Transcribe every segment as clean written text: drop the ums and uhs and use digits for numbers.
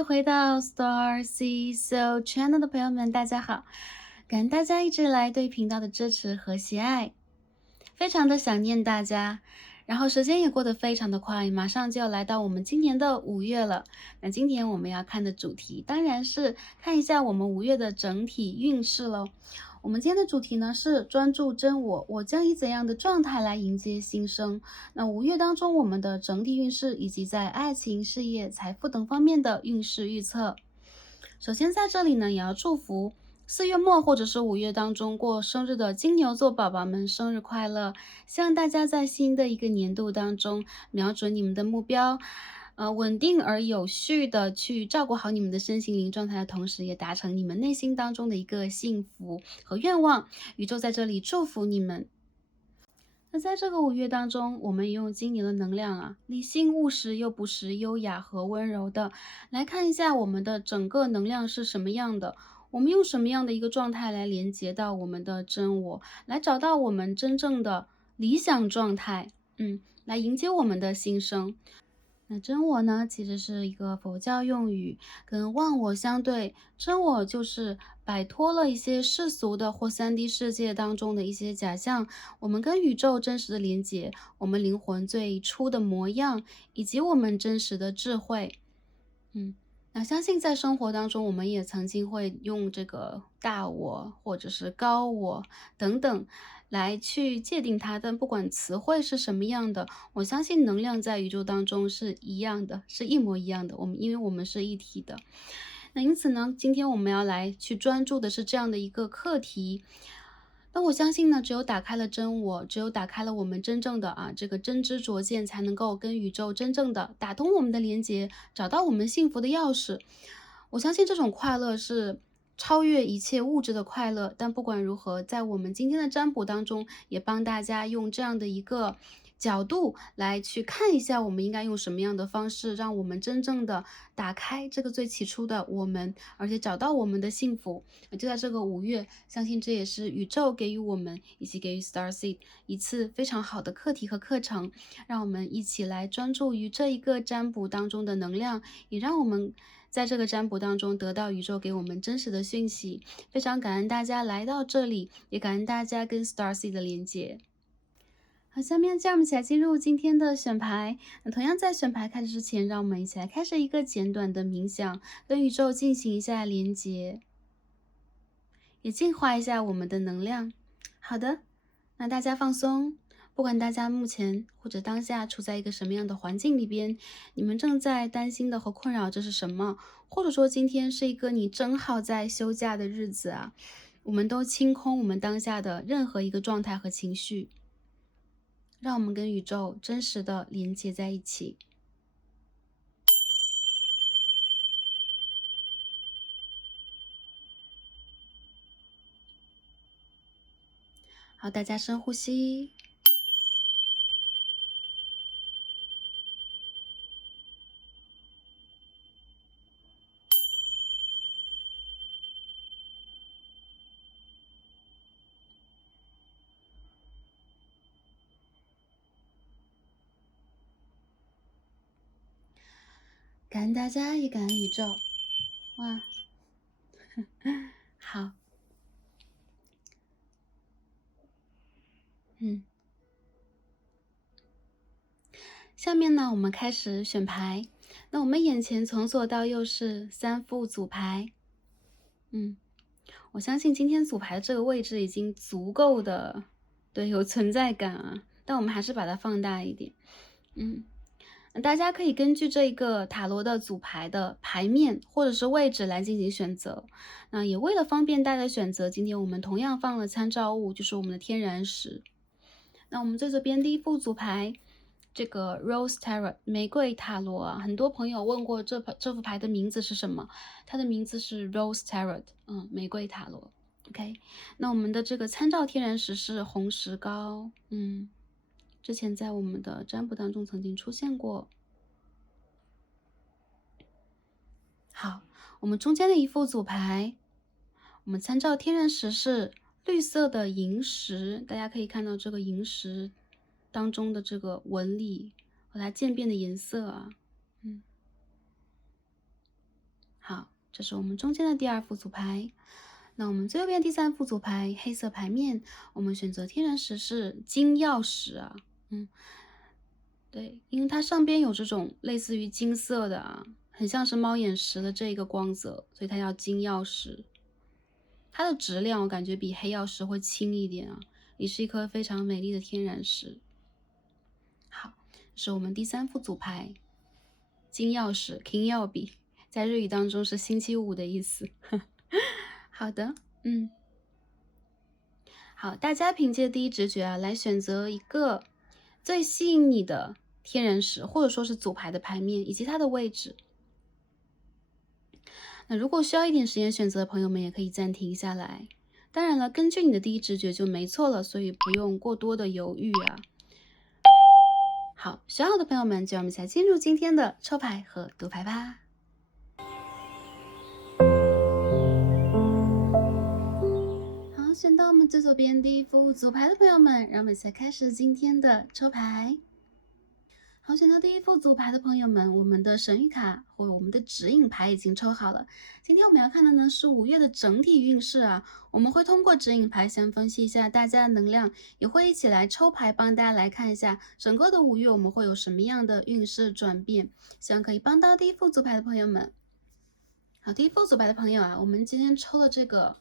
又回到 Star C So Channel 的朋友们，大家好！感恩大家一直以来对频道的支持和喜爱，非常的想念大家。然后时间也过得非常的快，马上就要来到我们今年的5月了。那今年我们要看的主题当然是看一下我们5月的整体运势喽。我们今天的主题呢是专注真我，我将以怎样的状态来迎接新生？那5月当中我们的整体运势以及在爱情、事业、财富等方面的运势预测。首先在这里呢，也要祝福4月末或者是5月当中过生日的金牛座宝宝们生日快乐！希望大家在新的一个年度当中，瞄准你们的目标，稳定而有序的去照顾好你们的身心灵状态的同时，也达成你们内心当中的一个幸福和愿望。宇宙在这里祝福你们。那在这个5月当中，我们也用金牛的能量啊，理性务实又不失优雅和温柔的，来看一下我们的整个能量是什么样的，我们用什么样的一个状态来连接到我们的真我，来找到我们真正的理想状态，来迎接我们的新生。那真我呢，其实是一个佛教用语，跟忘我相对。真我就是摆脱了一些世俗的或3D 世界当中的一些假象，我们跟宇宙真实的连接，我们灵魂最初的模样，以及我们真实的智慧。那相信在生活当中，我们也曾经会用这个大我或者是高我等等来去界定它，但不管词汇是什么样的，我相信能量在宇宙当中是一样的，是一模一样的。因为我们是一体的。那因此呢，今天我们要来去专注的是这样的一个课题。那我相信呢，只有打开了真我，只有打开了我们真正的这个真知灼见，才能够跟宇宙真正的打通我们的连接，找到我们幸福的钥匙。我相信这种快乐是超越一切物质的快乐，但不管如何，在我们今天的占卜当中，也帮大家用这样的一个角度来去看一下，我们应该用什么样的方式，让我们真正的打开这个最起初的我们，而且找到我们的幸福。就在这个5月，相信这也是宇宙给予我们以及给予 Starseed 一次非常好的课题和课程，让我们一起来专注于这一个占卜当中的能量，也让我们在这个占卜当中得到宇宙给我们真实的讯息。非常感恩大家来到这里，也感恩大家跟 Starseed 的连接。好，下面让我们一起来进入今天的选牌。那同样在选牌开始之前，让我们一起来开始一个简短的冥想，跟宇宙进行一下连接，也净化一下我们的能量。好的，那大家放松。不管大家目前或者当下处在一个什么样的环境里边，你们正在担心的和困扰这是什么？或者说今天是一个你正好在休假的日子啊，我们都清空我们当下的任何一个状态和情绪。让我们跟宇宙真实的连接在一起。好，大家深呼吸。感恩大家，也感恩宇宙。哇，好，下面呢，我们开始选牌。那我们眼前从左到右是3副组牌。我相信今天组牌的这个位置已经足够的，对，有存在感啊。但我们还是把它放大一点。大家可以根据这个塔罗的组牌的牌面或者是位置来进行选择。那也为了方便大家选择，今天我们同样放了参照物，就是我们的天然石。那我们最左边第一副组牌，这个 Rose Tarot 玫瑰塔罗啊，很多朋友问过这副牌的名字是什么？它的名字是 Rose Tarot，玫瑰塔罗。OK，那我们的这个参照天然石是红石膏，之前在我们的占卜当中曾经出现过。好，我们中间的一副组牌，我们参照天然石是绿色的萤石，大家可以看到这个萤石当中的这个纹理和它渐变的颜色啊，这是我们中间的第2副组牌。那我们最右边第3副组牌，黑色牌面，我们选择天然石是金曜石啊，对，因为它上边有这种类似于金色的啊，很像是猫眼石的这一个光泽，所以它叫金曜石。它的质量我感觉比黑曜石会轻一点啊，也是一颗非常美丽的天然石。好，这是我们第3副组牌，金曜石 King 曜比，在日语当中是星期五的意思。好的，好，大家凭借第一直觉啊，来选择一个最吸引你的天然石，或者说是组牌的牌面以及它的位置。那如果需要一点时间选择的朋友们，也可以暂停下来。当然了，根据你的第一直觉就没错了，所以不用过多的犹豫啊。好，选好的朋友们，就让我们一起来进入今天的抽牌和读牌吧。好，选到我们最左边第1副组牌的朋友们，让我们一起来开始今天的抽牌。好，选到第1副组牌的朋友们，我们的神谕卡或者我们的指引牌已经抽好了。今天我们要看的呢是5月的整体运势啊，我们会通过指引牌先分析一下大家的能量，也会一起来抽牌帮大家来看一下整个的5月我们会有什么样的运势转变，希望可以帮到第1副组牌的朋友们。好，第1副组牌的朋友啊，我们今天抽了这个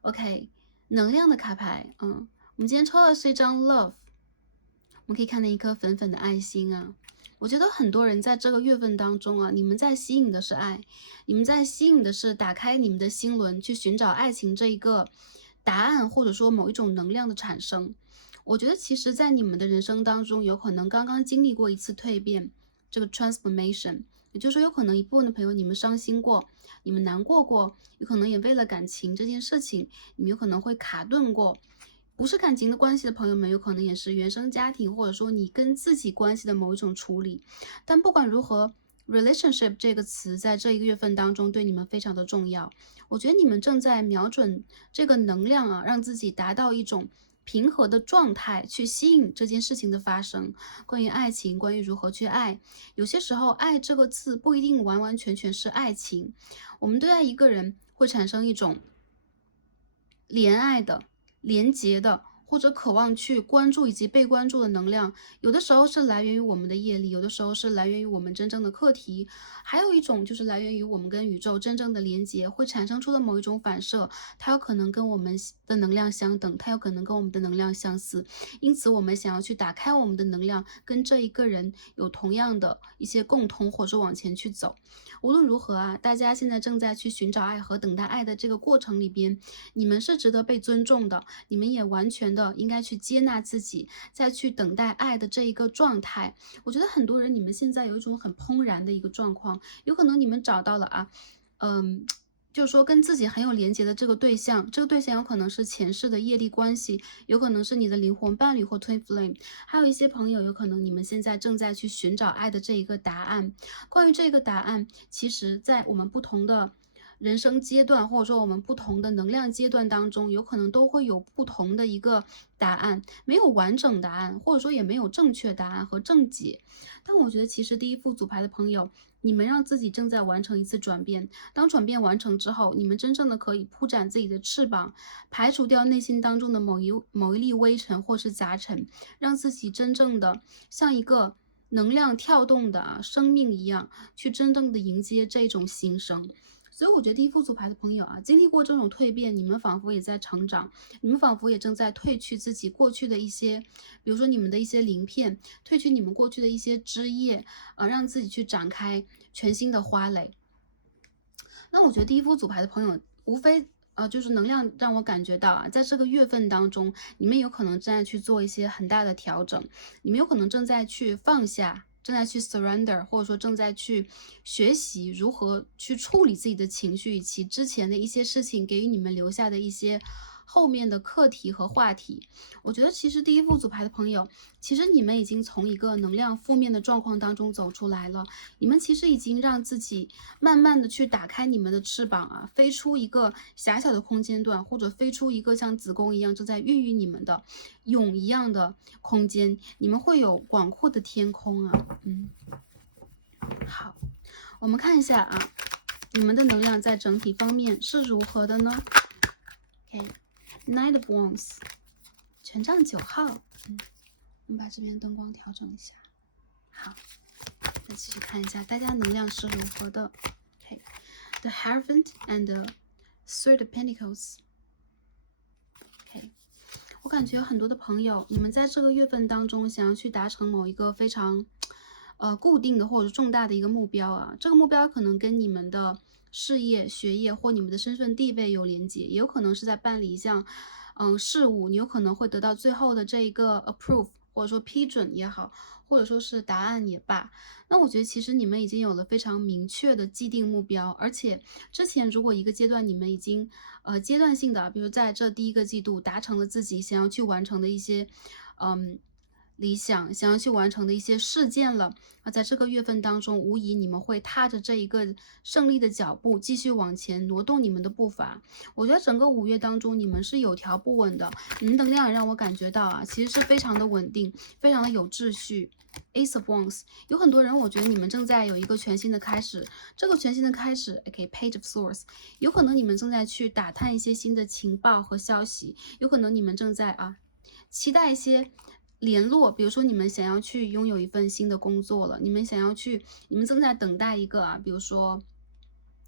OK 能量的卡牌，我们今天抽的是一张 Love。我们可以看到一颗粉粉的爱心啊，我觉得很多人在这个月份当中啊，你们在吸引的是爱，你们在吸引的是打开你们的心轮，去寻找爱情这一个答案，或者说某一种能量的产生。我觉得其实在你们的人生当中，有可能刚刚经历过一次蜕变，这个 transformation， 也就是说有可能一部分的朋友你们伤心过，你们难过过，有可能也为了感情这件事情，你们有可能会卡顿过。不是感情的关系的朋友们，有可能也是原生家庭，或者说你跟自己关系的某一种处理。但不管如何 ，relationship 这个词在这一个月份当中对你们非常的重要。我觉得你们正在瞄准这个能量啊，让自己达到一种平和的状态，去吸引这件事情的发生。关于爱情，关于如何去爱，有些时候爱这个字不一定完完全全是爱情。我们对待一个人会产生一种怜爱的、连结的，或者渴望去关注以及被关注的能量，有的时候是来源于我们的业力，有的时候是来源于我们真正的课题，还有一种就是来源于我们跟宇宙真正的连接会产生出的某一种反射，它有可能跟我们的能量相等，它有可能跟我们的能量相似，因此我们想要去打开我们的能量，跟这一个人有同样的一些共通，或者往前去走。无论如何啊，大家现在正在去寻找爱和等待爱的这个过程里边，你们是值得被尊重的，你们也完全的应该去接纳自己，再去等待爱的这一个状态。我觉得很多人你们现在有一种很怦然的一个状况，有可能你们找到了啊，就是说跟自己很有连结的这个对象，这个对象有可能是前世的业力关系，有可能是你的灵魂伴侣或 twin flame， 还有一些朋友有可能你们现在正在去寻找爱的这一个答案。关于这个答案，其实在我们不同的人生阶段，或者说我们不同的能量阶段当中，有可能都会有不同的一个答案，没有完整答案，或者说也没有正确答案和正解。但我觉得其实第1副组牌的朋友，你们让自己正在完成一次转变，当转变完成之后，你们真正的可以铺展自己的翅膀，排除掉内心当中的某一粒微尘或是杂尘，让自己真正的像一个能量跳动的生命一样，去真正的迎接这种新生。所以我觉得第1副组牌的朋友啊，经历过这种蜕变，你们仿佛也在成长，你们仿佛也正在褪去自己过去的一些，比如说你们的一些鳞片，褪去你们过去的一些枝叶，让自己去展开全新的花蕾。那我觉得第1副组牌的朋友，无非就是能量让我感觉到啊，在这个月份当中，你们有可能正在去做一些很大的调整，你们有可能正在去放下，正在去 surrender， 或者说正在去学习如何去处理自己的情绪，以及之前的一些事情给予你们留下的一些后面的课题和话题。我觉得其实第1副组牌的朋友，其实你们已经从一个能量负面的状况当中走出来了，你们其实已经让自己慢慢的去打开你们的翅膀啊，飞出一个狭小的空间段，或者飞出一个像子宫一样正在孕育你们的蛹一样的空间，你们会有广阔的天空啊。好，我们看一下啊，你们的能量在整体方面是如何的呢？ OK，Knight of Wands， 权杖9号。我们把这边灯光调整一下。好，再继续看一下大家能量是如何的。OK，The Hierophant and the Third of Pentacles。OK， 我感觉有很多的朋友，你们在这个月份当中想要去达成某一个非常固定的或者重大的一个目标啊，这个目标可能跟你们的事业、学业或你们的身份地位有连结，也有可能是在办理一项事务，你有可能会得到最后的这一个 approve， 或者说批准也好，或者说是答案也罢。那我觉得其实你们已经有了非常明确的既定目标，而且之前如果一个阶段你们已经阶段性的，比如在这第一个季度达成了自己想要去完成的一些理想，想要去完成的一些事件了。在这个月份当中，无疑你们会踏着这一个胜利的脚步，继续往前挪动你们的步伐。我觉得整个5月当中，你们是有条不紊的，你们能量让我感觉到啊，其实是非常的稳定，非常的有秩序。Ace of Wands， 有很多人，我觉得你们正在有一个全新的开始。这个全新的开始 ，OK，Page of Swords， 有可能你们正在去打探一些新的情报和消息，有可能你们正在期待一些联络，比如说你们想要去拥有一份新的工作了，你们正在等待一个比如说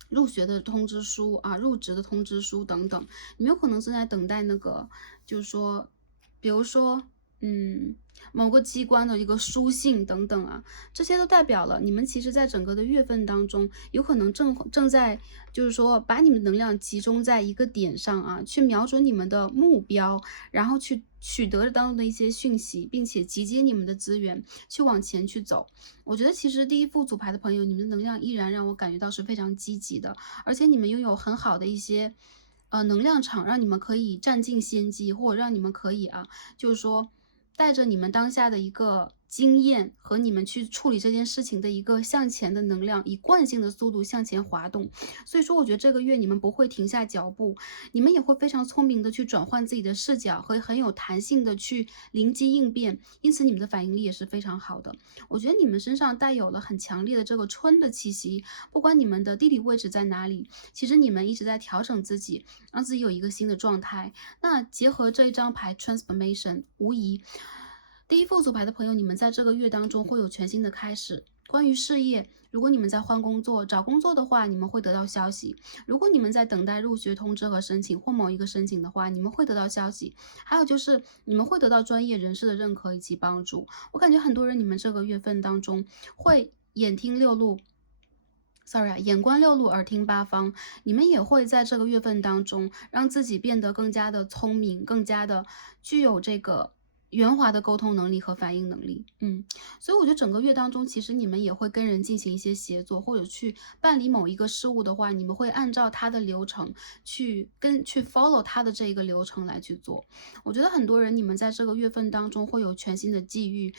入学的通知书入职的通知书等等，你们有可能正在等待那个，就是说，比如说某个机关的一个书信等等这些都代表了你们其实在整个的月份当中，有可能正在就是说把你们能量集中在一个点上去瞄准你们的目标，然后去取得当中的一些讯息，并且集结你们的资源去往前去走。我觉得其实第一副组牌的朋友，你们的能量依然让我感觉到是非常积极的，而且你们拥有很好的一些能量场，让你们可以占尽先机，或者让你们可以就是说带着你们当下的一个经验和你们去处理这件事情的一个向前的能量，以惯性的速度向前滑动。所以说我觉得这个月你们不会停下脚步，你们也会非常聪明的去转换自己的视角，和很有弹性的去灵机应变，因此你们的反应力也是非常好的。我觉得你们身上带有了很强烈的这个春的气息，不管你们的地理位置在哪里，其实你们一直在调整自己，让自己有一个新的状态。那结合这一张牌 Transformation， 无疑第一副组牌的朋友，你们在这个月当中会有全新的开始。关于事业，如果你们在换工作、找工作的话，你们会得到消息；如果你们在等待入学通知和申请或某一个申请的话，你们会得到消息。还有就是你们会得到专业人士的认可以及帮助。我感觉很多人你们这个月份当中会眼观六路，耳听八方。你们也会在这个月份当中，让自己变得更加的聪明，更加的具有这个圆滑的沟通能力和反应能力。所以我觉得整个月当中，其实你们也会跟人进行一些协作，或者去办理某一个事务的话，你们会按照他的流程去 follow 他的这一个流程来去做。我觉得很多人你们在这个月份当中会有全新的际遇。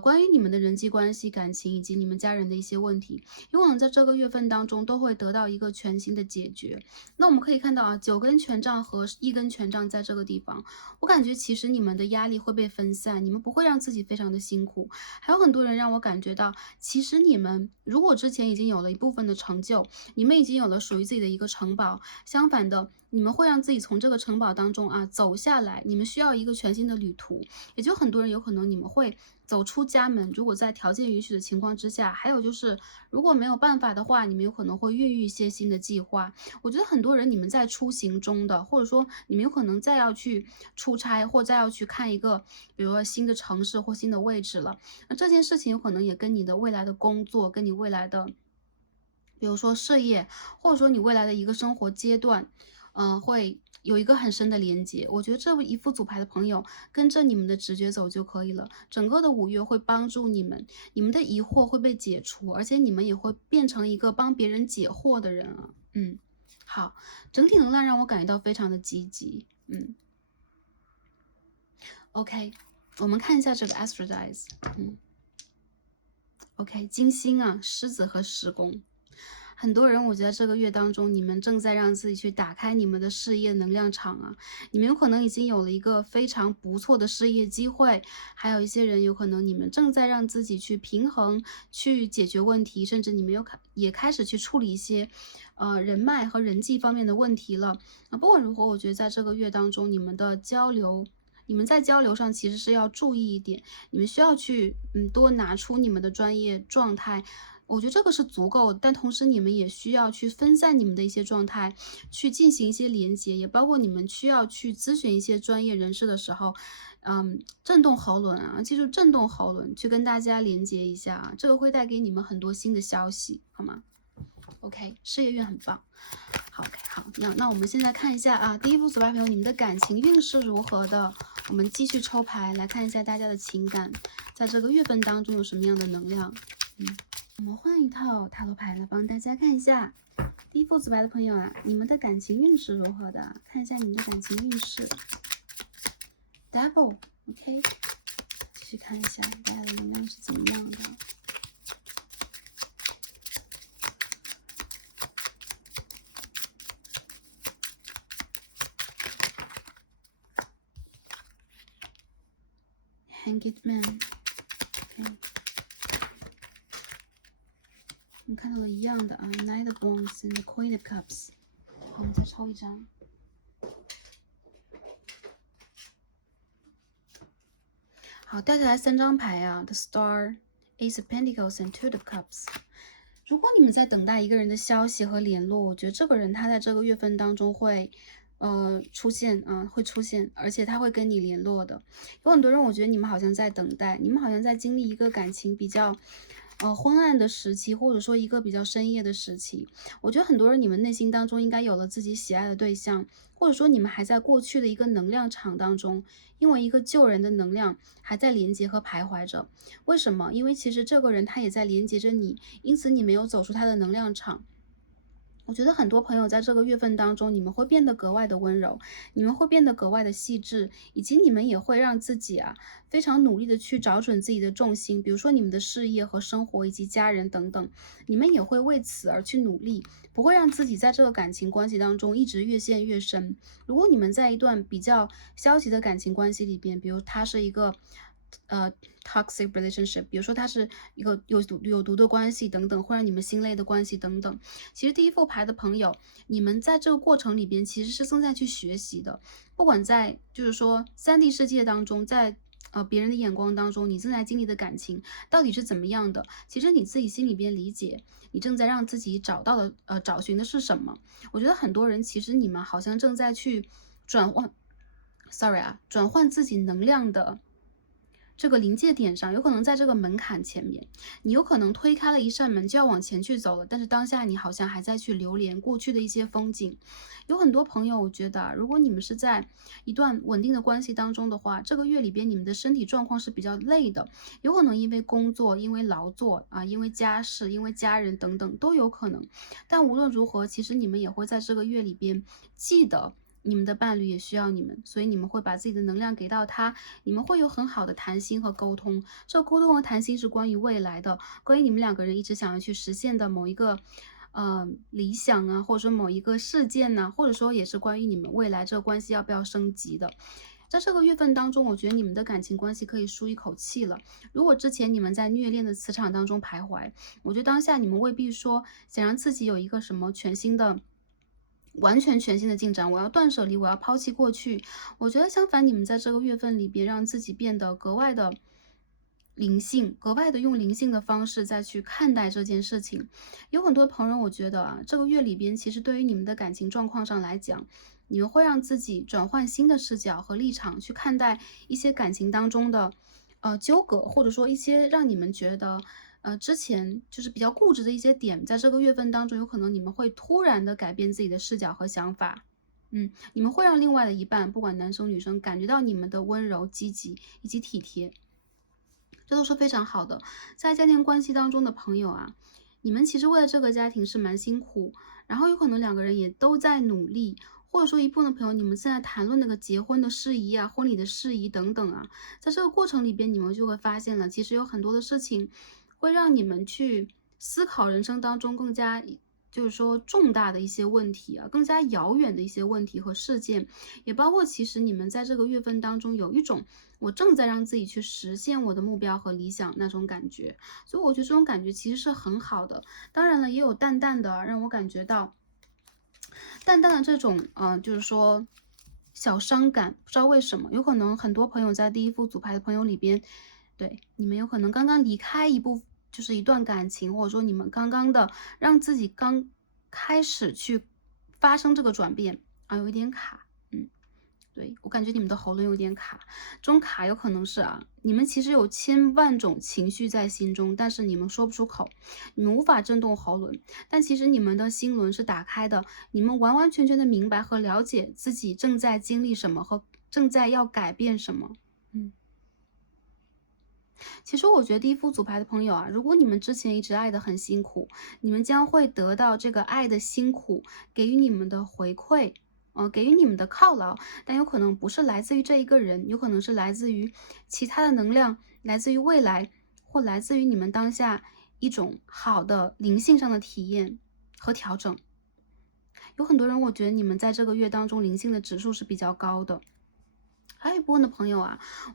关于你们的人际关系、感情以及你们家人的一些问题，有可能在这个月份当中都会得到一个全新的解决。那我们可以看到9根权杖和1根权杖在这个地方，我感觉其实你们的压力会被分散，你们不会让自己非常的辛苦。还有很多人让我感觉到，其实你们如果之前已经有了一部分的成就，你们已经有了属于自己的一个城堡，相反的，你们会让自己从这个城堡当中走下来，你们需要一个全新的旅途。也就很多人有可能你们会走出家门，如果在条件允许的情况之下，还有就是如果没有办法的话，你们有可能会孕育一些新的计划。我觉得很多人你们在出行中的，或者说你们有可能再要去出差，或再要去看一个比如说新的城市或新的位置了，那这件事情有可能也跟你的未来的工作，跟你未来的比如说事业，或者说你未来的一个生活阶段会有一个很深的连接。我觉得这一副组牌的朋友跟着你们的直觉走就可以了。整个的5月会帮助你们，你们的疑惑会被解除，而且你们也会变成一个帮别人解惑的人好，整体能量让我感觉到非常的积极。OK， 我们看一下这个 Astrodize。OK， 金星狮子和10宫。很多人我觉得这个月当中，你们正在让自己去打开你们的事业能量场你们有可能已经有了一个非常不错的事业机会，还有一些人有可能你们正在让自己去平衡，去解决问题，甚至你们也开始去处理一些人脉和人际方面的问题了。不管如何，我觉得在这个月当中，你们的交流。你们在交流上其实是要注意一点，你们需要去多拿出你们的专业状态，我觉得这个是足够的，但同时你们也需要去分散你们的一些状态，去进行一些连接，也包括你们需要去咨询一些专业人士的时候，震动喉咙啊，记住震动喉咙，去跟大家连接一下啊，这个会带给你们很多新的消息，好吗？OK， 事业运很棒。好 ，OK， 好，那我们现在看一下啊，第一副组牌朋友，你们的感情运是如何的？我们继续抽牌来看一下大家的情感，在这个月份当中有什么样的能量？我们换一套塔罗牌来帮大家看一下。第一副组牌的朋友啊，你们的感情运是如何的？看一下你们的感情运势。Devil，OK，继续看一下大家的能量是怎么样的。Hanged Man，OK，我们看到了一样的啊 ，Knight of Wands and the Queen of Cups。我们再抽一张。好，掉下来3张牌啊 ，The Star、Ace of Pentacles and Two of Cups。如果你们在等待一个人的消息和联络，我觉得这个人他在这个月份当中会，出现啊，会出现，而且他会跟你联络的。有很多人，我觉得你们好像在等待，你们好像在经历一个感情比较，昏暗的时期，或者说一个比较深夜的时期。我觉得很多人，你们内心当中应该有了自己喜爱的对象，或者说你们还在过去的一个能量场当中，因为一个旧人的能量还在连接和徘徊着。为什么？因为其实这个人他也在连接着你，因此你没有走出他的能量场。我觉得很多朋友在这个月份当中，你们会变得格外的温柔，你们会变得格外的细致，以及你们也会让自己啊非常努力的去找准自己的重心，比如说你们的事业和生活以及家人等等，你们也会为此而去努力，不会让自己在这个感情关系当中一直越陷越深。如果你们在一段比较消极的感情关系里边，比如他是一个toxic relationship， 比如说它是一个有毒的关系等等，会让你们心累的关系等等。其实第一副牌的朋友，你们在这个过程里边其实是正在去学习的，不管在就是说3D 世界当中，在别人的眼光当中，你正在经历的感情到底是怎么样的？其实你自己心里边理解，你正在让自己找到的找寻的是什么？我觉得很多人其实你们好像正在去转换自己能量的这个临界点上，有可能在这个门槛前面，你有可能推开了一扇门就要往前去走了，但是当下你好像还在去流连过去的一些风景。有很多朋友，我觉得如果你们是在一段稳定的关系当中的话，这个月里边你们的身体状况是比较累的，有可能因为工作、因为劳作啊、因为家事、因为家人等等都有可能。但无论如何，其实你们也会在这个月里边记得。你们的伴侣也需要你们，所以你们会把自己的能量给到他，你们会有很好的谈心和沟通。这沟通和谈心是关于未来的，关于你们2个人一直想要去实现的某一个理想啊，或者说某一个事件呢，或者说也是关于你们未来这个关系要不要升级的。在这个月份当中，我觉得你们的感情关系可以舒一口气了。如果之前你们在虐恋的磁场当中徘徊，我觉得当下你们未必说想让自己有一个什么完全全新的进展，我要断舍离，我要抛弃过去。我觉得相反，你们在这个月份里边让自己变得格外的灵性，格外的用灵性的方式再去看待这件事情。有很多朋友，我觉得啊，这个月里边其实对于你们的感情状况上来讲，你们会让自己转换新的视角和立场去看待一些感情当中的纠葛，或者说一些让你们觉得之前就是比较固执的一些点，在这个月份当中，有可能你们会突然的改变自己的视角和想法。你们会让另外的一半，不管男生女生，感觉到你们的温柔、积极以及体贴，这都是非常好的。在家庭关系当中的朋友啊，你们其实为了这个家庭是蛮辛苦，然后有可能2个人也都在努力，或者说一部分的朋友，你们现在谈论那个结婚的事宜啊、婚礼的事宜等等啊，在这个过程里边，你们就会发现了，其实有很多的事情会让你们去思考人生当中更加就是说重大的一些问题啊，更加遥远的一些问题和事件，也包括其实你们在这个月份当中有一种我正在让自己去实现我的目标和理想那种感觉，所以我觉得这种感觉其实是很好的。当然了，也有淡淡的让我感觉到淡淡的这种，就是说小伤感，不知道为什么，有可能很多朋友在第一副组牌的朋友里边，对，你们有可能刚刚离开就是一段感情，或者说你们刚刚的让自己刚开始去发生这个转变啊，有一点卡，对，我感觉你们的喉咙有点卡，这种卡有可能是你们其实有千万种情绪在心中，但是你们说不出口，你们无法震动喉轮，但其实你们的心轮是打开的，你们完完全全的明白和了解自己正在经历什么和正在要改变什么。其实我觉得第一副组牌的朋友如果你们之前一直爱得很辛苦，你们将会得到这个爱的辛苦给予你们的回馈。给予你们的犒劳，但有可能不是来自于这一个人，有可能是来自于其他的能量，来自于未来，或来自于你们当下一种好的灵性上的体验和调整。有很多人，我觉得你们在这个月当中灵性的指数是比较高的。还有一部分的朋友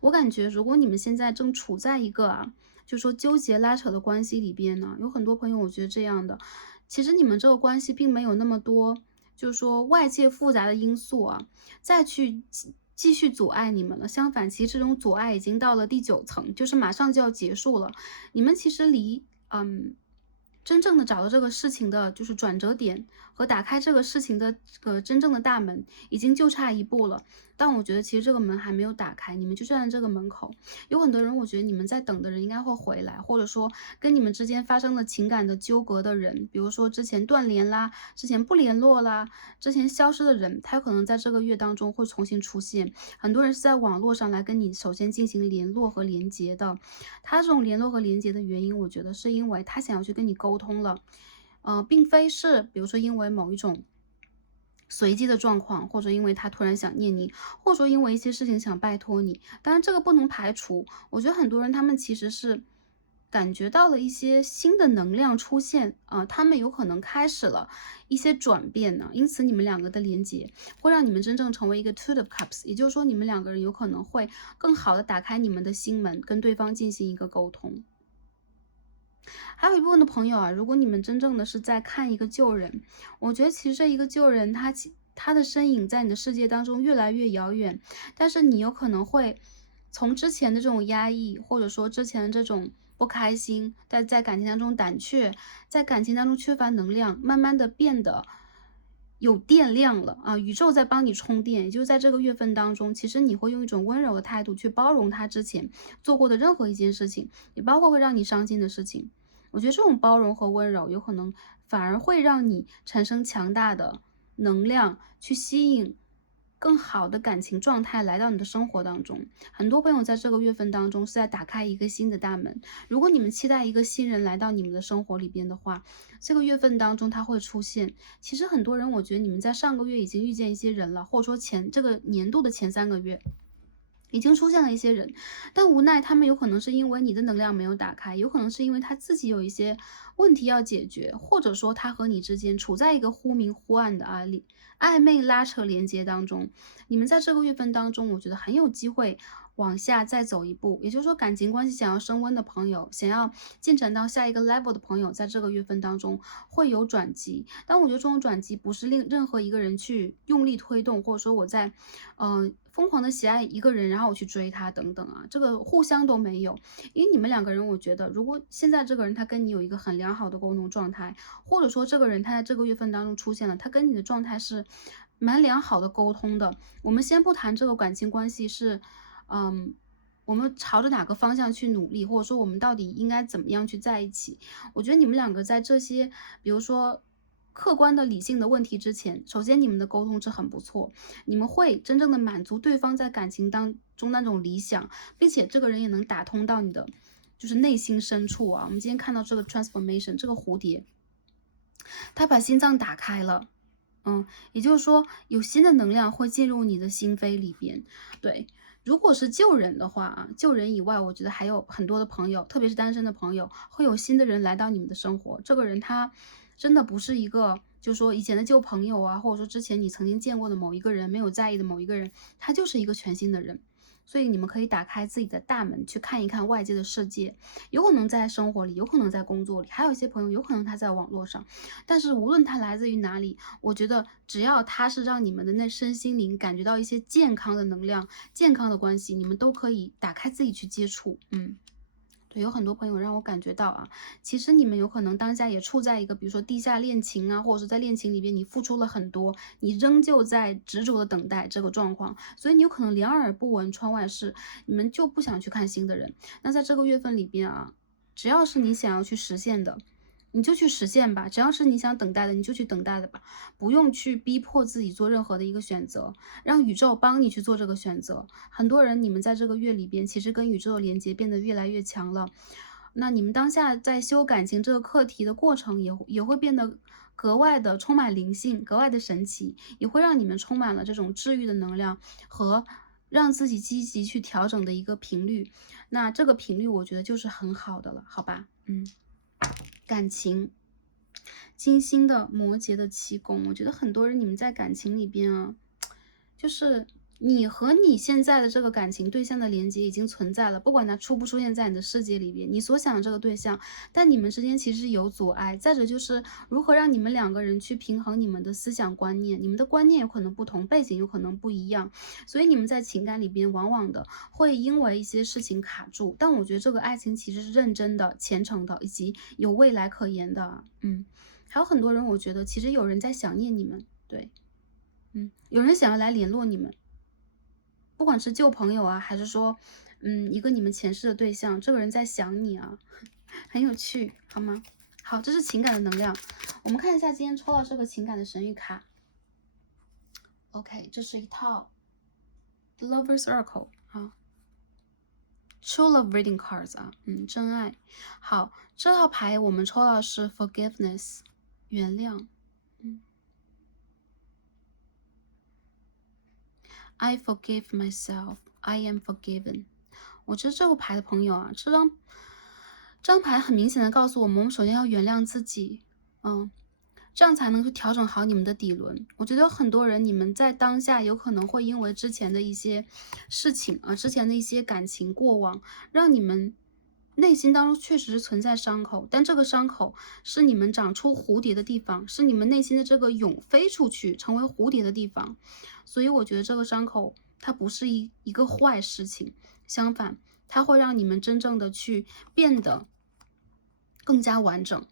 我感觉如果你们现在正处在一个就说纠结拉扯的关系里边呢，有很多朋友我觉得这样的，其实你们这个关系并没有那么多，就是说外界复杂的因素再去继续阻碍你们了。相反，其实这种阻碍已经到了第9层，就是马上就要结束了。你们其实离真正的找到这个事情的就是转折点和打开这个事情的这个真正的大门，已经就差一步了。但我觉得其实这个门还没有打开，你们就站在这个门口。有很多人，我觉得你们在等的人应该会回来，或者说跟你们之间发生了情感的纠葛的人，比如说之前断联啦，之前不联络啦，之前消失的人，他有可能在这个月当中会重新出现。很多人是在网络上来跟你首先进行联络和连接的，他这种联络和连接的原因，我觉得是因为他想要去跟你沟通了，并非是比如说因为某一种随机的状况，或者因为他突然想念你，或者说因为一些事情想拜托你。当然这个不能排除，我觉得很多人他们其实是感觉到了一些新的能量出现他们有可能开始了一些转变呢。因此你们两个的连接会让你们真正成为一个 Two of Cups， 也就是说你们两个人有可能会更好的打开你们的心门，跟对方进行一个沟通。还有一部分的朋友如果你们真正的是在看一个旧人，我觉得其实这一个旧人他的身影在你的世界当中越来越遥远，但是你有可能会从之前的这种压抑，或者说之前的这种不开心，在感情当中胆怯，在感情当中缺乏能量，慢慢的变得有电量了宇宙在帮你充电。也就是在这个月份当中，其实你会用一种温柔的态度去包容他之前做过的任何一件事情，也包括会让你伤心的事情。我觉得这种包容和温柔有可能反而会让你产生强大的能量，去吸引更好的感情状态来到你的生活当中。很多朋友在这个月份当中是在打开一个新的大门，如果你们期待一个新人来到你们的生活里边的话，这个月份当中他会出现。其实很多人我觉得你们在上个月已经遇见一些人了，或者说这个年度的前3个月已经出现了一些人，但无奈他们有可能是因为你的能量没有打开，有可能是因为他自己有一些问题要解决，或者说他和你之间处在一个忽明忽暗的暧昧拉扯连接当中。你们在这个月份当中，我觉得很有机会往下再走一步，也就是说感情关系想要升温的朋友，想要进展到下一个 level 的朋友，在这个月份当中会有转机。但我觉得这种转机不是令任何一个人去用力推动，或者说我在疯狂的喜爱一个人，然后我去追他等等这个互相都没有。因为你们两个人，我觉得如果现在这个人他跟你有一个很良好的沟通状态，或者说这个人他在这个月份当中出现了，他跟你的状态是蛮良好的沟通的。我们先不谈这个感情关系是我们朝着哪个方向去努力，或者说我们到底应该怎么样去在一起。我觉得你们两个在这些比如说客观的理性的问题之前，首先你们的沟通是很不错，你们会真正的满足对方在感情当中那种理想，并且这个人也能打通到你的就是内心深处我们今天看到这个 transformation 这个蝴蝶，它把心脏打开了。也就是说有新的能量会进入你的心扉里边。对，如果是旧人的话旧人以外，我觉得还有很多的朋友，特别是单身的朋友，会有新的人来到你们的生活。这个人他真的不是一个就是说以前的旧朋友或者说之前你曾经见过的某一个人，没有在意的某一个人，他就是一个全新的人。所以你们可以打开自己的大门，去看一看外界的世界。有可能在生活里，有可能在工作里，还有一些朋友有可能他在网络上。但是无论他来自于哪里，我觉得只要他是让你们的那身心灵感觉到一些健康的能量、健康的关系，你们都可以打开自己去接触。对，有很多朋友让我感觉到啊，其实你们有可能当下也处在一个，比如说地下恋情啊，或者是在恋情里边你付出了很多，你仍旧在执着的等待这个状况，所以你有可能两耳不闻窗外事，你们就不想去看新的人。那在这个月份里边啊，只要是你想要去实现的，你就去实现吧，只要是你想等待的，你就去等待的吧，不用去逼迫自己做任何的一个选择，让宇宙帮你去做这个选择。很多人，你们在这个月里边，其实跟宇宙的连接变得越来越强了。那你们当下在修感情这个课题的过程也会变得格外的充满灵性，格外的神奇，也会让你们充满了这种治愈的能量和让自己积极去调整的一个频率。那这个频率我觉得就是很好的了，好吧？感情，金星的摩羯的七宫，我觉得很多人你们在感情里边啊，就是你和你现在的这个感情对象的连接已经存在了，不管它出不出现在你的世界里边，你所想的这个对象，但你们之间其实有阻碍。再者就是如何让你们两个人去平衡你们的思想观念，你们的观念有可能不同，背景有可能不一样，所以你们在情感里边往往的会因为一些事情卡住。但我觉得这个爱情其实是认真的、虔诚的，以及有未来可言的。还有很多人，我觉得其实有人在想念你们，对，有人想要来联络你们。不管是旧朋友啊，还是说，一个你们前世的对象，这个人在想你啊，很有趣，好吗？好，这是情感的能量。我们看一下今天抽到这个情感的神谕卡。OK， 这是一套 Lover's Oracle 啊，True Love Reading Cards 啊，真爱。好，这套牌我们抽到的是 Forgiveness， 原谅。I forgive myself. I am forgiven. 我觉得这个牌的朋友啊，这张牌很明显的告诉我们，我们首先要原谅自己，这样才能去调整好你们的底轮。我觉得有很多人，你们在当下有可能会因为之前的一些事情啊，之前的一些感情过往，让你们内心当中确实是存在伤口，但这个伤口是你们长出蝴蝶的地方，是你们内心的这个蛹飞出去成为蝴蝶的地方。所以我觉得这个伤口它不是一个坏事情，相反，它会让你们真正的去变得更加完整。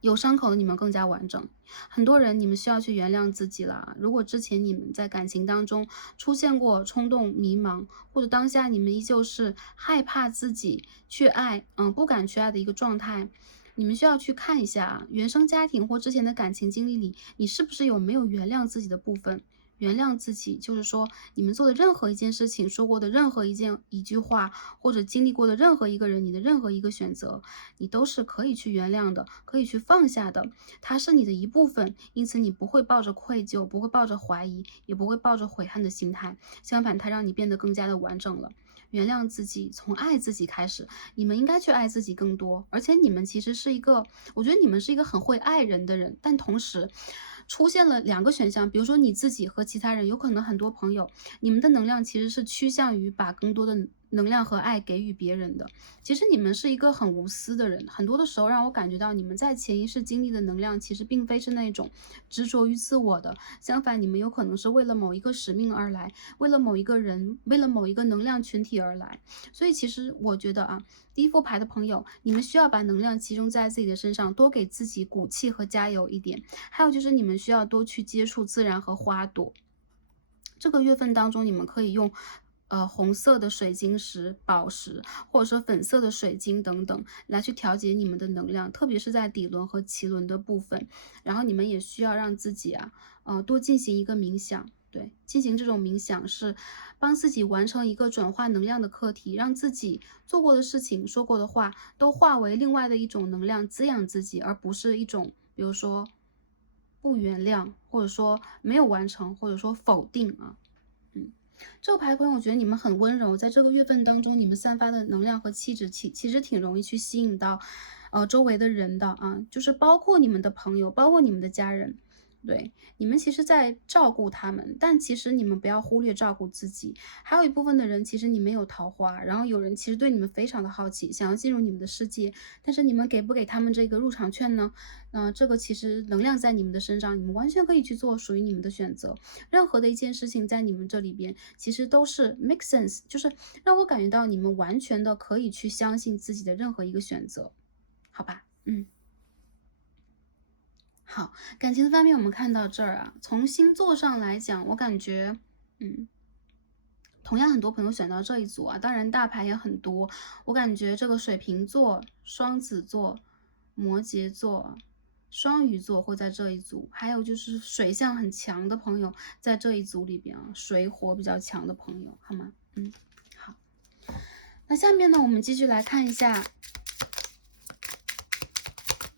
有伤口的你们更加完整。很多人，你们需要去原谅自己了。如果之前你们在感情当中出现过冲动、迷茫，或者当下你们依旧是害怕自己去爱，不敢去爱的一个状态，你们需要去看一下原生家庭或之前的感情经历里，你是不是有没有原谅自己的部分。原谅自己，就是说你们做的任何一件事情，说过的任何一句话，或者经历过的任何一个人，你的任何一个选择，你都是可以去原谅的，可以去放下的。它是你的一部分，因此你不会抱着愧疚，不会抱着怀疑，也不会抱着悔恨的心态。相反，它让你变得更加的完整了。原谅自己，从爱自己开始，你们应该去爱自己更多。而且你们其实是一个，我觉得你们是一个很会爱人的人，但同时出现了两个选项，比如说你自己和其他人，有可能很多朋友，你们的能量其实是趋向于把更多的能量和爱给予别人的。其实你们是一个很无私的人，很多的时候让我感觉到你们在潜意识经历的能量，其实并非是那种执着于自我的，相反，你们有可能是为了某一个使命而来，为了某一个人，为了某一个能量群体而来。所以其实我觉得啊，第一副牌的朋友，你们需要把能量集中在自己的身上，多给自己鼓气和加油一点。还有就是你们需要多去接触自然和花朵。这个月份当中，你们可以用红色的水晶石、宝石，或者说粉色的水晶等等，来去调节你们的能量，特别是在底轮和脐轮的部分。然后你们也需要让自己啊，多进行一个冥想。对，进行这种冥想是帮自己完成一个转化能量的课题，让自己做过的事情、说过的话都化为另外的一种能量，滋养自己，而不是一种比如说不原谅，或者说没有完成，或者说否定啊。这个牌朋友，我觉得你们很温柔，在这个月份当中，你们散发的能量和气质，其实挺容易去吸引到，周围的人的啊，就是包括你们的朋友，包括你们的家人。对，你们其实在照顾他们，但其实你们不要忽略照顾自己。还有一部分的人，其实你们有桃花，然后有人其实对你们非常的好奇，想要进入你们的世界，但是你们给不给他们这个入场券呢？这个其实能量在你们的身上，你们完全可以去做属于你们的选择。任何的一件事情在你们这里边，其实都是 make sense，就是让我感觉到你们完全的可以去相信自己的任何一个选择，好吧？好，感情的方面我们看到这儿啊，从星座上来讲，我感觉，同样很多朋友选到这一组啊，当然大牌也很多，我感觉这个水瓶座、双子座、摩羯座、双鱼座会在这一组，还有就是水象很强的朋友在这一组里边啊，水火比较强的朋友，好吗？好，那下面呢，我们继续来看一下。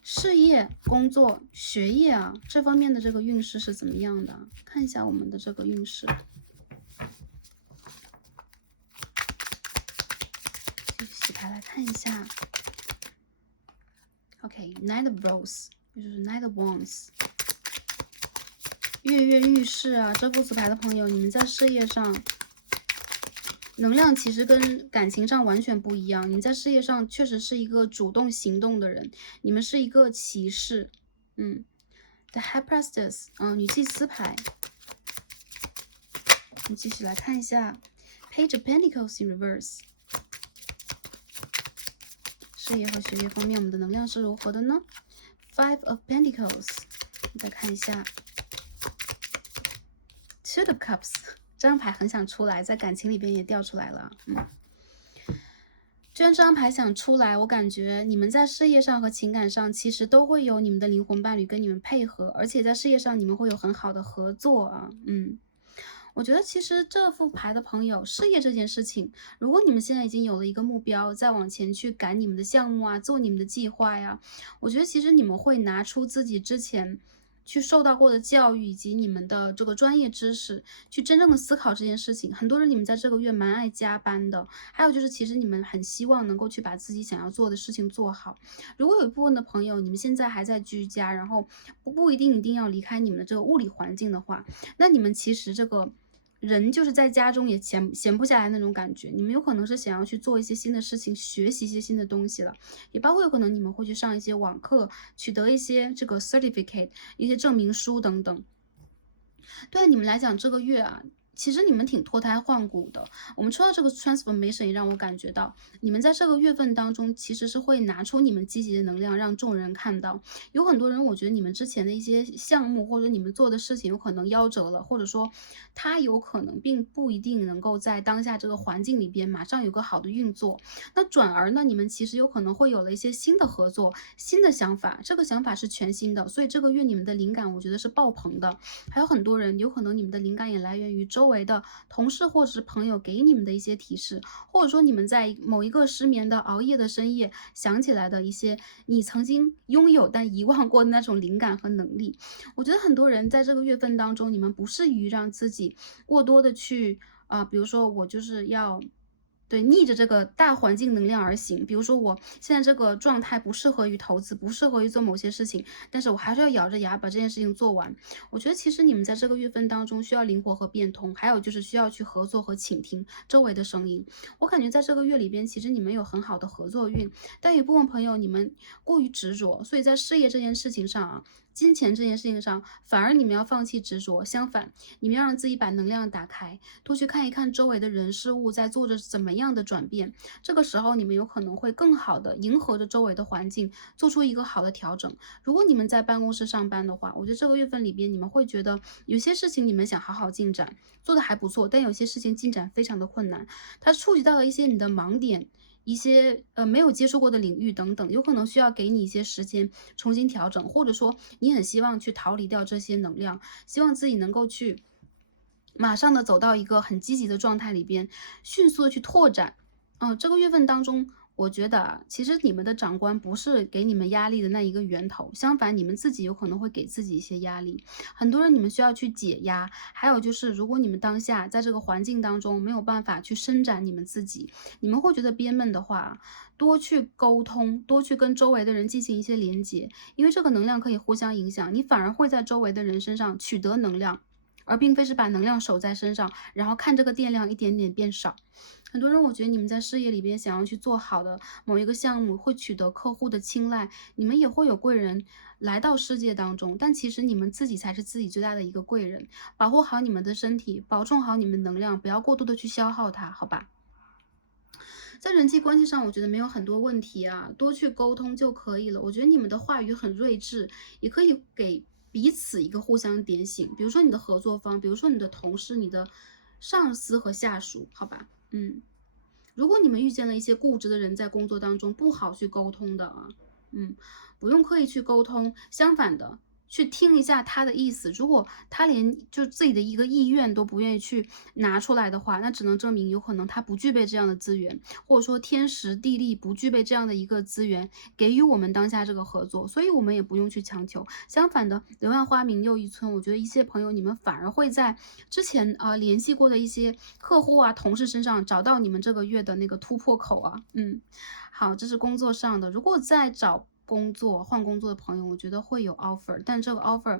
事业、工作、学业啊，这方面的这个运势是怎么样的？看一下我们的这个运势。洗牌来看一下。OK，Knight of Rose， 也就是 Knight of Wands。跃跃欲试啊，这副紫牌的朋友，你们在事业上能量其实跟感情上完全不一样。你们在事业上确实是一个主动行动的人，你们是一个骑士。The High Priestess， 女祭司牌。我们继续来看一下 Page of Pentacles in Reverse。事业和学业方面，我们的能量是如何的呢 ？Five of Pentacles， 再看一下 Two of Cups， 这张牌很想出来，在感情里边也掉出来了。既然这张牌想出来，我感觉你们在事业上和情感上其实都会有你们的灵魂伴侣跟你们配合，而且在事业上你们会有很好的合作啊。我觉得其实这副牌的朋友，事业这件事情，如果你们现在已经有了一个目标，再往前去赶你们的项目啊，做你们的计划呀，我觉得其实你们会拿出自己之前去受到过的教育，以及你们的这个专业知识，去真正的思考这件事情。很多人你们在这个月蛮爱加班的，还有就是其实你们很希望能够去把自己想要做的事情做好。如果有一部分的朋友，你们现在还在居家，然后不一定要离开你们的这个物理环境的话，那你们其实这个人就是在家中也闲不下来那种感觉，你们有可能是想要去做一些新的事情，学习一些新的东西了，也包括有可能你们会去上一些网课，取得一些这个 certificate， 一些证明书等等。对你们来讲，这个月啊，其实你们挺脱胎换骨的。我们抽到这个 transformation 也让我感觉到，你们在这个月份当中其实是会拿出你们积极的能量，让众人看到。有很多人，我觉得你们之前的一些项目或者你们做的事情有可能夭折了，或者说它有可能并不一定能够在当下这个环境里边马上有个好的运作。那转而呢，你们其实有可能会有了一些新的合作、新的想法，这个想法是全新的，所以这个月你们的灵感我觉得是爆棚的。还有很多人有可能你们的灵感也来源于周围的同事或者是朋友给你们的一些提示，或者说你们在某一个失眠的熬夜的深夜想起来的一些你曾经拥有但遗忘过的那种灵感和能力。我觉得很多人在这个月份当中，你们不适于让自己过多的去比如说我就是要对，逆着这个大环境能量而行。比如说我现在这个状态不适合于投资，不适合于做某些事情，但是我还是要咬着牙把这件事情做完。我觉得其实你们在这个月份当中需要灵活和变通，还有就是需要去合作和倾听周围的声音。我感觉在这个月里边，其实你们有很好的合作运，但有部分朋友你们过于执着，所以在事业这件事情上啊，金钱这件事情上，反而你们要放弃执着，相反，你们要让自己把能量打开，多去看一看周围的人事物在做着怎么样的转变。这个时候，你们有可能会更好的迎合着周围的环境，做出一个好的调整。如果你们在办公室上班的话，我觉得这个月份里边，你们会觉得有些事情你们想好好进展，做的还不错，但有些事情进展非常的困难，它触及到了一些你的盲点。一些没有接触过的领域等等，有可能需要给你一些时间重新调整，或者说你很希望去逃离掉这些能量，希望自己能够去马上的走到一个很积极的状态里边，迅速的去拓展。这个月份当中，我觉得啊，其实你们的长官不是给你们压力的那一个源头，相反，你们自己有可能会给自己一些压力。很多人你们需要去解压，还有就是，如果你们当下在这个环境当中没有办法去伸展你们自己，你们会觉得憋闷的话，多去沟通，多去跟周围的人进行一些连接，因为这个能量可以互相影响，你反而会在周围的人身上取得能量。而并非是把能量守在身上，然后看这个电量一点点变少。很多人我觉得你们在事业里边想要去做好的某一个项目，会取得客户的青睐，你们也会有贵人来到世界当中，但其实你们自己才是自己最大的一个贵人。保护好你们的身体，保重好你们能量，不要过度的去消耗它，好吧？在人际关系上，我觉得没有很多问题啊，多去沟通就可以了。我觉得你们的话语很睿智，也可以给彼此一个互相点醒。比如说你的合作方，比如说你的同事、你的上司和下属，好吧？如果你们遇见了一些固执的人，在工作当中不好去沟通的啊，不用刻意去沟通，相反的，去听一下他的意思。如果他连就自己的一个意愿都不愿意去拿出来的话，那只能证明有可能他不具备这样的资源，或者说天时地利不具备这样的一个资源给予我们当下这个合作，所以我们也不用去强求。相反的，柳暗花明又一村，我觉得一些朋友你们反而会在之前联系过的一些客户啊、同事身上找到你们这个月的那个突破口啊。好，这是工作上的。如果在找工作、换工作的朋友，我觉得会有 offer，但这个 offer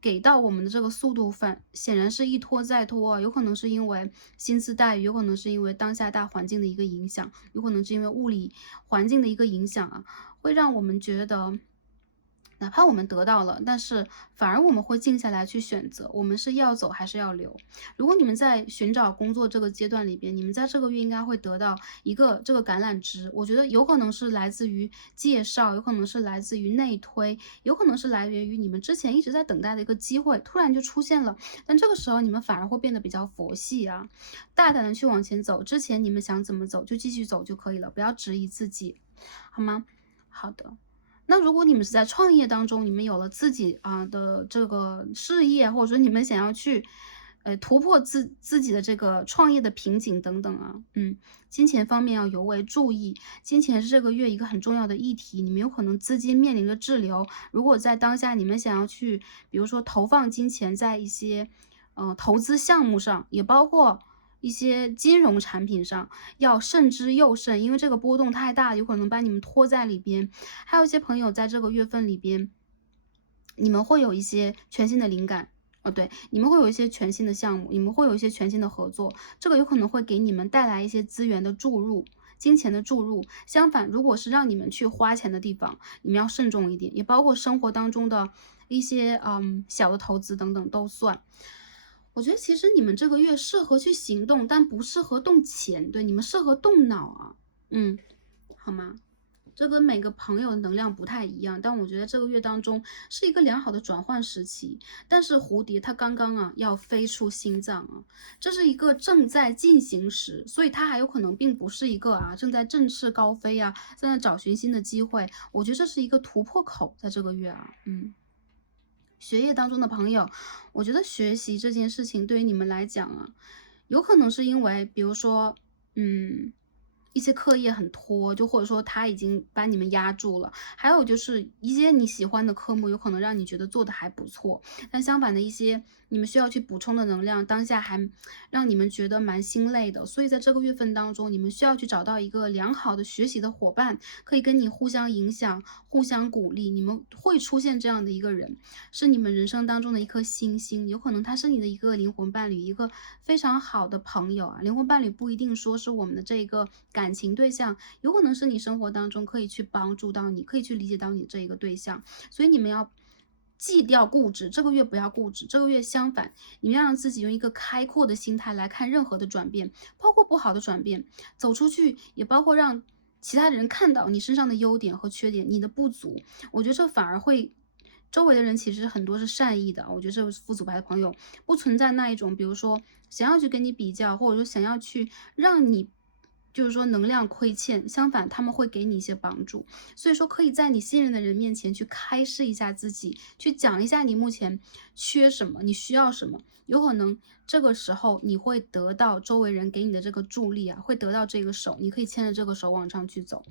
给到我们的这个速度显然是一拖再拖啊，有可能是因为薪资待遇，有可能是因为当下大环境的一个影响，有可能是因为物理环境的一个影响啊，会让我们觉得哪怕我们得到了，但是反而我们会静下来去选择，我们是要走还是要留。如果你们在寻找工作这个阶段里边，你们在这个月应该会得到一个这个橄榄枝，我觉得有可能是来自于介绍，有可能是来自于内推，有可能是来源于你们之前一直在等待的一个机会，突然就出现了。但这个时候你们反而会变得比较佛系啊，大胆的去往前走，之前你们想怎么走就继续走就可以了，不要质疑自己，好吗？好的。那如果你们是在创业当中，你们有了自己的这个事业，或者说你们想要去突破自己的这个创业的瓶颈等等啊，金钱方面要尤为注意，金钱是这个月一个很重要的议题，你们有可能资金面临着滞留，如果在当下你们想要去，比如说投放金钱在一些投资项目上，也包括一些金融产品上，要慎之又慎，因为这个波动太大，有可能把你们拖在里边。还有一些朋友在这个月份里边，你们会有一些全新的灵感。对，你们会有一些全新的项目，你们会有一些全新的合作，这个有可能会给你们带来一些资源的注入，金钱的注入。相反，如果是让你们去花钱的地方，你们要慎重一点，也包括生活当中的一些小的投资等等都算。我觉得其实你们这个月适合去行动，但不适合动钱，对，你们适合动脑啊，好吗？这跟每个朋友的能量不太一样，但我觉得这个月当中是一个良好的转换时期。但是蝴蝶它刚刚要飞出心脏啊，这是一个正在进行时，所以它还有可能并不是一个正在振翅高飞啊，正在找寻新的机会。我觉得这是一个突破口，在这个月学业当中的朋友，我觉得学习这件事情对于你们来讲有可能是因为，比如说，一些课业很拖，就或者说他已经把你们压住了。还有就是一些你喜欢的科目，有可能让你觉得做的还不错，但相反的一些你们需要去补充的能量，当下还让你们觉得蛮心累的。所以在这个月份当中，你们需要去找到一个良好的学习的伙伴，可以跟你互相影响、互相鼓励。你们会出现这样的一个人，是你们人生当中的一颗星星，有可能他是你的一个灵魂伴侣，一个非常好的朋友啊。灵魂伴侣不一定说是我们的这个感情对象，有可能是你生活当中可以去帮助到你，可以去理解到你这一个对象。所以你们要忌掉固执，这个月不要固执，这个月相反，你们要让自己用一个开阔的心态来看任何的转变，包括不好的转变，走出去，也包括让其他人看到你身上的优点和缺点，你的不足。我觉得这反而会周围的人其实很多是善意的，我觉得这副组牌的朋友不存在那一种，比如说想要去跟你比较，或者说想要去让你就是说能量亏欠，相反他们会给你一些帮助。所以说可以在你信任的人面前去开示一下自己，去讲一下你目前缺什么，你需要什么。有可能这个时候你会得到周围人给你的这个助力啊，会得到这个手，你可以牵着这个手往上去走。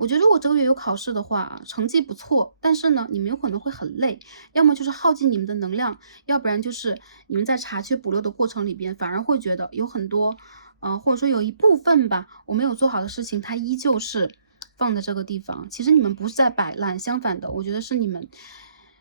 我觉得如果这个月有考试的话，成绩不错，但是呢，你们有可能会很累，要么就是耗尽你们的能量，要不然就是你们在查缺补漏的过程里边，反而会觉得有很多，或者说有一部分吧，我没有做好的事情，它依旧是放在这个地方。其实你们不是在摆烂，相反的，我觉得是你们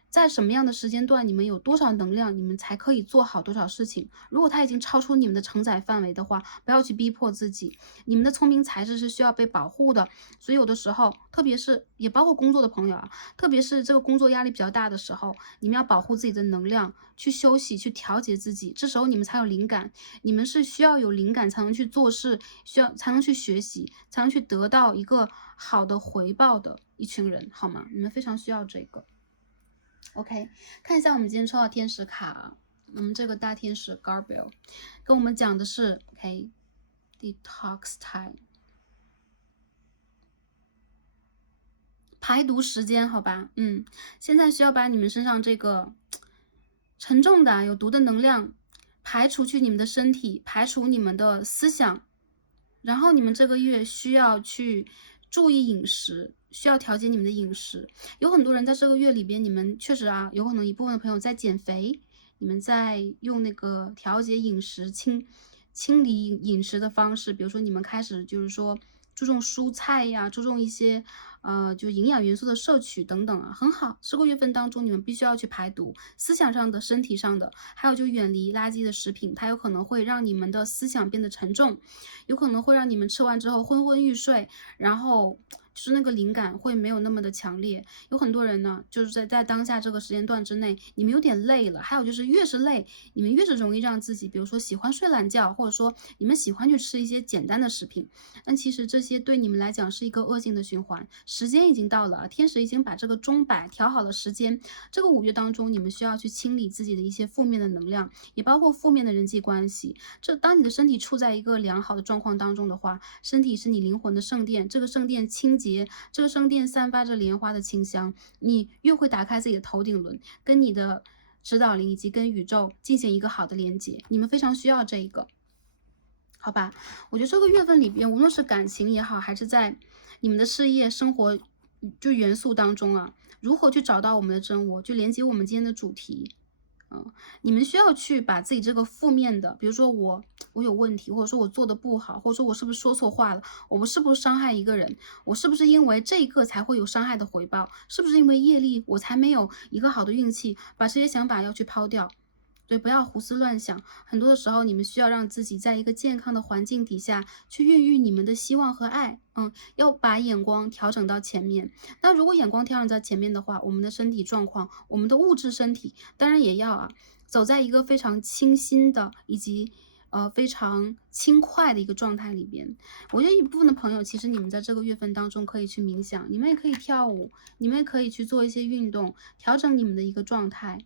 在什么样的时间段，你们有多少能量，你们才可以做好多少事情。如果它已经超出你们的承载范围的话，不要去逼迫自己。你们的聪明才智是需要被保护的，所以有的时候，特别是也包括工作的朋友啊，特别是这个工作压力比较大的时候，你们要保护自己的能量，去休息，去调节自己，这时候你们才有灵感。你们是需要有灵感才能去做事，才能去学习，才能去得到一个好的回报的一群人，好吗？你们非常需要这个。OK， 看一下我们今天抽到天使卡，我们这个大天使 Gabriel 跟我们讲的是 OK，detox time， 排毒时间，好吧，现在需要把你们身上这个沉重的有毒的能量排除去你们的身体，排除你们的思想，然后你们这个月需要去注意饮食，需要调节你们的饮食。有很多人在这个月里边，你们确实啊，有可能一部分的朋友在减肥，你们在用那个调节饮食、清理饮食的方式，比如说你们开始就是说注重蔬菜呀，注重一些就营养元素的摄取等等啊，很好。这个月份当中，你们必须要去排毒，思想上的、身体上的，还有就远离垃圾的食品，它有可能会让你们的思想变得沉重，有可能会让你们吃完之后昏昏欲睡，然后就是那个灵感会没有那么的强烈。有很多人呢，就是在当下这个时间段之内，你们有点累了，还有就是越是累，你们越是容易让自己，比如说喜欢睡懒觉，或者说你们喜欢去吃一些简单的食品，但其实这些对你们来讲是一个恶性的循环。时间已经到了，天使已经把这个钟摆调好了时间。这个5月当中，你们需要去清理自己的一些负面的能量，也包括负面的人际关系。当你的身体处在一个良好的状况当中的话，身体是你灵魂的圣殿，这个圣殿清洁，这个圣殿散发着莲花的清香，你越会打开自己的头顶轮，跟你的指导灵以及跟宇宙进行一个好的连接，你们非常需要这一个。好吧，我觉得这个月份里边，无论是感情也好，还是在你们的事业、生活就元素当中啊，如何去找到我们的真我，就连接我们今天的主题。你们需要去把自己这个负面的，比如说我有问题，或者说我做的不好，或者说我是不是说错话了，我是不是伤害一个人，我是不是因为这一个才会有伤害的回报，是不是因为业力我才没有一个好的运气，把这些想法要去抛掉。对，不要胡思乱想。很多的时候，你们需要让自己在一个健康的环境底下去孕育你们的希望和爱。要把眼光调整到前面。那如果眼光调整到前面的话，我们的身体状况，我们的物质身体，当然也要走在一个非常清新的以及非常轻快的一个状态里边。我觉得一部分的朋友，其实你们在这个月份当中可以去冥想，你们也可以跳舞，你们也可以去做一些运动，调整你们的一个状态。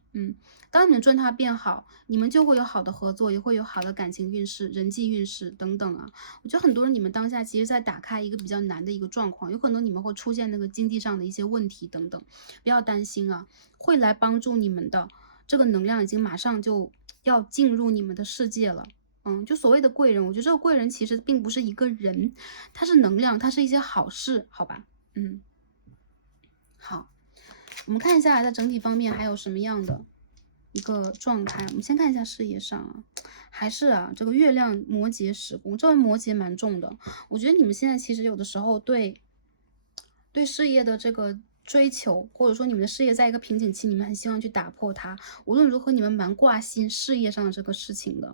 当你们状态变好，你们就会有好的合作，也会有好的感情运势、人际运势等等啊。我觉得很多人你们当下其实在打开一个比较难的一个状况，有可能你们会出现那个经济上的一些问题等等，不要担心啊，会来帮助你们的。这个能量已经马上就要进入你们的世界了。就所谓的贵人，我觉得这个贵人其实并不是一个人，它是能量，它是一些好事，好吧？好，我们看一下在整体方面还有什么样的一个状态。我们先看一下事业上还是这个月亮摩羯10宫，这位摩羯蛮重的。我觉得你们现在其实有的时候对事业的这个追求，或者说你们的事业在一个瓶颈期，你们很希望去打破它。无论如何，你们蛮挂心事业上的这个事情的。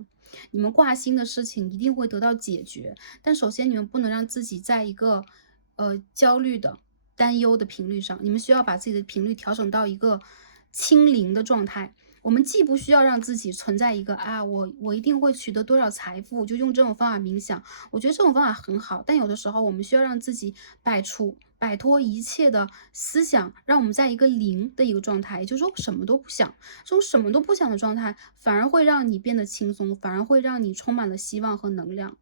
你们挂心的事情一定会得到解决，但首先你们不能让自己在一个焦虑的、担忧的频率上，你们需要把自己的频率调整到一个清零的状态。我们既不需要让自己存在一个我一定会取得多少财富，就用这种方法冥想，我觉得这种方法很好，但有的时候我们需要让自己摆脱一切的思想，让我们在一个零的一个状态，也就是说什么都不想。这种什么都不想的状态，反而会让你变得轻松，反而会让你充满了希望和能量。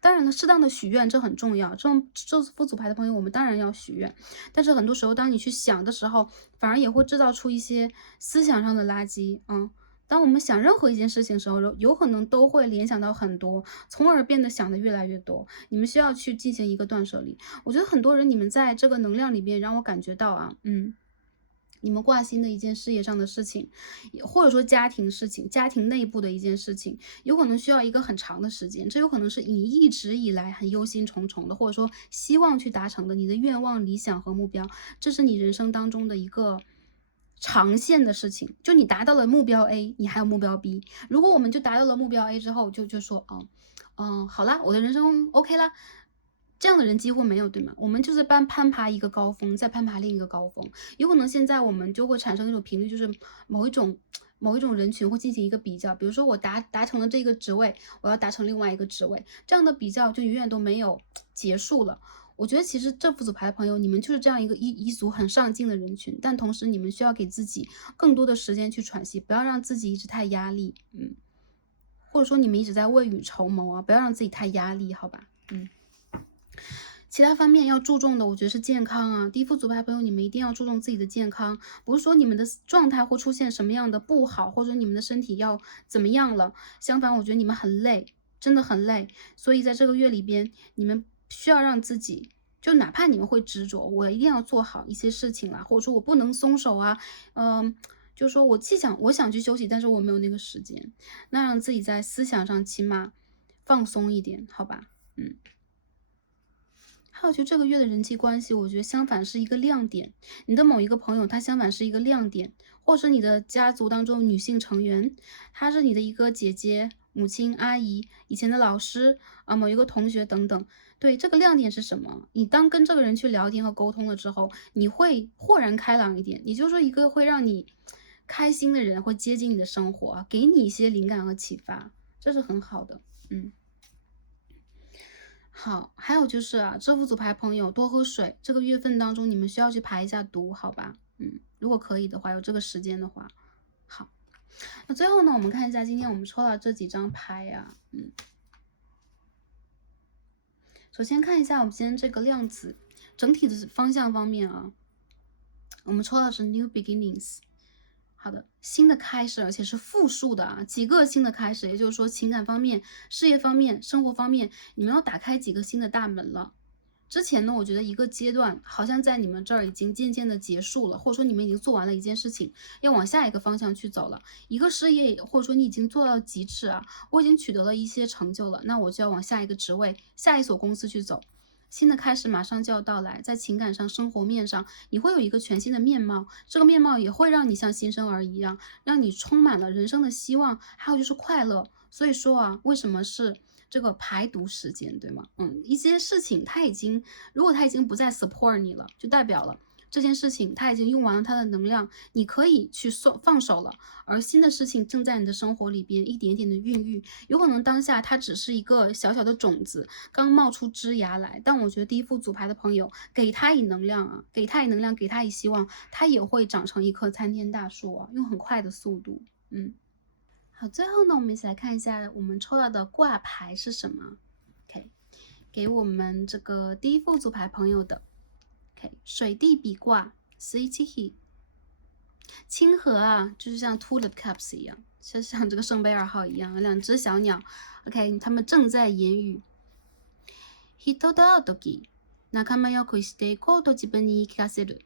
当然了，适当的许愿这很重要，这副组牌的朋友，我们当然要许愿，但是很多时候当你去想的时候，反而也会制造出一些思想上的垃圾，当我们想任何一件事情的时候，有可能都会联想到很多，从而变得想的越来越多。你们需要去进行一个断舍离。我觉得很多人，你们在这个能量里边让我感觉到啊，你们挂心的一件事业上的事情，或者说家庭事情，家庭内部的一件事情，有可能需要一个很长的时间，这有可能是你一直以来很忧心忡忡的，或者说希望去达成的你的愿望、理想和目标，这是你人生当中的一个长线的事情。就你达到了目标 A，你还有目标 B。如果我们就达到了目标 A 之后，就说好啦，我的人生 OK 啦。这样的人几乎没有，对吗？我们就是攀爬一个高峰，再攀爬另一个高峰。有可能现在我们就会产生一种频率，就是某一种人群会进行一个比较，比如说我达成了这个职位，我要达成另外一个职位，这样的比较就永远都没有结束了。我觉得其实这副组牌的朋友，你们就是这样一组很上进的人群，但同时你们需要给自己更多的时间去喘息，不要让自己一直太压力，或者说你们一直在未雨绸缪啊，不要让自己太压力，好吧，其他方面要注重的，我觉得是健康啊。第一副组牌朋友，你们一定要注重自己的健康，不是说你们的状态会出现什么样的不好，或者说你们的身体要怎么样了。相反，我觉得你们很累，真的很累。所以在这个月里边，你们需要让自己，就哪怕你们会执着，我一定要做好一些事情啦，或者说我不能松手啊，就是说我想去休息，但是我没有那个时间，那让自己在思想上起码放松一点，好吧？还有就这个月的人际关系，我觉得相反是一个亮点。你的某一个朋友，他相反是一个亮点，或者你的家族当中女性成员，她是你的一个姐姐、母亲、阿姨、以前的老师啊，某一个同学等等。对，这个亮点是什么？你当跟这个人去聊天和沟通了之后，你会豁然开朗一点。也就是说，一个会让你开心的人会接近你的生活，给你一些灵感和启发，这是很好的。好，还有就是啊，这副组牌朋友多喝水，这个月份当中你们需要去排一下毒，好吧？如果可以的话，有这个时间的话，好。那最后呢，我们看一下今天我们抽到这几张牌呀，首先看一下我们今天这个量子整体的方向方面啊，我们抽到的是 New Beginnings。好的，新的开始，而且是复数的啊，几个新的开始，也就是说情感方面、事业方面、生活方面，你们要打开几个新的大门了。之前呢，我觉得一个阶段好像在你们这儿已经渐渐的结束了，或者说你们已经做完了一件事情，要往下一个方向去走了。一个事业，或者说你已经做到极致啊，我已经取得了一些成就了，那我就要往下一个职位、下一所公司去走。新的开始马上就要到来，在情感上、生活面上，你会有一个全新的面貌，这个面貌也会让你像新生儿一样，让你充满了人生的希望，还有就是快乐。所以说啊，为什么是这个排毒时间，对吗？一些事情如果它已经不再 support 你了，就代表了这件事情它已经用完了它的能量，你可以去放手了。而新的事情正在你的生活里边一点点的孕育，有可能当下它只是一个小小的种子，刚冒出枝芽来。但我觉得第一副组牌的朋友，给他以能量啊，给他以能量，给他以希望，他也会长成一棵参天大树啊，用很快的速度。好，最后呢，我们一起来看一下我们抽到的挂牌是什么。OK，给我们这个第一副组牌朋友的 OK 水地比卦 City 清河啊，就是像 Tulip Cups 一样，像这个圣杯2号一样，两只小鸟。OK，他们正在言语。人と会うとき、仲間良くしていこうと自分に言い聞かせる。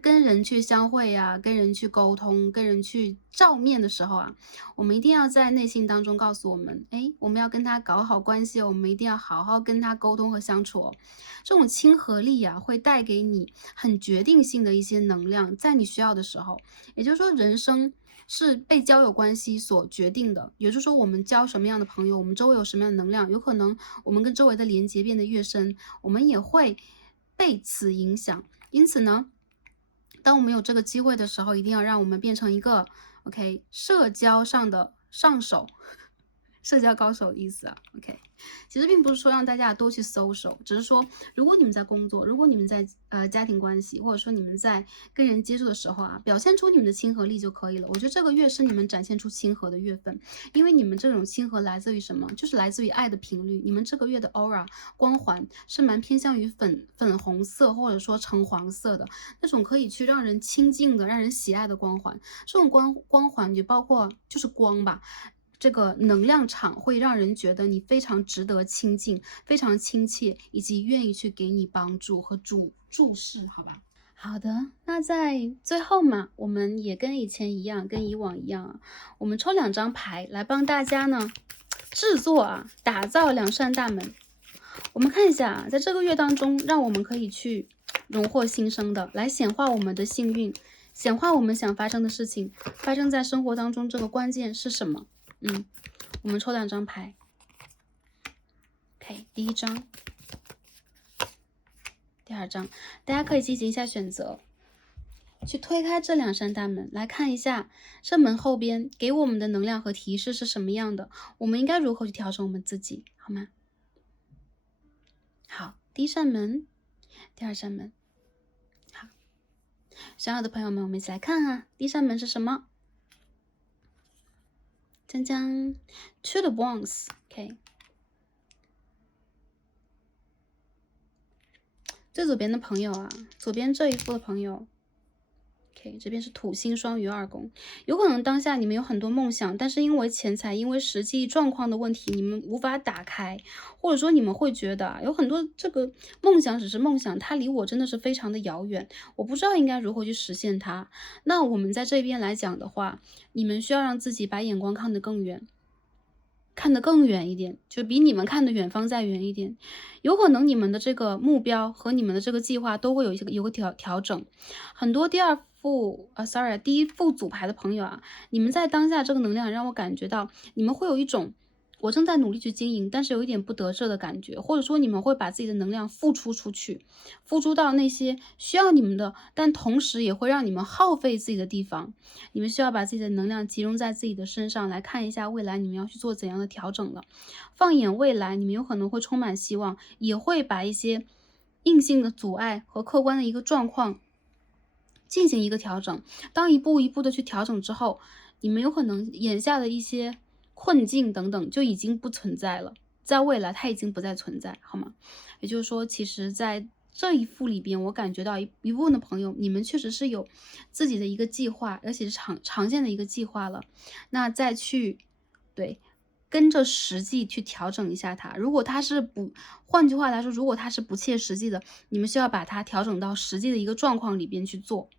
跟人去相会啊，跟人去沟通，跟人去照面的时候啊，我们一定要在内心当中告诉我们，我们要跟他搞好关系，我们一定要好好跟他沟通和相处哦。这种亲和力啊，会带给你很决定性的一些能量，在你需要的时候。也就是说，人生是被交友关系所决定的，也就是说，我们交什么样的朋友，我们周围有什么样的能量，有可能我们跟周围的连接变得越深，我们也会被此影响。因此呢，当我们有这个机会的时候，一定要让我们变成一个 OK 社交上的上手，社交高手的意思啊。OK， 其实并不是说让大家多去 social， 只是说如果你们在工作，如果你们在家庭关系，或者说你们在跟人接触的时候啊，表现出你们的亲和力就可以了。我觉得这个月是你们展现出亲和的月份，因为你们这种亲和来自于什么？就是来自于爱的频率。你们这个月的 aura 光环是蛮偏向于粉红色或者说橙黄色的那种，可以去让人亲近的、让人喜爱的光环。这种光环就包括就是光吧。这个能量场会让人觉得你非常值得亲近，非常亲切，以及愿意去给你帮助和注视，好吧？好的，那在最后嘛，我们也跟以前一样，跟以往一样啊，我们抽2张牌来帮大家呢制作打造2扇大门。我们看一下在这个月当中，让我们可以去荣获新生的，来显化我们的幸运，显化我们想发生的事情，发生在生活当中，这个关键是什么？我们抽2张牌。OK， 第1张，第2张，大家可以进行一下选择，去推开这2扇大门，来看一下这门后边给我们的能量和提示是什么样的，我们应该如何去调整我们自己，好吗？好，第1扇门，第2扇门。好，想要的朋友们，我们一起来看第1扇门是什么？将将 ，Two of Wands，OK。最左边的朋友左边这一副的朋友 ，OK， 这边是土星双鱼2宫，有可能当下你们有很多梦想，但是因为钱财、因为实际状况的问题，你们无法打开，或者说你们会觉得有很多这个梦想只是梦想，它离我真的是非常的遥远，我不知道应该如何去实现它。那我们在这边来讲的话，你们需要让自己把眼光看得更远。看得更远一点，就比你们看的远方再远一点，有可能你们的这个目标和你们的这个计划都会有个调整。很多第一副组牌的朋友你们在当下这个能量让我感觉到你们会有一种我正在努力去经营，但是有一点不得志的感觉，或者说你们会把自己的能量付出出去，付出到那些需要你们的，但同时也会让你们耗费自己的地方。你们需要把自己的能量集中在自己的身上，来看一下未来你们要去做怎样的调整了。放眼未来，你们有可能会充满希望，也会把一些硬性的阻碍和客观的一个状况进行一个调整。当一步一步的去调整之后，你们有可能眼下的一些困境等等就已经不存在了，在未来它已经不再存在，好吗？也就是说，其实在这一副里边，我感觉到一部分的朋友，你们确实是有自己的一个计划，而且是长线的一个计划了。那再去跟着实际去调整一下它。如果它是换句话来说，如果它是不切实际的，你们需要把它调整到实际的一个状况里边去做，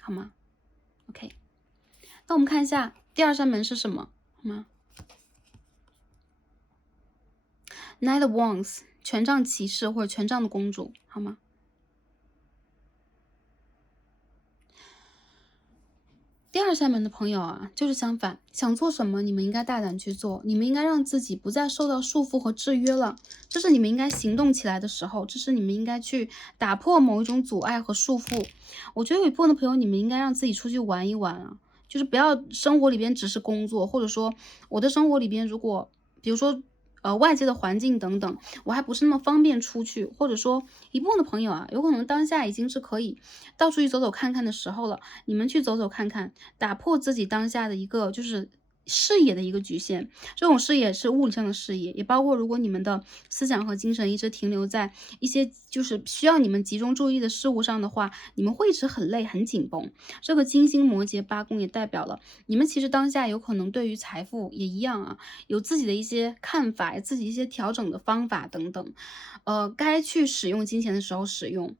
好吗 ？OK， 那我们看一下第2扇门是什么，好吗？Knight of Wands， 权杖骑士或者权杖的公主，好吗？第2扇门的朋友就是相反，想做什么你们应该大胆去做，你们应该让自己不再受到束缚和制约了，这是你们应该行动起来的时候，这是你们应该去打破某一种阻碍和束缚。我觉得有一部分的朋友，你们应该让自己出去玩一玩就是不要生活里边只是工作，或者说我的生活里边如果比如说外界的环境等等，我还不是那么方便出去，或者说一部分的朋友有可能当下已经是可以到处去走走看看的时候了，你们去走走看看，打破自己当下的一个就是视野的一个局限，这种视野是物理上的视野，也包括如果你们的思想和精神一直停留在一些就是需要你们集中注意的事物上的话，你们会一直很累很紧绷。这个金星摩羯8宫也代表了你们其实当下有可能对于财富也一样有自己的一些看法，自己一些调整的方法等等，该去使用金钱的时候使用，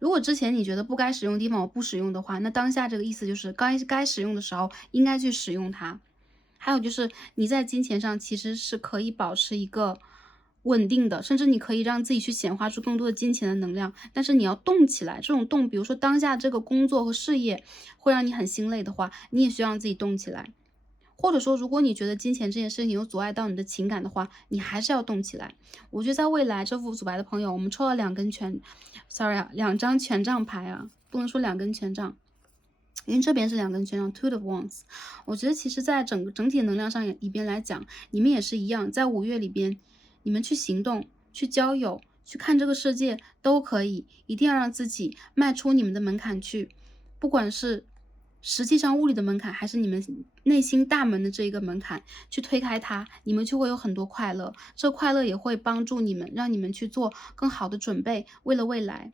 如果之前你觉得不该使用的地方我不使用的话，那当下这个意思就是该使用的时候应该去使用它。还有就是你在金钱上其实是可以保持一个稳定的，甚至你可以让自己去显化出更多的金钱的能量，但是你要动起来，这种动比如说当下这个工作和事业会让你很心累的话，你也需要让自己动起来。或者说如果你觉得金钱这件事情有阻碍到你的情感的话，你还是要动起来。我觉得在未来这副组牌的朋友，我们抽了2张权杖牌不能说2根权杖，因为这边是2根权杖 Two of Wands，我觉得其实在整体能量上里边来讲，你们也是一样，在5月里边，你们去行动、去交友、去看这个世界都可以，一定要让自己迈出你们的门槛去，不管是实际上物理的门槛，还是你们内心大门的这一个门槛，去推开它，你们就会有很多快乐。这快乐也会帮助你们，让你们去做更好的准备，为了未来。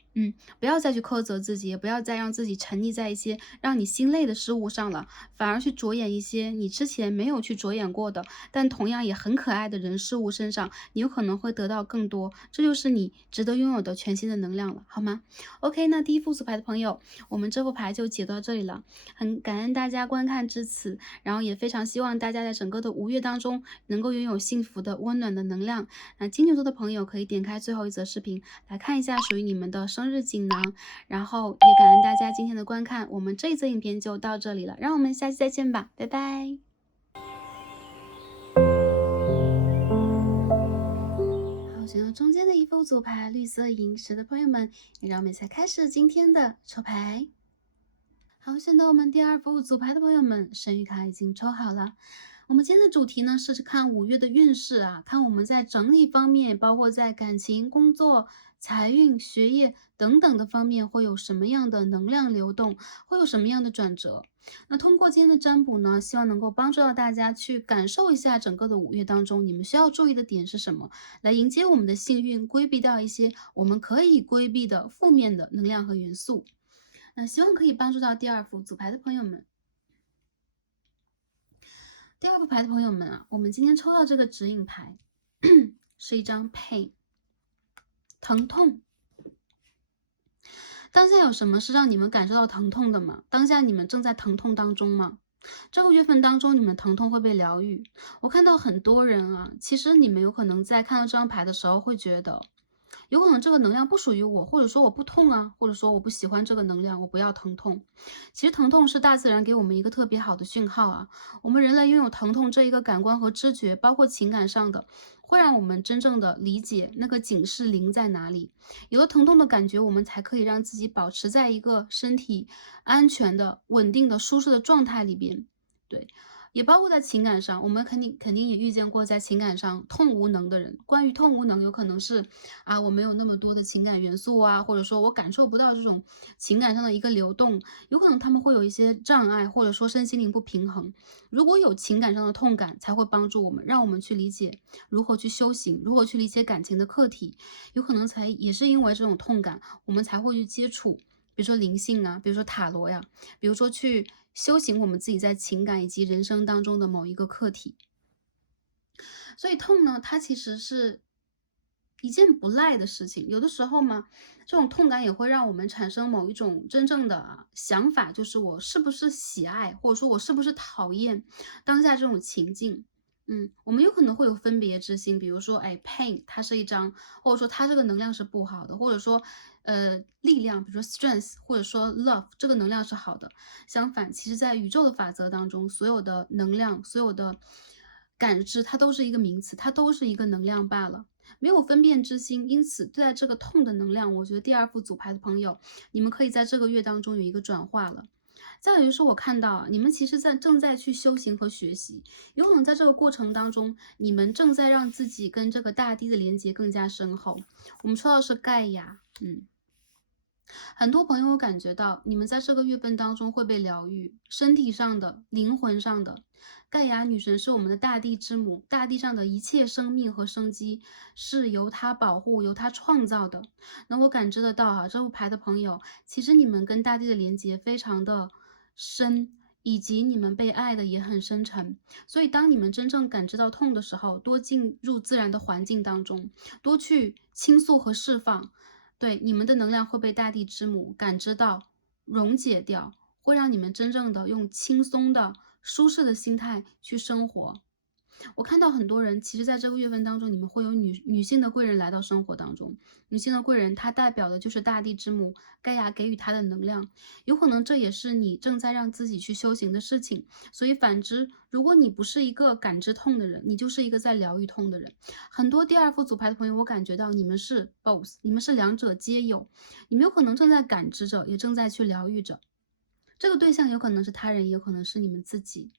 不要再去苛责自己，也不要再让自己沉溺在一些让你心累的事物上了，反而去着眼一些你之前没有去着眼过的，但同样也很可爱的人事物身上，你有可能会得到更多，这就是你值得拥有的全新的能量了，好吗？OK，那第一副组牌的朋友，我们这副牌就解到这里了。很感恩大家观看至此，然后也非常希望大家在整个的5月当中能够拥有幸福的温暖的能量。那金牛座的朋友可以点开最后一则视频来看一下属于你们的生日锦囊，然后也感恩大家今天的观看，我们这一则影片就到这里了，让我们下期再见吧，拜拜。好，选到中间的一副组牌绿色萤石的朋友们，也让我们一起开始今天的抽牌。好，选到我们第2副组牌的朋友们，神谕卡已经抽好了。我们今天的主题呢是看5月的运势啊，看我们在整理方面，包括在感情、工作、财运、学业等等的方面会有什么样的能量流动，会有什么样的转折。那通过今天的占卜呢，希望能够帮助到大家去感受一下整个的5月当中，你们需要注意的点是什么，来迎接我们的幸运，规避掉一些我们可以规避的负面的能量和元素。那希望可以帮助到第2副组牌的朋友们。第2副牌的朋友们啊，我们今天抽到这个指引牌是一张 pain， 疼痛。当下有什么是让你们感受到疼痛的吗？当下你们正在疼痛当中吗？这个月份当中，你们疼痛会被疗愈。我看到很多人啊，其实你们有可能在看到这张牌的时候会觉得，有可能这个能量不属于我，或者说我不痛啊，或者说我不喜欢这个能量，我不要疼痛。其实疼痛是大自然给我们一个特别好的讯号啊，我们人类拥有疼痛这一个感官和知觉，包括情感上的，会让我们真正的理解那个警示铃在哪里。有了疼痛的感觉，我们才可以让自己保持在一个身体安全的、稳定的、舒适的状态里边。对。也包括在情感上，我们肯定也遇见过在情感上痛无能的人。关于痛无能，有可能是我没有那么多的情感元素啊，或者说我感受不到这种情感上的一个流动，有可能他们会有一些障碍，或者说身心灵不平衡。如果有情感上的痛感，才会帮助我们，让我们去理解如何去修行，如何去理解感情的课题。有可能也是因为这种痛感，我们才会去接触，比如说灵性啊，比如说塔罗呀，比如说去修行我们自己在情感以及人生当中的某一个课题。所以痛呢，它其实是一件不赖的事情。有的时候嘛，这种痛感也会让我们产生某一种真正的想法，就是我是不是喜爱，或者说我是不是讨厌当下这种情境。我们有可能会有分别之心，比如说，pain 它是一张，或者说它这个能量是不好的，或者说，力量，比如说 strength，或者说 love，这个能量是好的。相反，其实在宇宙的法则当中，所有的能量，所有的感知，它都是一个名词，它都是一个能量罢了，没有分辨之心。因此，对待这个痛的能量，我觉得第2副组牌的朋友，你们可以在这个月当中有一个转化了。再有就是我看到你们其实正在去修行和学习，有可能在这个过程当中，你们正在让自己跟这个大地的连接更加深厚。我们说到是盖亚，很多朋友感觉到你们在这个月份当中会被疗愈，身体上的、灵魂上的。盖亚女神是我们的大地之母，大地上的一切生命和生机是由她保护、由她创造的。那我感知得到这副牌的朋友，其实你们跟大地的连接非常的深，以及你们被爱的也很深沉。所以当你们真正感知到痛的时候，多进入自然的环境当中，多去倾诉和释放。对，你们的能量会被大地之母感知到、溶解掉，会让你们真正的用轻松的、舒适的心态去生活。我看到很多人，其实在这个月份当中，你们会有女性的贵人来到生活当中。女性的贵人，她代表的就是大地之母盖亚给予她的能量，有可能这也是你正在让自己去修行的事情。所以反之，如果你不是一个感知痛的人，你就是一个在疗愈痛的人。很多第2副组牌的朋友，我感觉到你们是 both， 你们是两者皆有，你们有可能正在感知着，也正在去疗愈着。这个对象有可能是他人，也有可能是你们自己。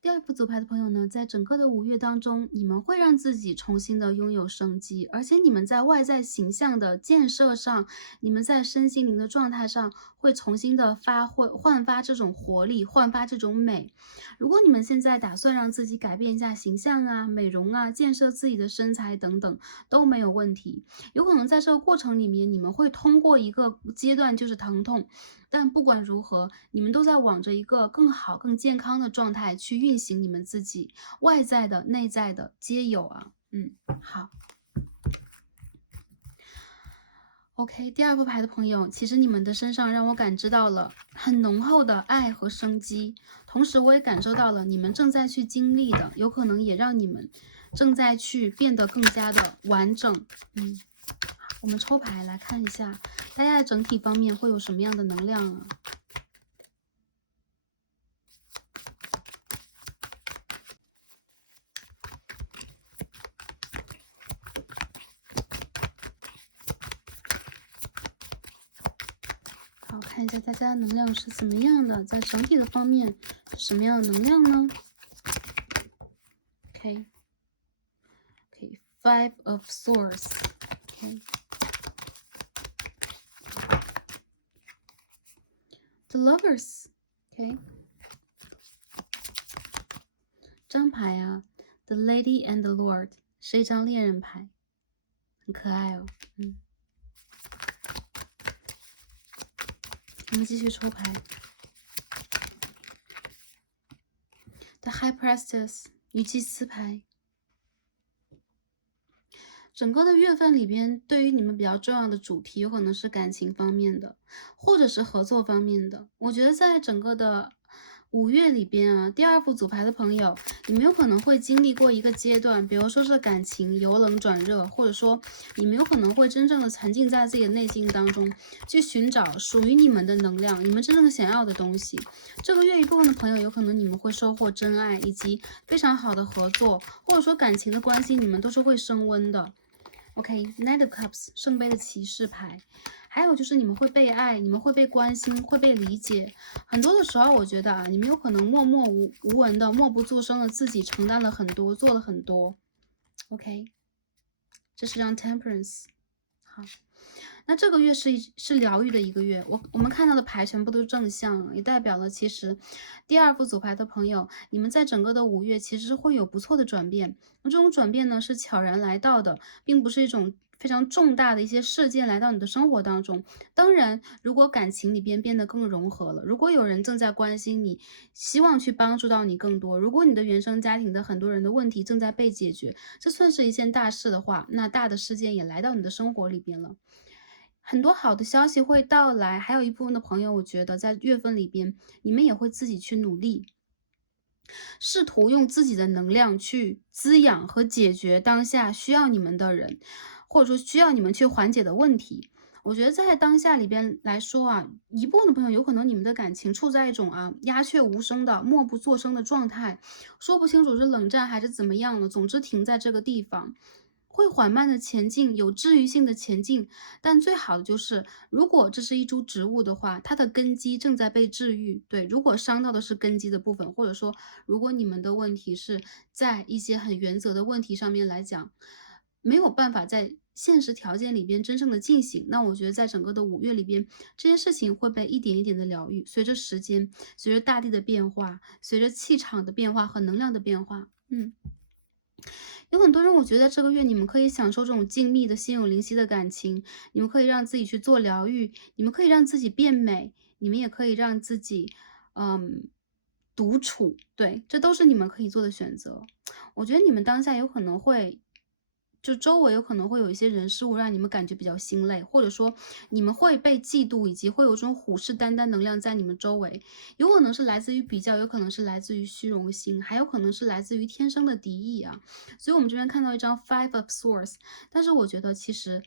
第二副组牌的朋友呢，在整个的5月当中，你们会让自己重新的拥有生机，而且你们在外在形象的建设上，你们在身心灵的状态上，会重新的焕发这种活力，焕发这种美。如果你们现在打算让自己改变一下形象啊、美容啊、建设自己的身材等等，都没有问题。有可能在这个过程里面，你们会通过一个阶段，就是疼痛，但不管如何，你们都在往着一个更好、更健康的状态去运行你们自己，外在的、内在的皆有啊。好。OK，第二副牌的朋友，其实你们的身上让我感知到了很浓厚的爱和生机，同时我也感受到了你们正在去经历的，有可能也让你们正在去变得更加的完整。我们抽牌来看一下，大家在整体方面会有什么样的能量啊？好，看一下大家的能量是怎么样的，在整体的方面是什么样的能量呢？OK，Five of Swords。OK，The Lovers。OK，这张牌啊 ，The Lady and the Lord 是一张恋人牌，很可爱哦。我们继续抽牌。The High Priestess 女祭司牌。整个的月份里边，对于你们比较重要的主题，有可能是感情方面的，或者是合作方面的。我觉得在整个的5月里边啊，第二副组牌的朋友，你们有可能会经历过一个阶段，比如说是感情由冷转热，或者说你们有可能会真正的沉浸在自己的内心当中，去寻找属于你们的能量，你们真正想要的东西。这个月一部分的朋友，有可能你们会收获真爱，以及非常好的合作，或者说感情的关系，你们都是会升温的。OK，Knight of Cups 圣杯的骑士牌，还有就是你们会被爱，你们会被关心，会被理解。很多的时候，我觉得啊，你们有可能默默无闻的、默不作声的自己承担了很多，做了很多。OK，这是张 Temperance。好，那这个月是疗愈的一个月。我们看到的牌全部都是正向，也代表了其实第二副组牌的朋友，你们在整个的5月其实会有不错的转变。那这种转变呢，是悄然来到的，并不是一种非常重大的一些事件来到你的生活当中。当然，如果感情里边变得更融合了，如果有人正在关心你，希望去帮助到你更多，如果你的原生家庭的很多人的问题正在被解决，这算是一件大事的话，那大的事件也来到你的生活里边了。很多好的消息会到来，还有一部分的朋友，我觉得在月份里边，你们也会自己去努力，试图用自己的能量去滋养和解决当下需要你们的人，或者说需要你们去缓解的问题。我觉得在当下里边来说啊，一部分的朋友有可能你们的感情处在一种鸦雀无声的默不作声的状态，说不清楚是冷战还是怎么样的，总之停在这个地方。会缓慢的前进，有治愈性的前进，但最好的就是，如果这是一株植物的话，它的根基正在被治愈。对，如果伤到的是根基的部分，或者说，如果你们的问题是在一些很原则的问题上面来讲，没有办法在现实条件里边真正的进行，那我觉得在整个的5月里边，这件事情会被一点一点的疗愈，随着时间，随着大地的变化，随着气场的变化和能量的变化。有很多人，我觉得这个月你们可以享受这种静谧的心有灵犀的感情，你们可以让自己去做疗愈，你们可以让自己变美，你们也可以让自己，独处，对，这都是你们可以做的选择。我觉得你们当下有可能会就周围有可能会有一些人事物让你们感觉比较心累，或者说你们会被嫉妒，以及会有这种虎视眈眈能量在你们周围，有可能是来自于比较，有可能是来自于虚荣心，还有可能是来自于天生的敌意啊。所以我们这边看到一张 Five of Swords， 但是我觉得其实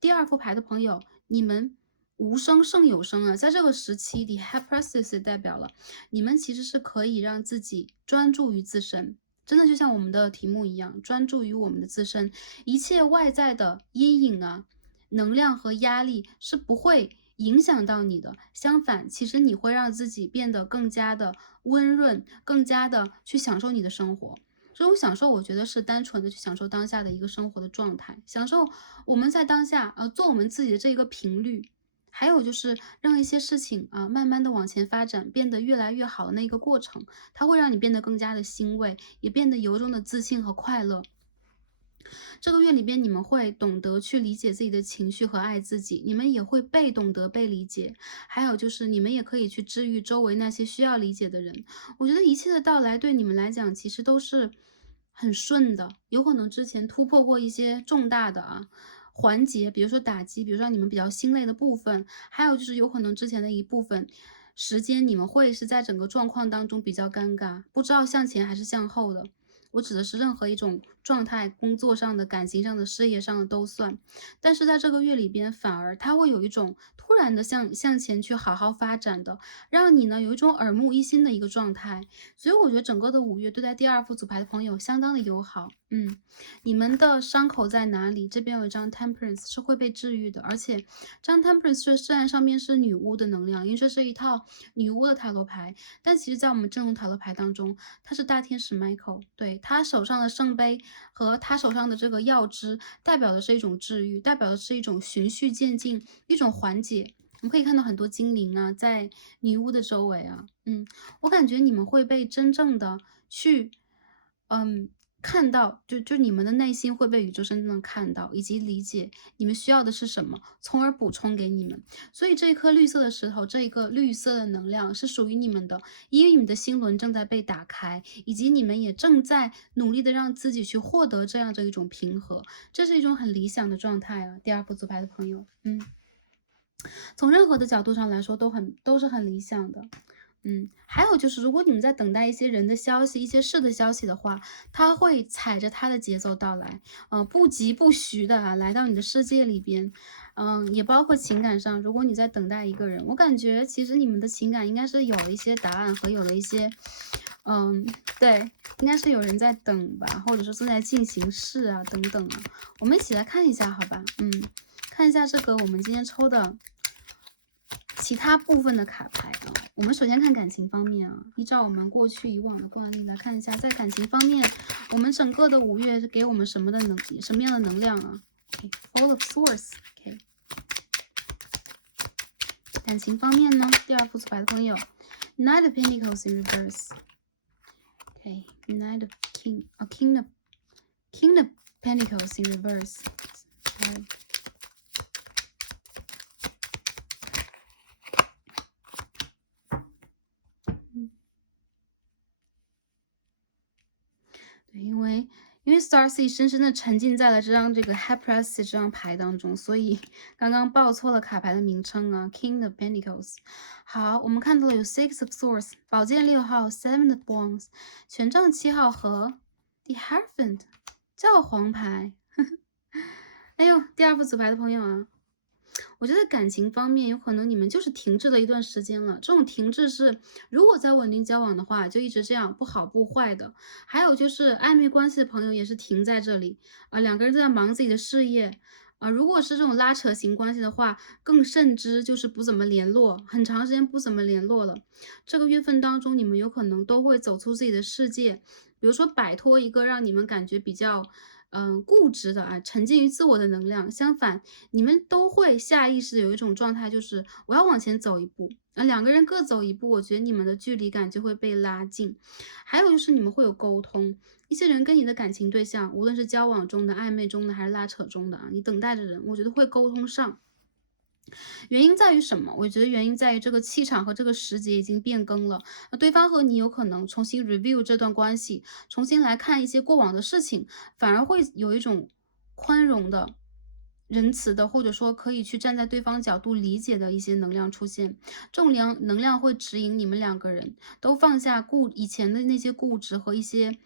第二副牌的朋友，你们无声胜有声啊，在这个时期，The High Priestess 代表了你们其实是可以让自己专注于自身。真的就像我们的题目一样，专注于我们的自身，一切外在的阴影啊、能量和压力是不会影响到你的。相反，其实你会让自己变得更加的温润，更加的去享受你的生活。这种享受，我觉得是单纯的去享受当下的一个生活的状态，享受我们在当下，做我们自己的这一个频率。还有就是让一些事情啊，慢慢的往前发展，变得越来越好的那一个过程，它会让你变得更加的欣慰，也变得由衷的自信和快乐。这个月里边，你们会懂得去理解自己的情绪和爱自己，你们也会被懂得被理解。还有就是你们也可以去治愈周围那些需要理解的人。我觉得一切的到来对你们来讲其实都是很顺的，有可能之前突破过一些重大的环节，比如说打击，比如说让你们比较心累的部分，还有就是有可能之前的一部分时间你们会是在整个状况当中比较尴尬，不知道向前还是向后的。我指的是任何一种状态，工作上的、感情上的、事业上的都算。但是在这个月里边，反而它会有一种突然的向前去好好发展的，让你呢有一种耳目一新的一个状态。所以我觉得整个的5月对待第二副组牌的朋友相当的友好。你们的伤口在哪里？这边有一张 Temperance 是会被治愈的，而且这张 Temperance 虽然上面是女巫的能量，因为这是一套女巫的塔罗牌，但其实在我们正统塔罗牌当中，它是大天使 Michael，对，他手上的圣杯和他手上的这个药汁，代表的是一种治愈，代表的是一种循序渐进，一种缓解。我们可以看到很多精灵啊，在女巫的周围啊，我感觉你们会被真正的去，看到，就你们的内心会被宇宙真正的看到，以及理解你们需要的是什么，从而补充给你们。所以这一颗绿色的石头，这一个绿色的能量是属于你们的，因为你们的心轮正在被打开，以及你们也正在努力的让自己去获得这样的一种平和，这是一种很理想的状态啊。第二副组牌的朋友，从任何的角度上来说都是很理想的。还有就是，如果你们在等待一些人的消息、一些事的消息的话，他会踩着他的节奏到来，不疾不徐的来到你的世界里边，也包括情感上，如果你在等待一个人，我感觉其实你们的情感应该是有了一些答案和有了一些，对，应该是有人在等吧，或者说正在进行式啊等等啊，我们一起来看一下，好吧？看一下这个我们今天抽的其他部分的卡牌啊，我们首先看感情方面啊，依照我们过去以往的惯例来看一下，在感情方面，我们整个的5月是给我们什么样的能量啊？Full of Swords，感情方面呢，第二副组牌的朋友 ，Knight of Pentacles in reverse，Knight of King of Pentacles in reverse，sorry。对，因为 Starcy 深深的沉浸在了这个 High Priestess 这张牌当中，所以刚刚报错了卡牌的名称啊 ，King of Pentacles。好，我们看到了有 Six of Swords，宝剑6号，Seven of Wands，权杖7号和 The Hierophant，教皇牌。哎呦，第二副组牌的朋友啊，我觉得感情方面，有可能你们就是停滞了一段时间了。这种停滞是，如果在稳定交往的话，就一直这样，不好不坏的。还有就是暧昧关系的朋友也是停在这里啊，两个人都在忙自己的事业啊。如果是这种拉扯型关系的话，更甚之就是不怎么联络，很长时间不怎么联络了。这个月份当中，你们有可能都会走出自己的世界，比如说摆脱一个让你们感觉比较固执的沉浸于自我的能量。相反，你们都会下意识有一种状态，就是我要往前走一步。两个人各走一步，我觉得你们的距离感就会被拉近。还有就是你们会有沟通，一些人跟你的感情对象，无论是交往中的、暧昧中的还是拉扯中的你等待着人，我觉得会沟通上。原因在于什么？我觉得原因在于这个气场和这个时节已经变更了。对方和你有可能重新 review 这段关系，重新来看一些过往的事情，反而会有一种宽容的、仁慈的，或者说可以去站在对方角度理解的一些能量出现。这种能量会指引你们两个人都放下以前的那些固执和一些，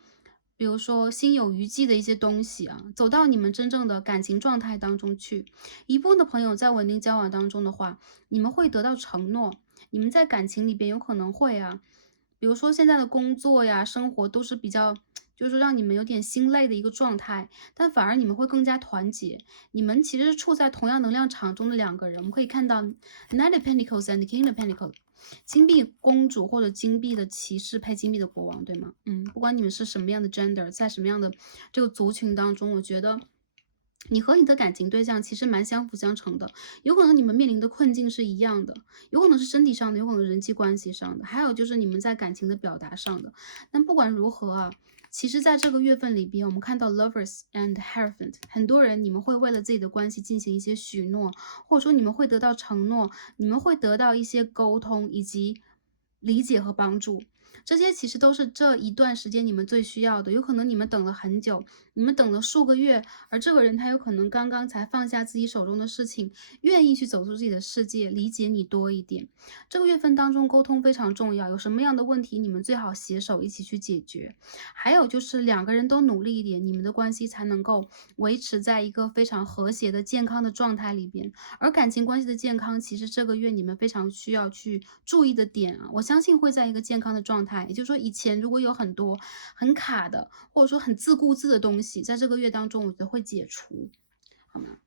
比如说心有余悸的一些东西走到你们真正的感情状态当中去。一部分的朋友在稳定交往当中的话，你们会得到承诺，你们在感情里边有可能会比如说现在的工作呀、生活都是比较就是说让你们有点心累的一个状态，但反而你们会更加团结。你们其实是处在同样能量场中的两个人。我们可以看到 Knight of Pentacles and King of Pentacles， 金币公主或者金币的骑士配金币的国王，对吗？不管你们是什么样的 gender， 在什么样的这个族群当中，我觉得你和你的感情对象其实蛮相辅相成的，有可能你们面临的困境是一样的，有可能是身体上的，有可能是人际关系上的，还有就是你们在感情的表达上的。但不管如何啊，其实在这个月份里边，我们看到 Lovers and Hierophant， 很多人你们会为了自己的关系进行一些许诺，或者说你们会得到承诺，你们会得到一些沟通以及理解和帮助。这些其实都是这一段时间你们最需要的，有可能你们等了很久，你们等了数个月，而这个人他有可能刚刚才放下自己手中的事情，愿意去走出自己的世界，理解你多一点。这个月份当中沟通非常重要，有什么样的问题你们最好携手一起去解决。还有就是两个人都努力一点，你们的关系才能够维持在一个非常和谐的健康的状态里边。而感情关系的健康，其实这个月你们非常需要去注意的点啊，我相信会在一个健康的状态。也就是说，以前如果有很多很卡的，或者说很自顾自的东西，在这个月当中，我觉得会解除，好吗？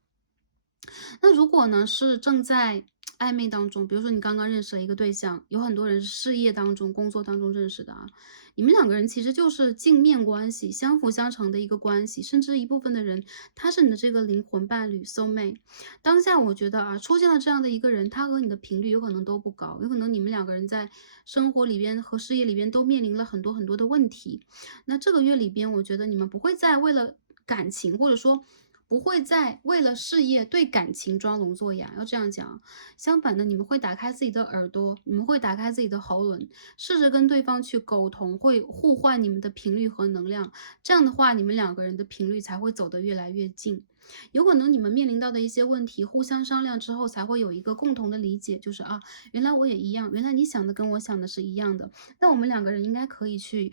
那如果呢是正在暧昧当中，比如说你刚刚认识了一个对象，有很多人是事业当中、工作当中认识的啊，你们两个人其实就是镜面关系，相辅相成的一个关系，甚至一部分的人他是你的这个灵魂伴侣 soul mate。当下我觉得啊，出现了这样的一个人，他和你的频率有可能都不高，有可能你们两个人在生活里边和事业里边都面临了很多很多的问题。那这个月里边，我觉得你们不会再为了感情，或者说不会再为了事业对感情装聋作哑，要这样讲。相反的，你们会打开自己的耳朵，你们会打开自己的喉咙，试着跟对方去沟通，会互换你们的频率和能量。这样的话，你们两个人的频率才会走得越来越近。有可能你们面临到的一些问题，互相商量之后，才会有一个共同的理解，就是啊，原来我也一样，原来你想的跟我想的是一样的。那我们两个人应该可以去，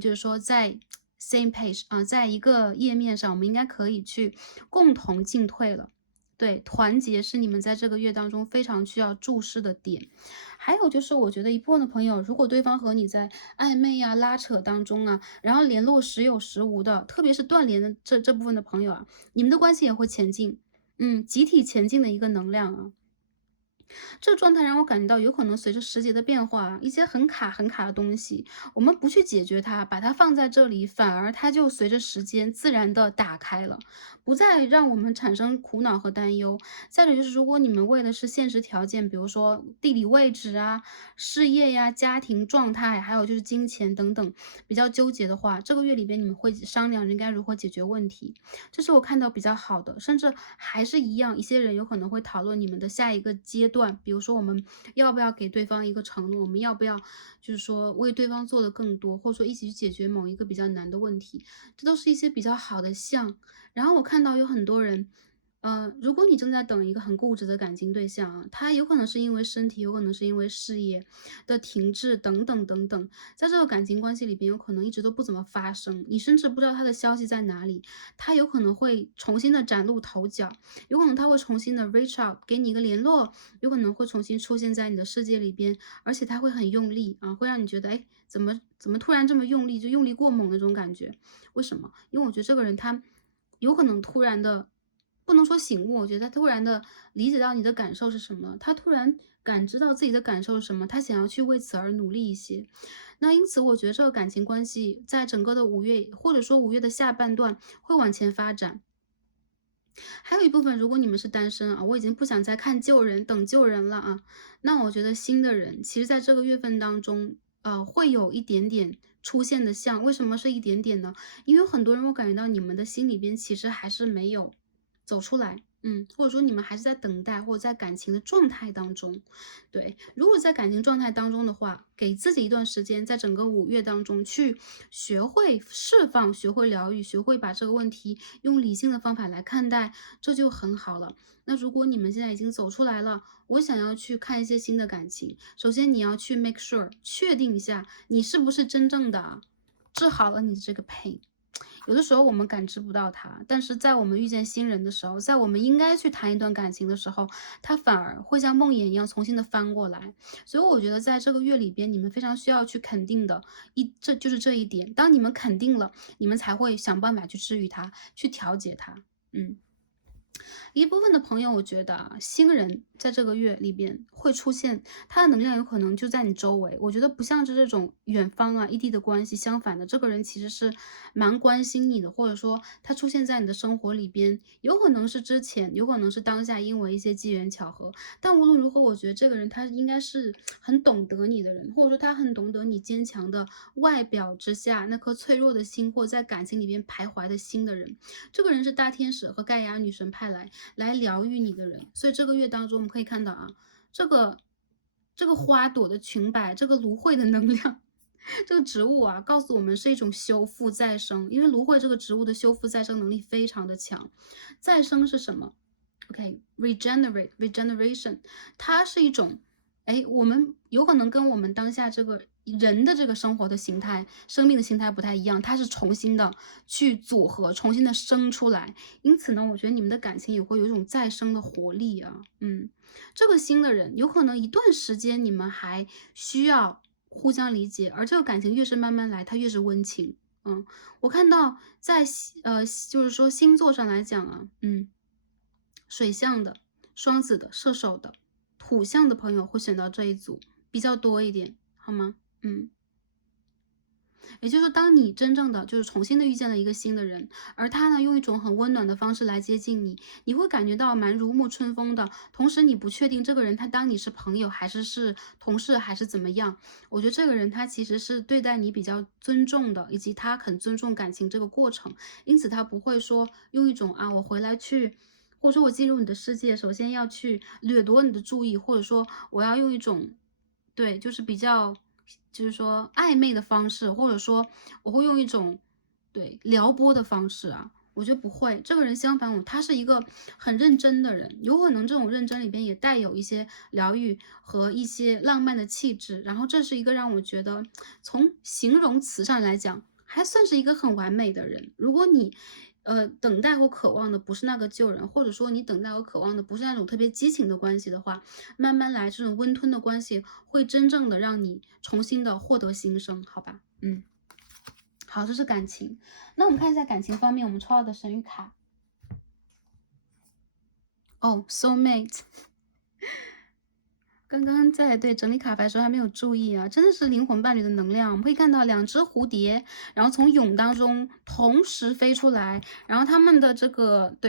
就是说在same page 啊，在一个页面上，我们应该可以去共同进退了。对，团结是你们在这个月当中非常需要注视的点。还有就是我觉得一部分的朋友，如果对方和你在暧昧呀、拉扯当中啊，然后联络时有时无的，特别是断联的这部分的朋友啊，你们的关系也会前进，集体前进的一个能量啊。这个状态让我感觉到，有可能随着时节的变化，一些很卡很卡的东西，我们不去解决它，把它放在这里，反而它就随着时间自然的打开了，不再让我们产生苦恼和担忧。再者就是，如果你们为的是现实条件，比如说地理位置啊、事业呀、家庭状态，还有就是金钱等等比较纠结的话，这个月里边你们会商量应该如何解决问题，这是我看到比较好的。甚至还是一样，一些人有可能会讨论你们的下一个阶段，比如说我们要不要给对方一个承诺，我们要不要就是说为对方做的更多，或者说一起去解决某一个比较难的问题，这都是一些比较好的象。然后我看到有很多人，如果你正在等一个很固执的感情对象啊，他有可能是因为身体，有可能是因为事业的停滞等等等等，在这个感情关系里边，有可能一直都不怎么发生，你甚至不知道他的消息在哪里，他有可能会重新的崭露头角，有可能他会重新的 reach out 给你一个联络，有可能会重新出现在你的世界里边，而且他会很用力啊，会让你觉得，哎，怎么突然这么用力，就用力过猛的那种感觉？为什么？因为我觉得这个人他有可能突然的，不能说醒悟，我觉得他突然的理解到你的感受是什么，他突然感知到自己的感受是什么，他想要去为此而努力一些。那因此我觉得这个感情关系在整个的5月，或者说5月的下半段会往前发展。还有一部分，如果你们是单身啊，我已经不想再看旧人，等旧人了啊。那我觉得新的人，其实在这个月份当中，会有一点点出现的像。为什么是一点点呢？因为很多人我感觉到你们的心里边其实还是没有走出来，或者说你们还是在等待，或者在感情的状态当中。对，如果在感情状态当中的话，给自己一段时间，在整个5月当中去学会释放，学会疗愈，学会把这个问题用理性的方法来看待，这就很好了。那如果你们现在已经走出来了，我想要去看一些新的感情，首先你要去 make sure 确定一下，你是不是真正的治好了你的这个 pain。有的时候我们感知不到它，但是在我们遇见新人的时候，在我们应该去谈一段感情的时候，它反而会像梦魇一样重新的翻过来。所以我觉得在这个月里边，你们非常需要去肯定的这就是这一点。当你们肯定了，你们才会想办法去治愈它，去调节它。嗯。一部分的朋友，我觉得啊，新人在这个月里边会出现，他的能量有可能就在你周围。我觉得不像是这种远方啊、异地的关系，相反的，这个人其实是蛮关心你的，或者说他出现在你的生活里边，有可能是之前，有可能是当下，因为一些机缘巧合。但无论如何，我觉得这个人他应该是很懂得你的人，或者说他很懂得你坚强的外表之下那颗脆弱的心，或者在感情里边徘徊的心的人。这个人是大天使和盖亚女神派来疗愈你的人。所以这个月当中，我们可以看到啊，这个花朵的裙摆，这个芦荟的能量，这个植物啊，告诉我们是一种修复再生。因为芦荟这个植物的修复再生能力非常的强。再生是什么？OK，regeneration，它是一种，我们有可能跟我们当下这个人的这个生活的形态、生命的形态不太一样，它是重新的去组合，重新的生出来。因此呢，我觉得你们的感情也会有一种再生的活力啊。这个新的人有可能一段时间你们还需要互相理解，而这个感情越是慢慢来，它越是温情。我看到在就是说星座上来讲啊，水象的、双子的、射手的、土象的朋友会选到这一组比较多一点，好吗？也就是说，当你真正的就是重新的遇见了一个新的人，而他呢用一种很温暖的方式来接近你，你会感觉到蛮如沐春风的。同时，你不确定这个人他当你是朋友还是同事还是怎么样。我觉得这个人他其实是对待你比较尊重的，以及他很尊重感情这个过程，因此他不会说用一种我回来去。或者说我进入你的世界，首先要去掠夺你的注意，或者说我要用一种对，就是比较，就是说暧昧的方式，或者说我会用一种对撩拨的方式啊，我觉得不会。这个人相反他是一个很认真的人，有可能这种认真里边也带有一些疗愈和一些浪漫的气质。然后这是一个让我觉得从形容词上来讲，还算是一个很完美的人。如果你等待或渴望的不是那个旧人，或者说你等待和渴望的不是那种特别激情的关系的话，慢慢来，这种温吞的关系会真正的让你重新的获得新生，好吧？好，这是感情。那我们看一下感情方面，我们抽到的神谕卡。soulmate。刚刚在整理卡牌的时候还没有注意啊，真的是灵魂伴侣的能量。我们可以看到两只蝴蝶，然后从蛹当中同时飞出来，然后他们的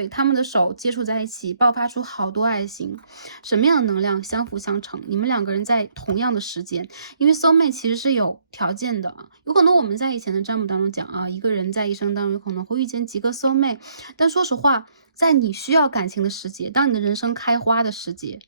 他们的手接触在一起，爆发出好多爱心。什么样的能量？相辅相成，你们两个人在同样的时间，因为 soulmate 其实是有条件的啊。有可能我们在以前的占卜当中讲啊，一个人在一生当中有可能会遇见几个 soulmate，但说实话，在你需要感情的时节，当你的人生开花的时节。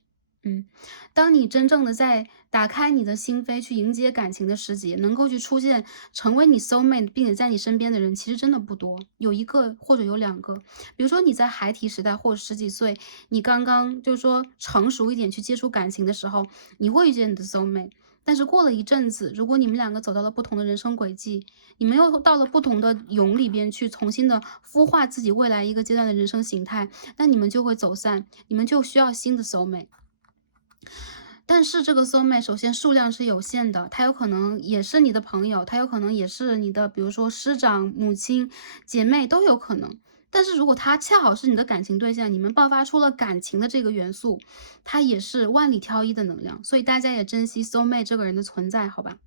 当你真正的在打开你的心扉去迎接感情的时节，能够去出现成为你 soulmate 并且在你身边的人，其实真的不多，有一个或者有两个。比如说你在孩提时代或者十几岁，你刚刚就是说成熟一点去接触感情的时候，你会遇见你的 soulmate。但是过了一阵子，如果你们两个走到了不同的人生轨迹，你们又到了不同的蛹里边去重新的孵化自己未来一个阶段的人生形态，那你们就会走散，你们就需要新的 soulmate。但是这个 soulmate 首先数量是有限的，他有可能也是你的朋友，他有可能也是你的，比如说师长、母亲、姐妹都有可能。但是如果他恰好是你的感情对象，你们爆发出了感情的这个元素，它也是万里挑一的能量，所以大家也珍惜 soulmate 这个人的存在，好吧？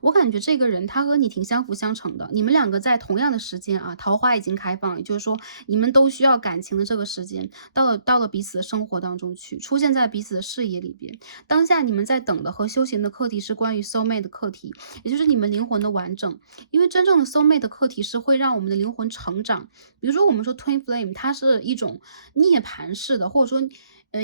我感觉这个人他和你挺相辅相成的，你们两个在同样的时间啊，桃花已经开放，也就是说你们都需要感情的这个时间，到了彼此的生活当中去，出现在彼此的视野里边。当下你们在等的和修行的课题是关于 soulmate 的课题，也就是你们灵魂的完整。因为真正的 soulmate 的课题是会让我们的灵魂成长。比如说我们说 twin flame，它是一种涅槃式的，或者说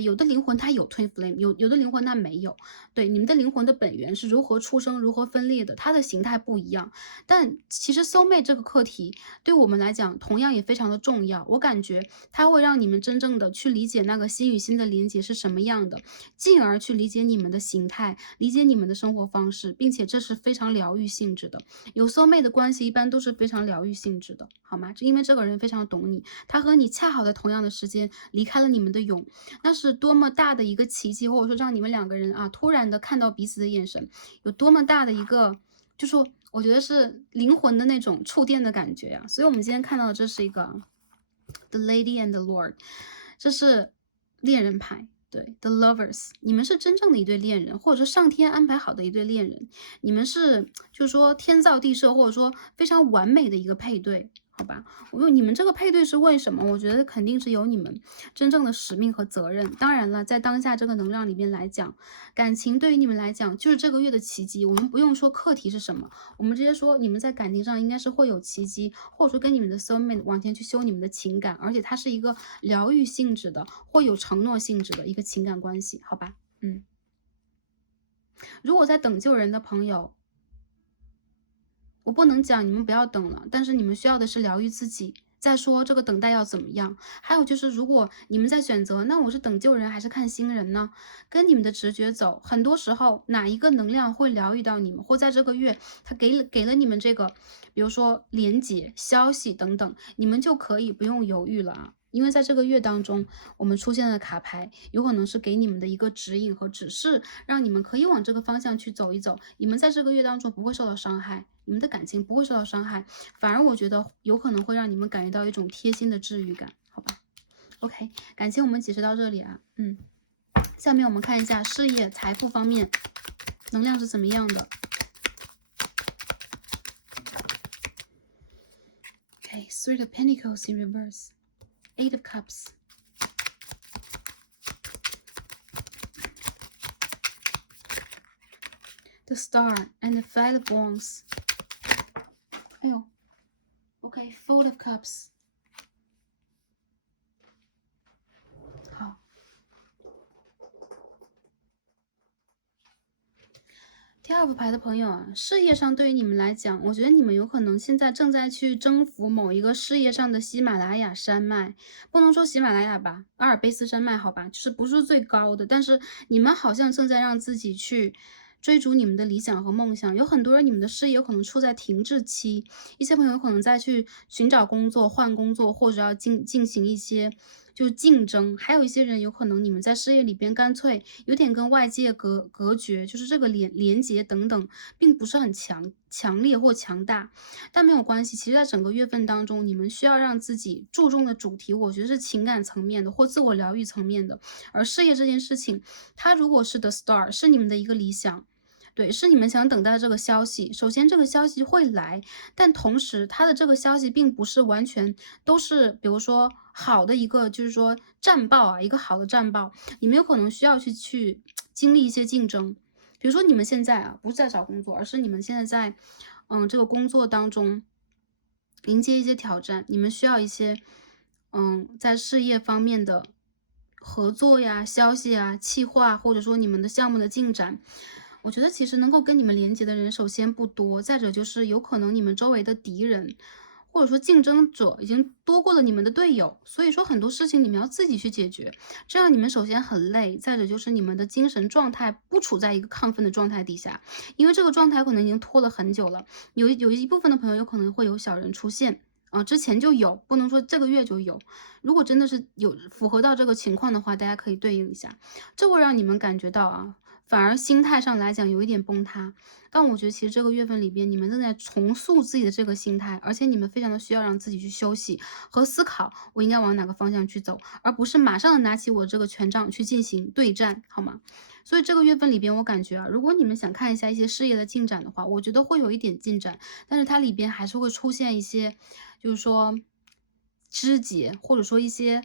有的灵魂它有 twin flame，有的灵魂它没有。对，你们的灵魂的本源是如何出生、如何分裂的，它的形态不一样。但其实 soul mate 这个课题对我们来讲同样也非常的重要。我感觉它会让你们真正的去理解那个心与心的连接是什么样的，进而去理解你们的形态，理解你们的生活方式，并且这是非常疗愈性质的。有 soul mate 的关系一般都是非常疗愈性质的，好吗？因为这个人非常懂你，他和你恰好在同样的时间离开了你们的蛹，那是多么大的一个奇迹，或者说让你们两个人啊突然的看到彼此的眼神，有多么大的一个，就说我觉得是灵魂的那种触电的感觉呀。所以我们今天看到的这是一个 The Lady and the Lord， 这是恋人牌。对 ，The Lovers， 你们是真正的一对恋人，或者说上天安排好的一对恋人，你们是就是说天造地设，或者说非常完美的一个配对。好吧，我说你们这个配对是为什么？我觉得肯定是有你们真正的使命和责任。当然了，在当下这个能量里面来讲，感情对于你们来讲就是这个月的奇迹。我们不用说课题是什么，我们直接说你们在感情上应该是会有奇迹，或者说跟你们的 soul mate 往前去修你们的情感，而且它是一个疗愈性质的，或有承诺性质的一个情感关系，好吧？如果在等救人的朋友，我不能讲你们不要等了，但是你们需要的是疗愈自己。再说这个等待要怎么样？还有就是，如果你们在选择，那我是等救人还是看新人呢？跟你们的直觉走，很多时候哪一个能量会疗愈到你们，或在这个月他给了你们这个，比如说连接、消息等等，你们就可以不用犹豫了啊。因为在这个月当中，我们出现的卡牌有可能是给你们的一个指引和指示，让你们可以往这个方向去走一走。你们在这个月当中不会受到伤害，你们的感情不会受到伤害，反而我觉得有可能会让你们感觉到一种贴心的治愈感，好吧 ？OK， 感情我们解释到这里啊，下面我们看一下事业、财富方面能量是怎么样的。Okay, Three of Pentacles in reverse, Eight of Cups. The Star and the Five of Wands. 哎呦 ，OK, Four of Cups. 好，第二副牌的朋友啊，事业上对于你们来讲，我觉得你们有可能现在正在去征服某一个事业上的喜马拉雅山脉，不能说喜马拉雅吧，阿尔卑斯山脉好吧，就是不是最高的，但是你们好像正在让自己去追逐你们的理想和梦想。有很多人，你们的事业有可能处在停滞期，一些朋友可能在去寻找工作、换工作，或者要进行一些就是竞争，还有一些人有可能你们在事业里边干脆有点跟外界隔绝，就是这个连接等等，并不是很强烈或强大，但没有关系。其实，在整个月份当中，你们需要让自己注重的主题，我觉得是情感层面的或自我疗愈层面的。而事业这件事情，它如果是 the star， 是你们的一个理想。对，是你们想等待这个消息。首先，这个消息会来，但同时，它的这个消息并不是完全都是，比如说好的一个，就是说战报啊，一个好的战报，你们有可能需要去经历一些竞争。比如说，你们现在啊，不是在找工作，而是你们现在在，这个工作当中迎接一些挑战，你们需要一些，在事业方面的合作呀、消息啊、企划，或者说你们的项目的进展。我觉得其实能够跟你们连接的人，首先不多，再者就是有可能你们周围的敌人，或者说竞争者已经多过了你们的队友，所以说很多事情你们要自己去解决，这样你们首先很累，再者就是你们的精神状态不处在一个亢奋的状态底下，因为这个状态可能已经拖了很久了，有一部分的朋友有可能会有小人出现。之前就有，不能说这个月就有。如果真的是有符合到这个情况的话，大家可以对应一下，这会让你们感觉到啊，反而心态上来讲有一点崩塌。但我觉得其实这个月份里边，你们正在重塑自己的这个心态，而且你们非常的需要让自己去休息和思考，我应该往哪个方向去走，而不是马上的拿起我这个权杖去进行对战，好吗？所以这个月份里边，我感觉啊，如果你们想看一下一些事业的进展的话，我觉得会有一点进展，但是它里边还是会出现一些，就是说枝节，或者说一些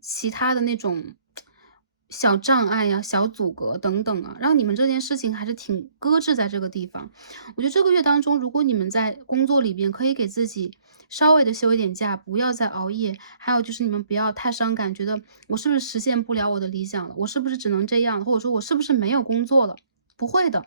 其他的那种小障碍呀、小阻隔等等啊，让你们这件事情还是挺搁置在这个地方。我觉得这个月当中，如果你们在工作里边可以给自己稍微的休一点假，不要再熬夜，还有就是你们不要太伤感，觉得我是不是实现不了我的理想了，我是不是只能这样，或者说我是不是没有工作了？不会的，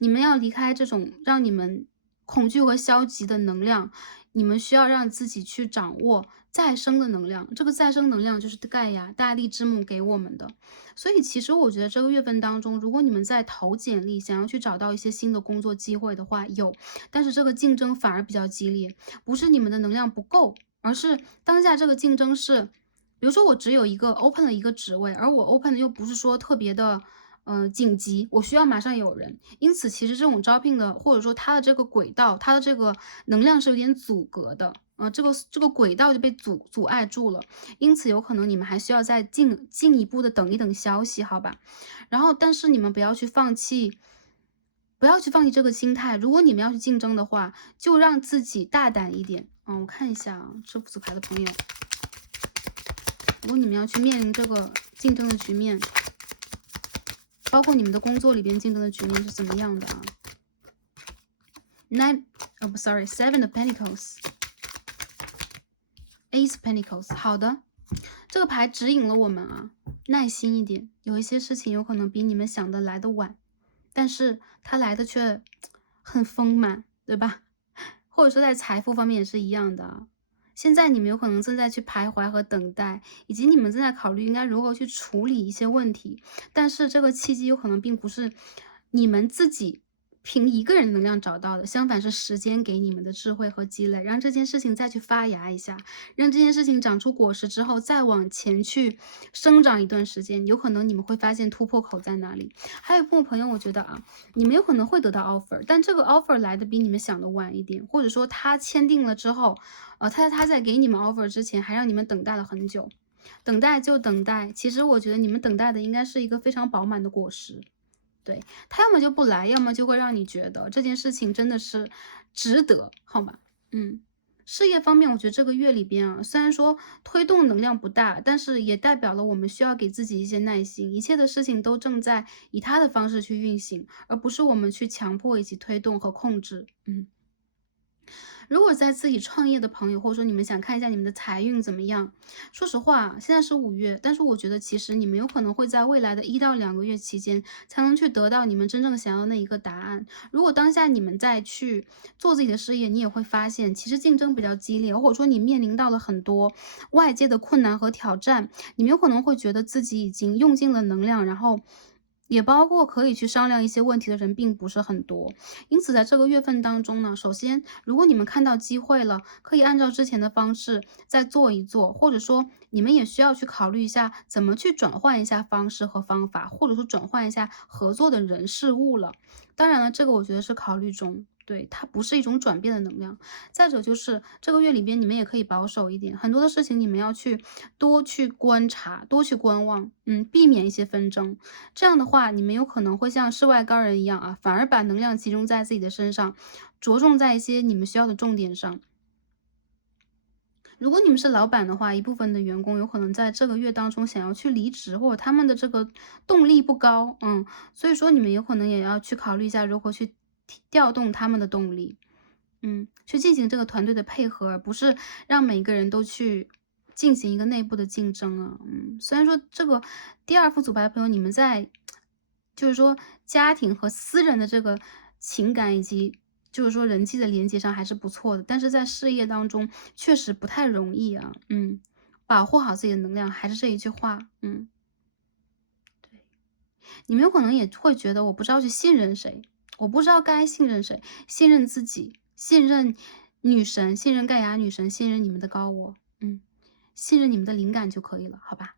你们要离开这种让你们恐惧和消极的能量，你们需要让自己去掌握再生的能量。这个再生能量就是盖亚、大地之母给我们的。所以其实我觉得这个月份当中，如果你们在投简历，想要去找到一些新的工作机会的话，有，但是这个竞争反而比较激烈，不是你们的能量不够，而是当下这个竞争是，比如说我只有一个 open 了一个职位，而我 open 的又不是说特别的紧急，我需要马上有人。因此其实这种招聘的，或者说它的这个轨道，它的这个能量是有点阻隔的。这个轨道就被阻碍住了，因此有可能你们还需要再进一步的等一等消息，好吧？然后，但是你们不要去放弃，不要去放弃这个心态。如果你们要去竞争的话，就让自己大胆一点。我看一下啊，这副子牌的朋友，如果你们要去面临这个竞争的局面，包括你们的工作里边竞争的局面是怎么样的啊？Seven of Pentacles。Ace Pentacles，好的，这个牌指引了我们啊，耐心一点，有一些事情有可能比你们想的来的晚，但是它来的却很丰满，对吧？或者说在财富方面也是一样的啊。现在你们有可能正在去徘徊和等待，以及你们正在考虑应该如何去处理一些问题，但是这个契机有可能并不是你们自己凭一个人的能量找到的，相反是时间给你们的智慧和积累，让这件事情再去发芽一下，让这件事情长出果实之后，再往前去生长一段时间，有可能你们会发现突破口在哪里。还有一部分朋友，我觉得啊，你们有可能会得到 offer， 但这个 offer 来的比你们想的晚一点，或者说他签订了之后，他在给你们 offer 之前，还让你们等待了很久。等待就等待，其实我觉得你们等待的应该是一个非常饱满的果实。对，他要么就不来，要么就会让你觉得这件事情真的是值得，好吧？事业方面，我觉得这个月里边啊，虽然说推动能量不大，但是也代表了我们需要给自己一些耐心，一切的事情都正在以他的方式去运行，而不是我们去强迫以及推动和控制。如果在自己创业的朋友，或者说你们想看一下你们的财运怎么样，说实话，现在是5月，但是我觉得其实你们有可能会在未来的1到2个月期间，才能去得到你们真正想要的那一个答案。如果当下你们再去做自己的事业，你也会发现，其实竞争比较激烈，或者说你面临到了很多外界的困难和挑战，你们有可能会觉得自己已经用尽了能量，然后也包括可以去商量一些问题的人并不是很多。因此在这个月份当中呢，首先如果你们看到机会了，可以按照之前的方式再做一做，或者说你们也需要去考虑一下怎么去转换一下方式和方法，或者说转换一下合作的人事物了。当然了，这个我觉得是考虑中。对，它不是一种转变的能量。再者就是这个月里边，你们也可以保守一点，很多的事情你们要去多去观察，多去观望，避免一些纷争。这样的话，你们有可能会像世外高人一样啊，反而把能量集中在自己的身上，着重在一些你们需要的重点上。如果你们是老板的话，一部分的员工有可能在这个月当中想要去离职，或者他们的这个动力不高，所以说你们有可能也要去考虑一下如何去调动他们的动力，去进行这个团队的配合，而不是让每个人都去进行一个内部的竞争啊。虽然说这个第二副组牌的朋友，你们在就是说家庭和私人的这个情感以及就是说人际的连接上还是不错的，但是在事业当中确实不太容易啊。保护好自己的能量，还是这一句话。对，你们有可能也会觉得我不知道去信任谁，我不知道该信任谁，信任自己，信任女神，信任盖亚女神，信任你们的高我，信任你们的灵感就可以了，好吧？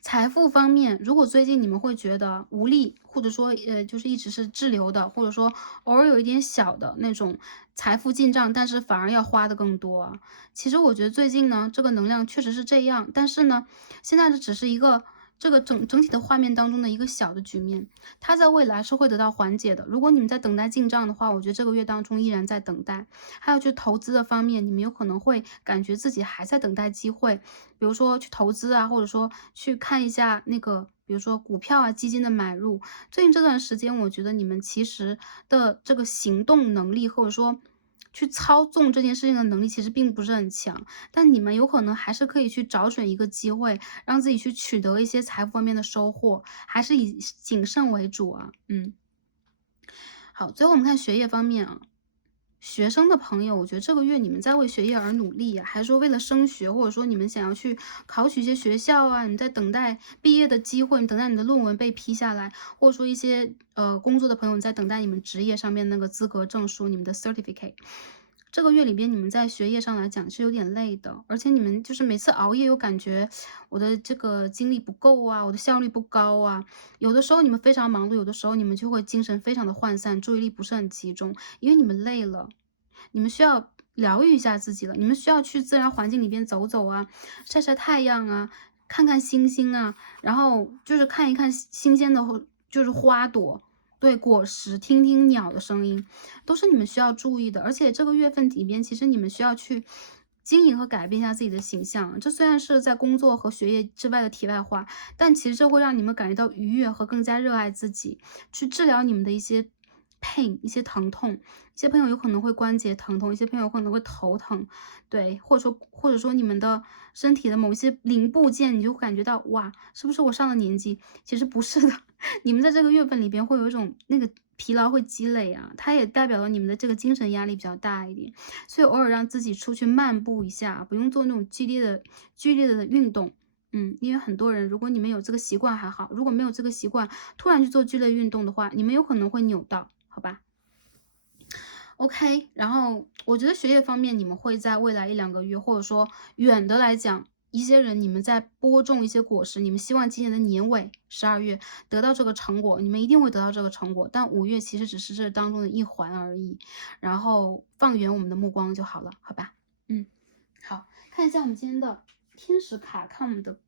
财富方面，如果最近你们会觉得无力，或者说就是一直是滞留的，或者说偶尔有一点小的那种财富进账，但是反而要花的更多其实我觉得最近呢，这个能量确实是这样，但是呢，现在这只是一个这个整体的画面当中的一个小的局面，它在未来是会得到缓解的。如果你们在等待进账的话，我觉得这个月当中依然在等待。还有就是投资的方面，你们有可能会感觉自己还在等待机会，比如说去投资啊，或者说去看一下那个，比如说股票啊、基金的买入。最近这段时间，我觉得你们其实的这个行动能力，或者说去操纵这件事情的能力其实并不是很强，但你们有可能还是可以去找准一个机会，让自己去取得一些财富方面的收获，还是以谨慎为主啊。好，最后我们看学业方面啊。学生的朋友，我觉得这个月你们在为学业而努力啊，还是说为了升学，或者说你们想要去考取一些学校啊，你在等待毕业的机会，你等待你的论文被批下来，或者说一些工作的朋友你在等待你们职业上面那个资格证书，你们的 certificate。这个月里边，你们在学业上来讲是有点累的，而且你们就是每次熬夜，又感觉我的这个精力不够啊，我的效率不高啊。有的时候你们非常忙碌，有的时候你们就会精神非常的涣散，注意力不是很集中，因为你们累了。你们需要疗愈一下自己了，你们需要去自然环境里边走走啊，晒晒太阳啊，看看星星啊，然后就是看一看新鲜的就是花朵，对，果实，听听鸟的声音，都是你们需要注意的。而且这个月份里边，其实你们需要去经营和改变一下自己的形象。这虽然是在工作和学业之外的题外话，但其实这会让你们感觉到愉悦和更加热爱自己，去治疗你们的一些 pain，一些疼痛。一些朋友有可能会关节疼痛，一些朋友可能会头疼，对，或者说你们的身体的某一些零部件，你就会感觉到哇，是不是我上了年纪？其实不是的，你们在这个月份里边会有一种那个疲劳会积累啊，它也代表了你们的这个精神压力比较大一点，所以偶尔让自己出去漫步一下，不用做那种剧烈的运动。因为很多人，如果你们有这个习惯还好，如果没有这个习惯，突然去做剧烈运动的话，你们有可能会扭到，好吧？OK，然后我觉得学业方面，你们会在未来1-2个月，或者说远的来讲，一些人你们在播种一些果实，你们希望今年的年尾12月得到这个成果，你们一定会得到这个成果，但5月其实只是这当中的一环而已，然后放远我们的目光就好了，好吧？好，看一下我们今天的天使卡，看我们的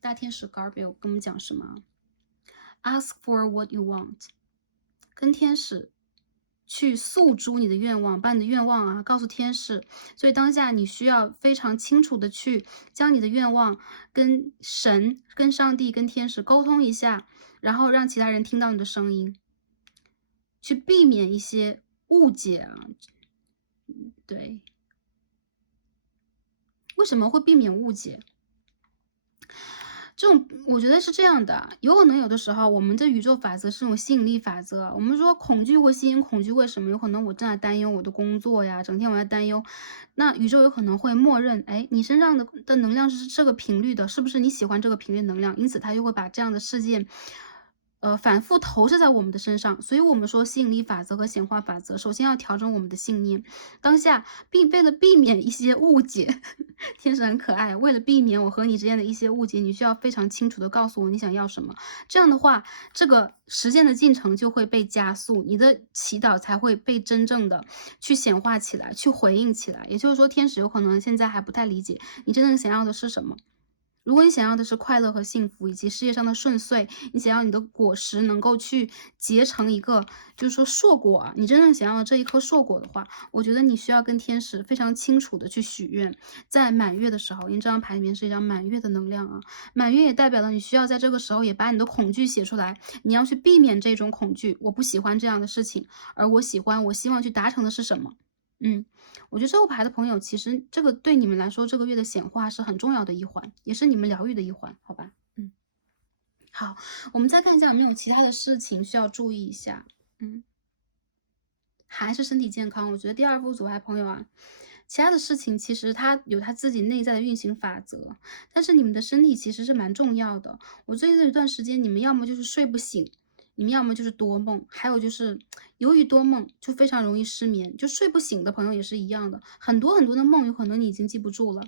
大天使 Gabriel 跟我们讲什么？Ask for what you want，跟天使去诉诸你的愿望，把你的愿望啊告诉天使。所以当下你需要非常清楚的去将你的愿望跟神、跟上帝、跟天使沟通一下，然后让其他人听到你的声音，去避免一些误解啊。对，为什么会避免误解？这种我觉得是这样的，有可能有的时候我们的宇宙法则是这种吸引力法则。我们说恐惧会吸引恐惧，为什么？有可能我正在担忧我的工作呀，整天我在担忧，那宇宙有可能会默认，哎，你身上的能量是这个频率的，是不是你喜欢这个频率能量？因此它就会把这样的事件反复投射在我们的身上，所以我们说吸引力法则和显化法则，首先要调整我们的信念。当下为了避免一些误解，天使很可爱，为了避免我和你之间的一些误解，你需要非常清楚的告诉我你想要什么。这样的话，这个实现的进程就会被加速，你的祈祷才会被真正的去显化起来，去回应起来。也就是说，天使有可能现在还不太理解你真正想要的是什么。如果你想要的是快乐和幸福，以及事业上的顺遂，你想要你的果实能够去结成一个，就是说硕果啊，你真正想要的这一颗硕果的话，我觉得你需要跟天使非常清楚的去许愿，在满月的时候，因为这张牌里面是一张满月的能量啊，满月也代表了你需要在这个时候也把你的恐惧写出来，你要去避免这种恐惧，我不喜欢这样的事情，而我喜欢，我希望去达成的是什么？我觉得这个牌的朋友，其实这个对你们来说，这个月的显化是很重要的一环，也是你们疗愈的一环，好吧？好，我们再看一下有没有其他的事情需要注意一下。还是身体健康，我觉得第二副组牌朋友啊，其他的事情其实它有它自己内在的运行法则，但是你们的身体其实是蛮重要的。我最近这一段时间，你们要么就是睡不醒，你们要么就是多梦，还有就是由于多梦就非常容易失眠，就睡不醒的朋友也是一样的，很多很多的梦有可能你已经记不住了。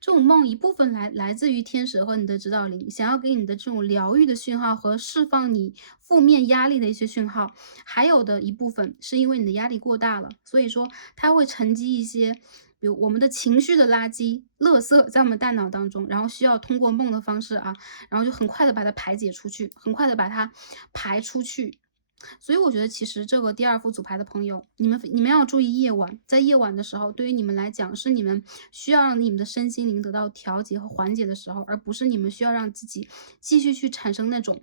这种梦一部分来自于天使和你的指导灵，想要给你的这种疗愈的讯号和释放你负面压力的一些讯号，还有的一部分是因为你的压力过大了，所以说它会沉积一些比如我们的情绪的垃圾、垃圾在我们大脑当中，然后需要通过梦的方式啊，然后就很快的把它排解出去，很快的把它排出去。所以我觉得其实这个第二副组牌的朋友，你们要注意夜晚，在夜晚的时候，对于你们来讲，是你们需要让你们的身心灵得到调节和缓解的时候，而不是你们需要让自己继续去产生那种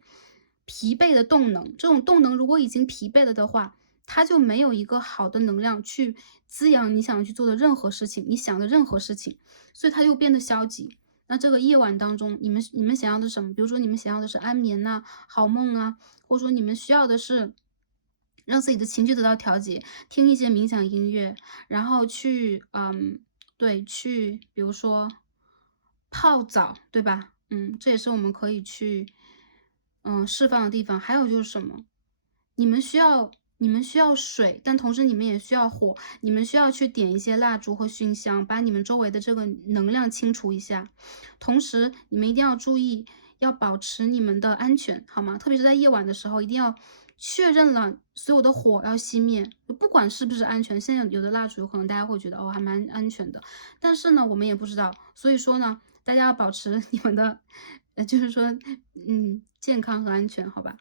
疲惫的动能。这种动能如果已经疲惫了的话，它就没有一个好的能量去滋养你想去做的任何事情，你想的任何事情，所以它就变得消极。那这个夜晚当中，你们想要的是什么？比如说你们想要的是安眠呐、好梦啊，或者说你们需要的是让自己的情绪得到调节，听一些冥想音乐，然后去对，去比如说泡澡，对吧？这也是我们可以去释放的地方。还有就是什么？你们需要水，但同时你们也需要火，你们需要去点一些蜡烛和熏香，把你们周围的这个能量清除一下。同时，你们一定要注意，要保持你们的安全，好吗？特别是在夜晚的时候，一定要确认了所有的火要熄灭，不管是不是安全。现在有的蜡烛有可能大家会觉得哦还蛮安全的，但是呢我们也不知道，所以说呢大家要保持你们的就是说健康和安全，好吧？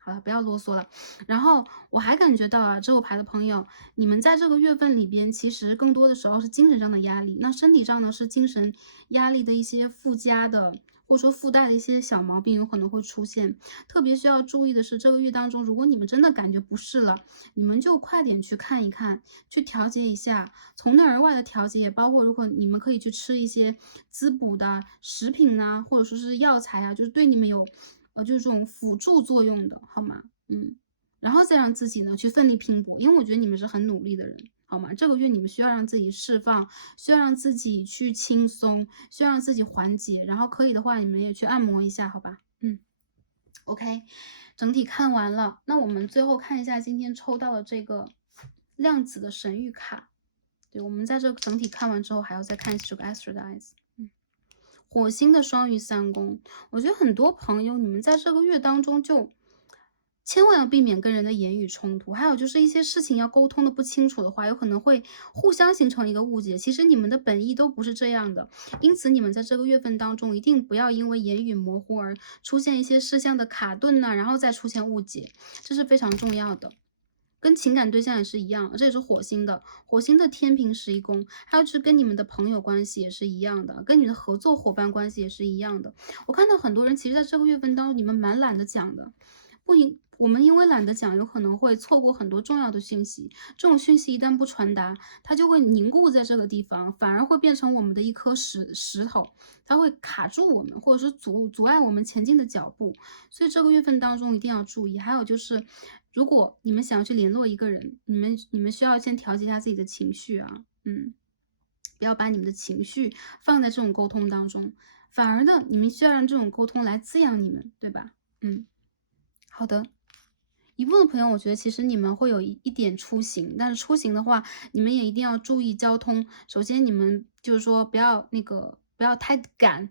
好了，不要啰嗦了。然后我还感觉到啊，这个牌的朋友，你们在这个月份里边，其实更多的时候是精神上的压力，那身体上呢是精神压力的一些附加的，或者说附带的一些小毛病有可能会出现。特别需要注意的是，这个月当中，如果你们真的感觉不适了，你们就快点去看一看，去调节一下。从内而外的调节也包括，如果你们可以去吃一些滋补的食品呐、或者说是药材啊，就是对你们有就是这种辅助作用的，好吗？然后再让自己呢去奋力拼搏，因为我觉得你们是很努力的人，好吗？这个月你们需要让自己释放，需要让自己去轻松，需要让自己缓解，然后可以的话，你们也去按摩一下，好吧？OK，整体看完了，那我们最后看一下今天抽到的这个量子的神谕卡。对，我们在这个整体看完之后，还要再看这个 Astro 的 Eyes。火星的双鱼三宫，我觉得很多朋友你们在这个月当中就千万要避免跟人的言语冲突，还有就是一些事情要沟通的不清楚的话，有可能会互相形成一个误解。其实你们的本意都不是这样的，因此你们在这个月份当中一定不要因为言语模糊而出现一些事项的卡顿呐、然后再出现误解，这是非常重要的。跟情感对象也是一样，这也是火星的，火星的天平11宫，还有就是跟你们的朋友关系也是一样的，跟你的合作伙伴关系也是一样的。我看到很多人其实在这个月份当中，你们蛮懒得讲的，我们因为懒得讲，有可能会错过很多重要的讯息。这种讯息一旦不传达，它就会凝固在这个地方，反而会变成我们的一颗石头，它会卡住我们，或者是阻碍我们前进的脚步。所以这个月份当中一定要注意。还有就是，如果你们想要去联络一个人，你们需要先调节一下自己的情绪啊，不要把你们的情绪放在这种沟通当中，反而呢，你们需要让这种沟通来滋养你们，对吧？好的。一部分朋友，我觉得其实你们会有一点出行，但是出行的话，你们也一定要注意交通。首先，你们就是说不要太赶，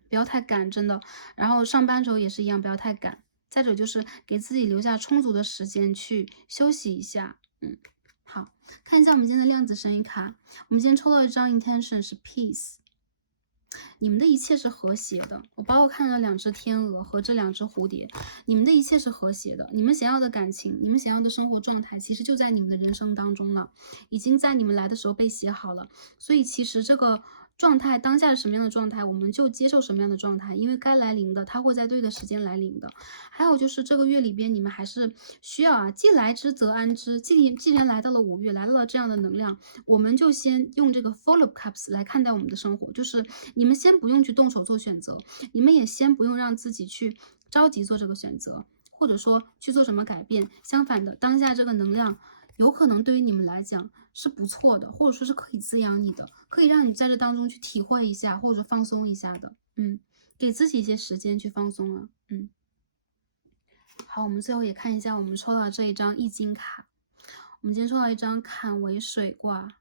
真的。然后上班时候也是一样，不要太赶。再者就是给自己留下充足的时间去休息一下。好，看一下我们今天的量子神谕卡。我们今天抽到一张 Intention 是 Peace。你们的一切是和谐的，我包括看了2只天鹅和这2只蝴蝶，你们的一切是和谐的，你们想要的感情，你们想要的生活状态，其实就在你们的人生当中了，已经在你们来的时候被写好了，所以其实这个状态当下是什么样的状态，我们就接受什么样的状态，因为该来临的，它会在对的时间来临的。还有就是这个月里边，你们还是需要啊，既来之则安之，既然来到了5月，来到了这样的能量，我们就先用这个 Full of Cups 来看待我们的生活，就是你们先不用去动手做选择，你们也先不用让自己去着急做这个选择，或者说去做什么改变。相反的，当下这个能量有可能对于你们来讲是不错的，或者说是可以滋养你的，可以让你在这当中去体会一下，或者放松一下的。给自己一些时间去放松啊。好，我们最后也看一下我们抽到的这一张易经卡。我们今天抽到一张坎为水卦，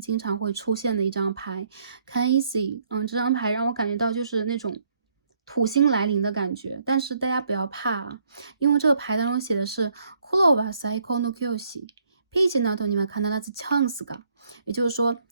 经常会出现的一张牌 Canesi。这张牌让我感觉到就是那种土星来临的感觉，但是大家不要怕啊，因为这个牌当中写的是 Kurova Saiko no Kyoshi。Page 呢，都你们看到它是 chance が，也就是说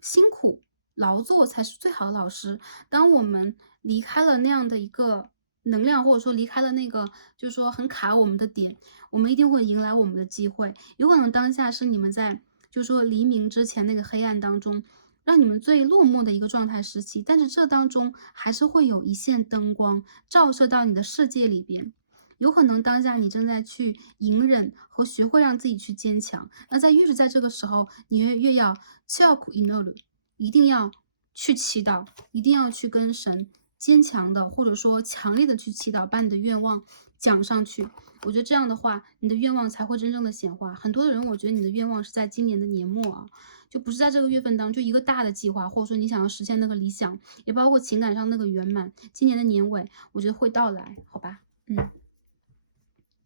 辛苦劳作才是最好的老师。当我们离开了那样的一个能量，或者说离开了那个就是说很卡我们的点，我们一定会迎来我们的机会。有可能当下是你们在就是说黎明之前那个黑暗当中，让你们最落寞的一个状态时期，但是这当中还是会有一线灯光照射到你的世界里边。有可能当下你正在去隐忍和学会让自己去坚强，那越是在这个时候，你越要切苦伊诺鲁，一定要去祈祷，一定要去跟神坚强的，或者说强烈的去祈祷，把你的愿望讲上去。我觉得这样的话，你的愿望才会真正的显化。很多的人，我觉得你的愿望是在今年的年末啊，就不是在这个月份当中，就一个大的计划，或者说你想要实现那个理想，也包括情感上那个圆满，今年的年尾，我觉得会到来，好吧？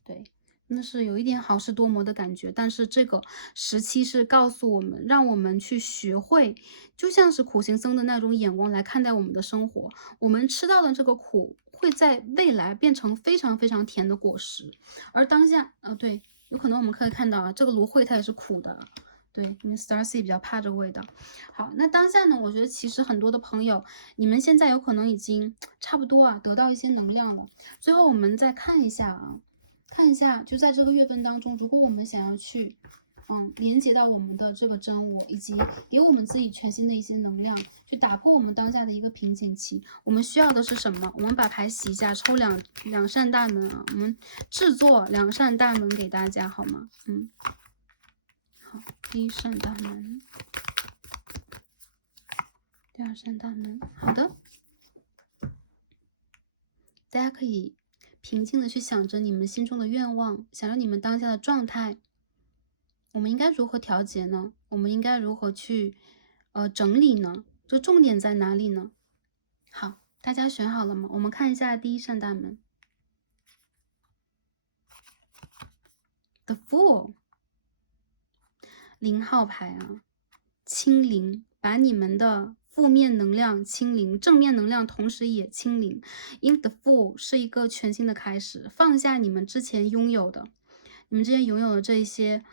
对，那是有一点好事多磨的感觉，但是这个时期是告诉我们，让我们去学会，就像是苦行僧的那种眼光来看待我们的生活。我们吃到的这个苦，会在未来变成非常非常甜的果实。而当下，对，有可能我们可以看到啊，这个芦荟它也是苦的。对，因为 Star C 比较怕这个味道。好，那当下呢，我觉得其实很多的朋友，你们现在有可能已经差不多啊，得到一些能量了。最后我们再看一下啊，看一下，就在这个月份当中，如果我们想要去，连接到我们的这个真我，以及给我们自己全新的一些能量，去打破我们当下的一个瓶颈期，我们需要的是什么？我们把牌洗一下，抽两扇大门啊，我们制作两扇大门给大家，好吗？好，第一扇大门，第二扇大门，好的，大家可以平静的去想着你们心中的愿望，想着你们当下的状态。我们应该如何调节呢？我们应该如何去整理呢？这重点在哪里呢？好，大家选好了吗？我们看一下第一扇大门 ，The Fool， 0号牌啊，清零，把你们的负面能量清零，正面能量同时也清零。因为 The Fool 是一个全新的开始，放下你们之前拥有的，你们之前拥有的这一些，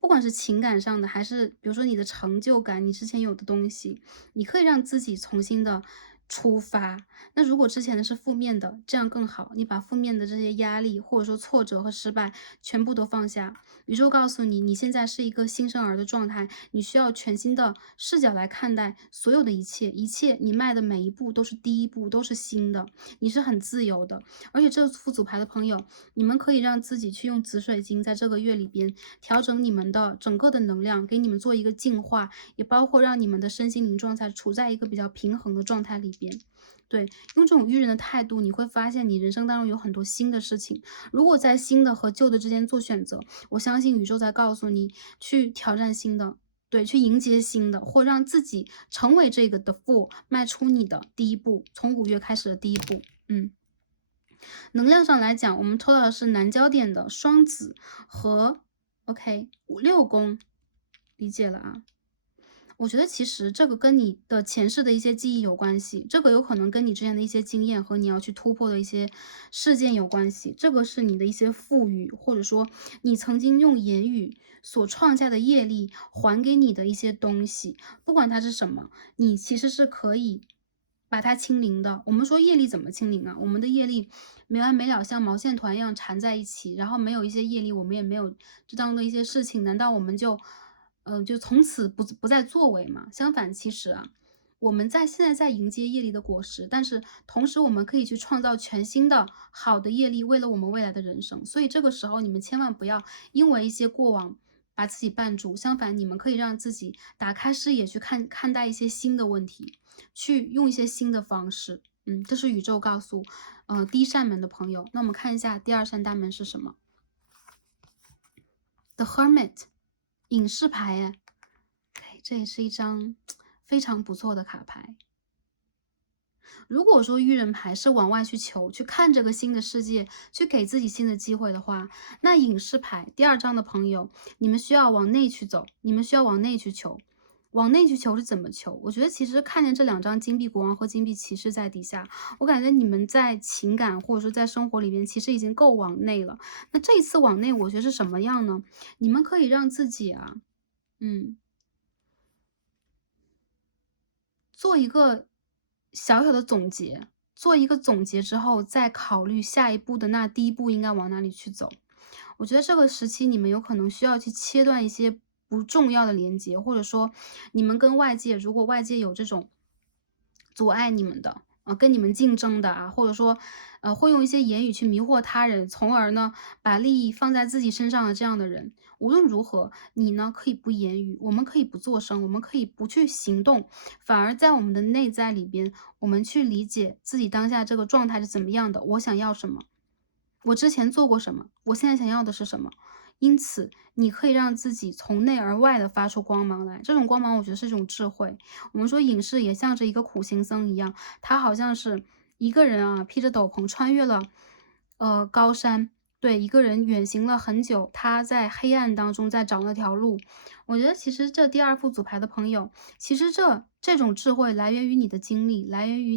不管是情感上的，还是比如说你的成就感，你之前有的东西，你可以让自己重新的出发。那如果之前的是负面的，这样更好，你把负面的这些压力或者说挫折和失败全部都放下。宇宙告诉你，你现在是一个新生儿的状态，你需要全新的视角来看待所有的一切，一切你迈的每一步都是第一步，都是新的，你是很自由的。而且这副组牌的朋友，你们可以让自己去用紫水晶在这个月里边调整你们的整个的能量，给你们做一个净化，也包括让你们的身心灵状态处在一个比较平衡的状态里边。对，用这种育人的态度，你会发现你人生当中有很多新的事情。如果在新的和旧的之间做选择，我相信宇宙在告诉你去挑战新的，对，去迎接新的，或让自己成为这个的 Fool， 迈出你的第一步，从5月开始的第一步。能量上来讲，我们抽到的是南焦点的双子和 6宫，理解了啊。我觉得其实这个跟你的前世的一些记忆有关系，这个有可能跟你之前的一些经验和你要去突破的一些事件有关系。这个是你的一些赋予，或者说你曾经用言语所创下的业力还给你的一些东西，不管它是什么，你其实是可以把它清零的。我们说业力怎么清零啊？我们的业力没完没了，像毛线团一样缠在一起，然后没有一些业力，我们也没有这当中的一些事情，难道我们就从此不再作为嘛？相反，其实啊，我们现在在迎接业力的果实，但是同时我们可以去创造全新的好的业力，为了我们未来的人生。所以这个时候，你们千万不要因为一些过往把自己绊住，相反，你们可以让自己打开视野，去看待一些新的问题，去用一些新的方式。这是宇宙告诉，第一扇门的朋友。那我们看一下第二扇大门是什么？The Hermit。隐士牌哎，OK，这也是一张非常不错的卡牌。如果说愚人牌是往外去求，去看这个新的世界，去给自己新的机会的话，那隐士牌第2张的朋友，你们需要往内去走，你们需要往内去求。往内去求是怎么求？我觉得其实看见这2张金币国王和金币骑士在底下，我感觉你们在情感或者说在生活里面其实已经够往内了。那这一次往内，我觉得是什么样呢？你们可以让自己啊，嗯，做一个小小的总结，做一个总结之后，再考虑下一步的那第一步应该往哪里去走。我觉得这个时期你们有可能需要去切断一些不重要的连接，或者说你们跟外界，如果外界有这种阻碍你们的，跟你们竞争的啊，或者说，会用一些言语去迷惑他人，从而呢，把利益放在自己身上的这样的人，无论如何，你呢可以不言语，我们可以不作声，我们可以不去行动，反而在我们的内在里边，我们去理解自己当下这个状态是怎么样的，我想要什么，我之前做过什么，我现在想要的是什么。因此，你可以让自己从内而外的发出光芒来，这种光芒我觉得是一种智慧。我们说隐士也像是一个苦行僧一样，他好像是一个人啊，披着斗篷穿越了，高山，对，一个人远行了很久，他在黑暗当中在找那条路。我觉得其实这第二副组牌的朋友，其实这种智慧来源于你的经历，来源于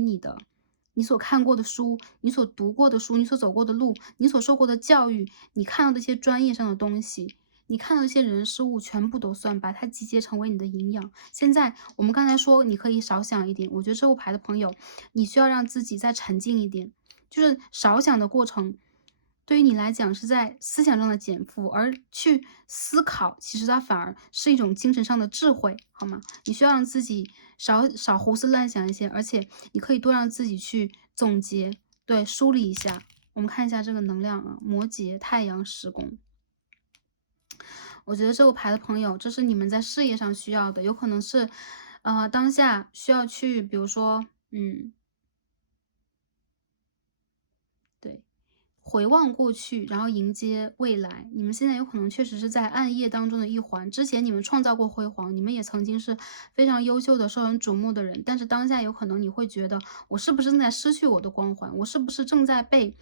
你所看过的书，你所读过的书，你所走过的路，你所受过的教育，你看到的一些专业上的东西，你看到一些人事物，全部都算，把它集结成为你的营养。现在我们刚才说你可以少想一点，我觉得这副牌的朋友，你需要让自己再沉静一点，就是少想的过程，对于你来讲是在思想上的减负，而去思考，其实它反而是一种精神上的智慧，好吗？你需要让自己少胡思乱想一些，而且你可以多让自己去总结，对，梳理一下。我们看一下这个能量啊，摩羯太阳10宫。我觉得这个牌的朋友，这是你们在事业上需要的，有可能是，当下需要去，比如说，对，回望过去，然后迎接未来。你们现在有可能确实是在暗夜当中的一环，之前你们创造过辉煌，你们也曾经是非常优秀的、受人瞩目的人，但是当下有可能你会觉得，我是不是正在失去我的光环？我是不是正在被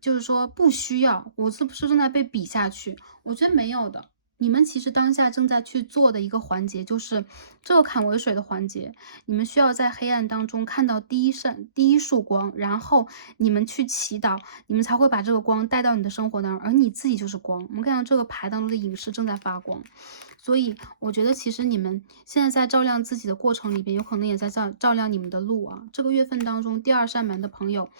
就是说不需要，我是不是正在被比下去？我觉得没有的。你们其实当下正在去做的一个环节，就是这个坎为水的环节。你们需要在黑暗当中看到第一束光，然后你们去祈祷，你们才会把这个光带到你的生活当中，而你自己就是光。我们看到这个牌当中的隐士正在发光，所以我觉得其实你们现在在照亮自己的过程里边，有可能也在照亮你们的路啊。这个月份当中，第二扇门的朋友，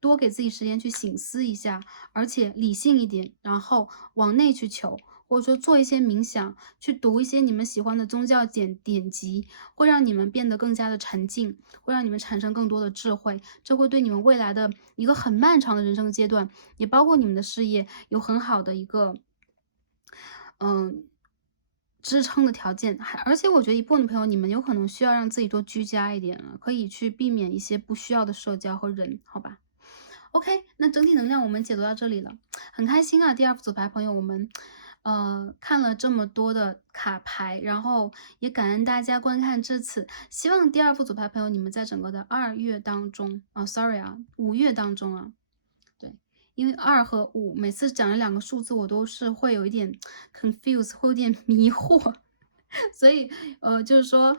多给自己时间去省思一下，而且理性一点，然后往内去求，或者说做一些冥想，去读一些你们喜欢的宗教典籍，会让你们变得更加的沉静，会让你们产生更多的智慧，这会对你们未来的一个很漫长的人生阶段，也包括你们的事业，有很好的一个，支撑的条件。而且我觉得一部分的朋友，你们有可能需要让自己多居家一点了，可以去避免一些不需要的社交和人，好吧？OK，那整体能量我们解读到这里了，很开心啊！第二副组牌朋友，我们看了这么多的卡牌，然后也感恩大家观看至此。希望第二副组牌朋友，你们在整个的2月当中，sorry 啊，5月当中啊，对，因为2和5每次讲这2个数字，我都是会有一点 confuse，会有点迷惑，所以就是说。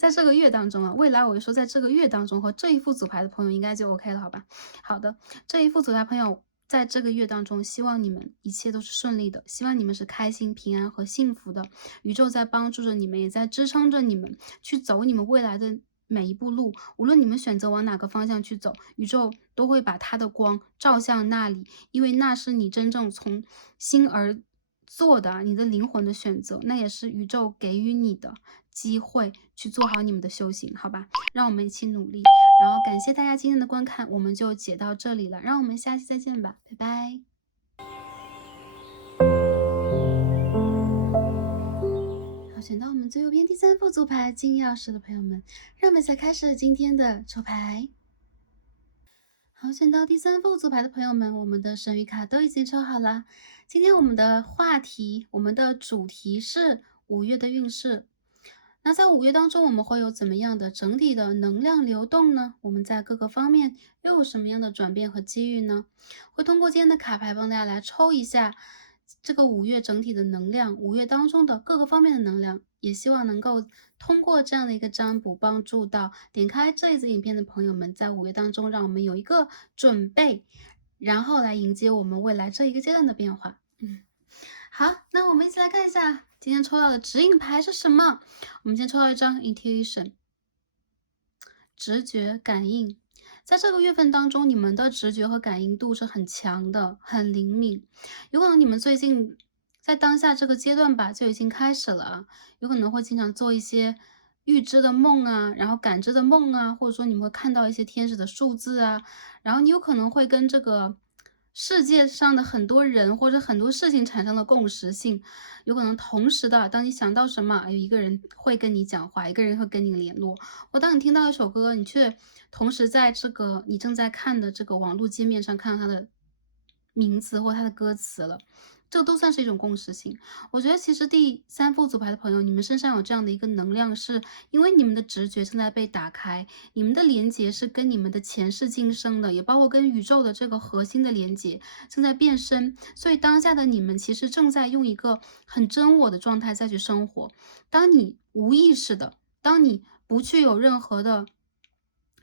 在这个月当中啊，未来我就说在这个月当中和这一副组牌的朋友应该就 OK 了，好吧？好的，这一副组牌朋友在这个月当中，希望你们一切都是顺利的，希望你们是开心、平安和幸福的。宇宙在帮助着你们，也在支撑着你们去走你们未来的每一步路。无论你们选择往哪个方向去走，宇宙都会把它的光照向那里，因为那是你真正从心而做的，你的灵魂的选择，那也是宇宙给予你的机会去做好你们的修行，好吧？让我们一起努力。然后感谢大家今天的观看，我们就解到这里了，让我们下期再见吧，拜拜。好，选到我们最右边第3副组牌金钥匙的朋友们，让我们一起来开始今天的抽牌。好，选到第3副组牌的朋友们，我们的神谕卡都已经抽好了。今天我们的话题，我们的主题是5月的运势。那在5月当中，我们会有怎么样的整体的能量流动呢？我们在各个方面又有什么样的转变和机遇呢？会通过今天的卡牌帮大家来抽一下这个5月整体的能量，5月当中的各个方面的能量，也希望能够通过这样的一个占卜，帮助到点开这一支影片的朋友们，在5月当中，让我们有一个准备，然后来迎接我们未来这一个阶段的变化。好，那我们一起来看一下今天抽到的指引牌是什么。我们先抽到一张 Intuition， 直觉感应。在这个月份当中，你们的直觉和感应度是很强的，很灵敏。有可能你们最近在当下这个阶段吧，就已经开始了啊，有可能会经常做一些预知的梦啊，然后感知的梦啊，或者说你们会看到一些天使的数字啊，然后你有可能会跟这个世界上的很多人或者很多事情产生了共识性，有可能同时的，当你想到什么，有一个人会跟你讲话，一个人会跟你联络，或当你听到一首歌，你却同时在这个你正在看的这个网络界面上看到它的名字或它的歌词了。这都算是一种共识性。我觉得其实第三副组牌的朋友，你们身上有这样的一个能量，是因为你们的直觉正在被打开，你们的连接是跟你们的前世今生的，也包括跟宇宙的这个核心的连接正在变深。所以当下的你们其实正在用一个很真我的状态再去生活。当你无意识的，当你不去有任何的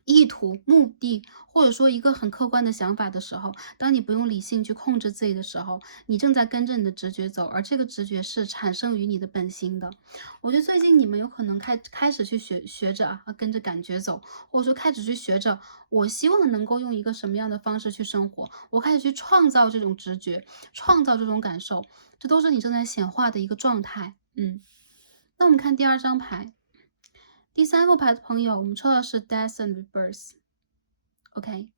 意图、目的，或者说一个很客观的想法的时候，当你不用理性去控制自己的时候，你正在跟着你的直觉走，而这个直觉是产生于你的本心的。我觉得最近你们有可能开始去学着跟着感觉走，或者说开始去学着，我希望能够用一个什么样的方式去生活，我开始去创造这种直觉，创造这种感受，这都是你正在显化的一个状态。那我们看第二张牌。第三副牌的朋友，我们抽到的是 Death and Rebirth。OK，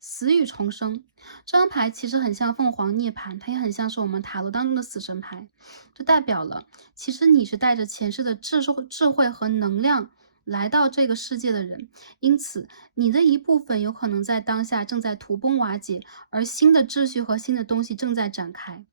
死与重生。这张牌其实很像凤凰涅槃，它也很像是我们塔罗当中的死神牌。这代表了，其实你是带着前世的智慧和能量来到这个世界的人，因此你的一部分有可能在当下正在土崩瓦解，而新的秩序和新的东西正在展开。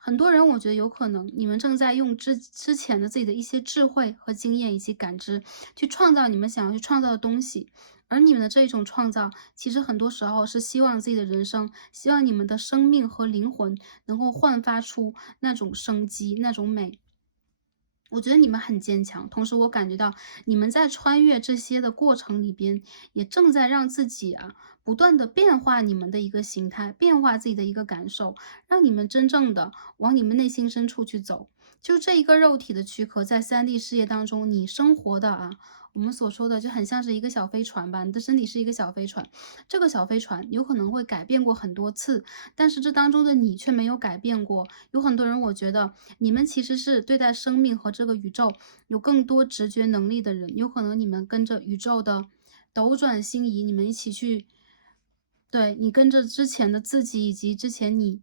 很多人我觉得有可能你们正在用之前的自己的一些智慧和经验以及感知，去创造你们想要去创造的东西。而你们的这一种创造，其实很多时候是希望自己的人生，希望你们的生命和灵魂能够焕发出那种生机、那种美。我觉得你们很坚强，同时我感觉到你们在穿越这些的过程里边，也正在让自己不断的变化你们的一个形态，变化自己的一个感受，让你们真正的往你们内心深处去走。就这一个肉体的躯壳，在3D 世界当中，你生活的我们所说的就很像是一个小飞船吧，你的身体是一个小飞船，这个小飞船有可能会改变过很多次，但是这当中的你却没有改变过。有很多人，我觉得你们其实是对待生命和这个宇宙有更多直觉能力的人，有可能你们跟着宇宙的斗转星移，你们一起去，对，你跟着之前的自己以及之前你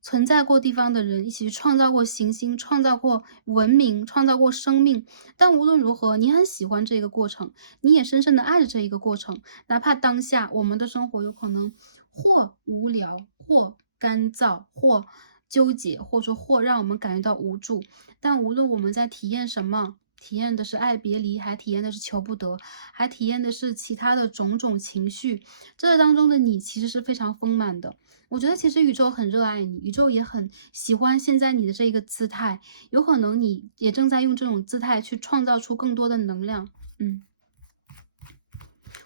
存在过地方的人一起去创造过行星，创造过文明，创造过生命。但无论如何，你很喜欢这个过程，你也深深的爱着这一个过程。哪怕当下我们的生活有可能或无聊，或干燥，或纠结，或者说或让我们感觉到无助，但无论我们在体验什么，体验的是爱别离，还体验的是求不得，还体验的是其他的种种情绪，这当中的你其实是非常丰满的。我觉得其实宇宙很热爱你，宇宙也很喜欢现在你的这一个姿态，有可能你也正在用这种姿态去创造出更多的能量。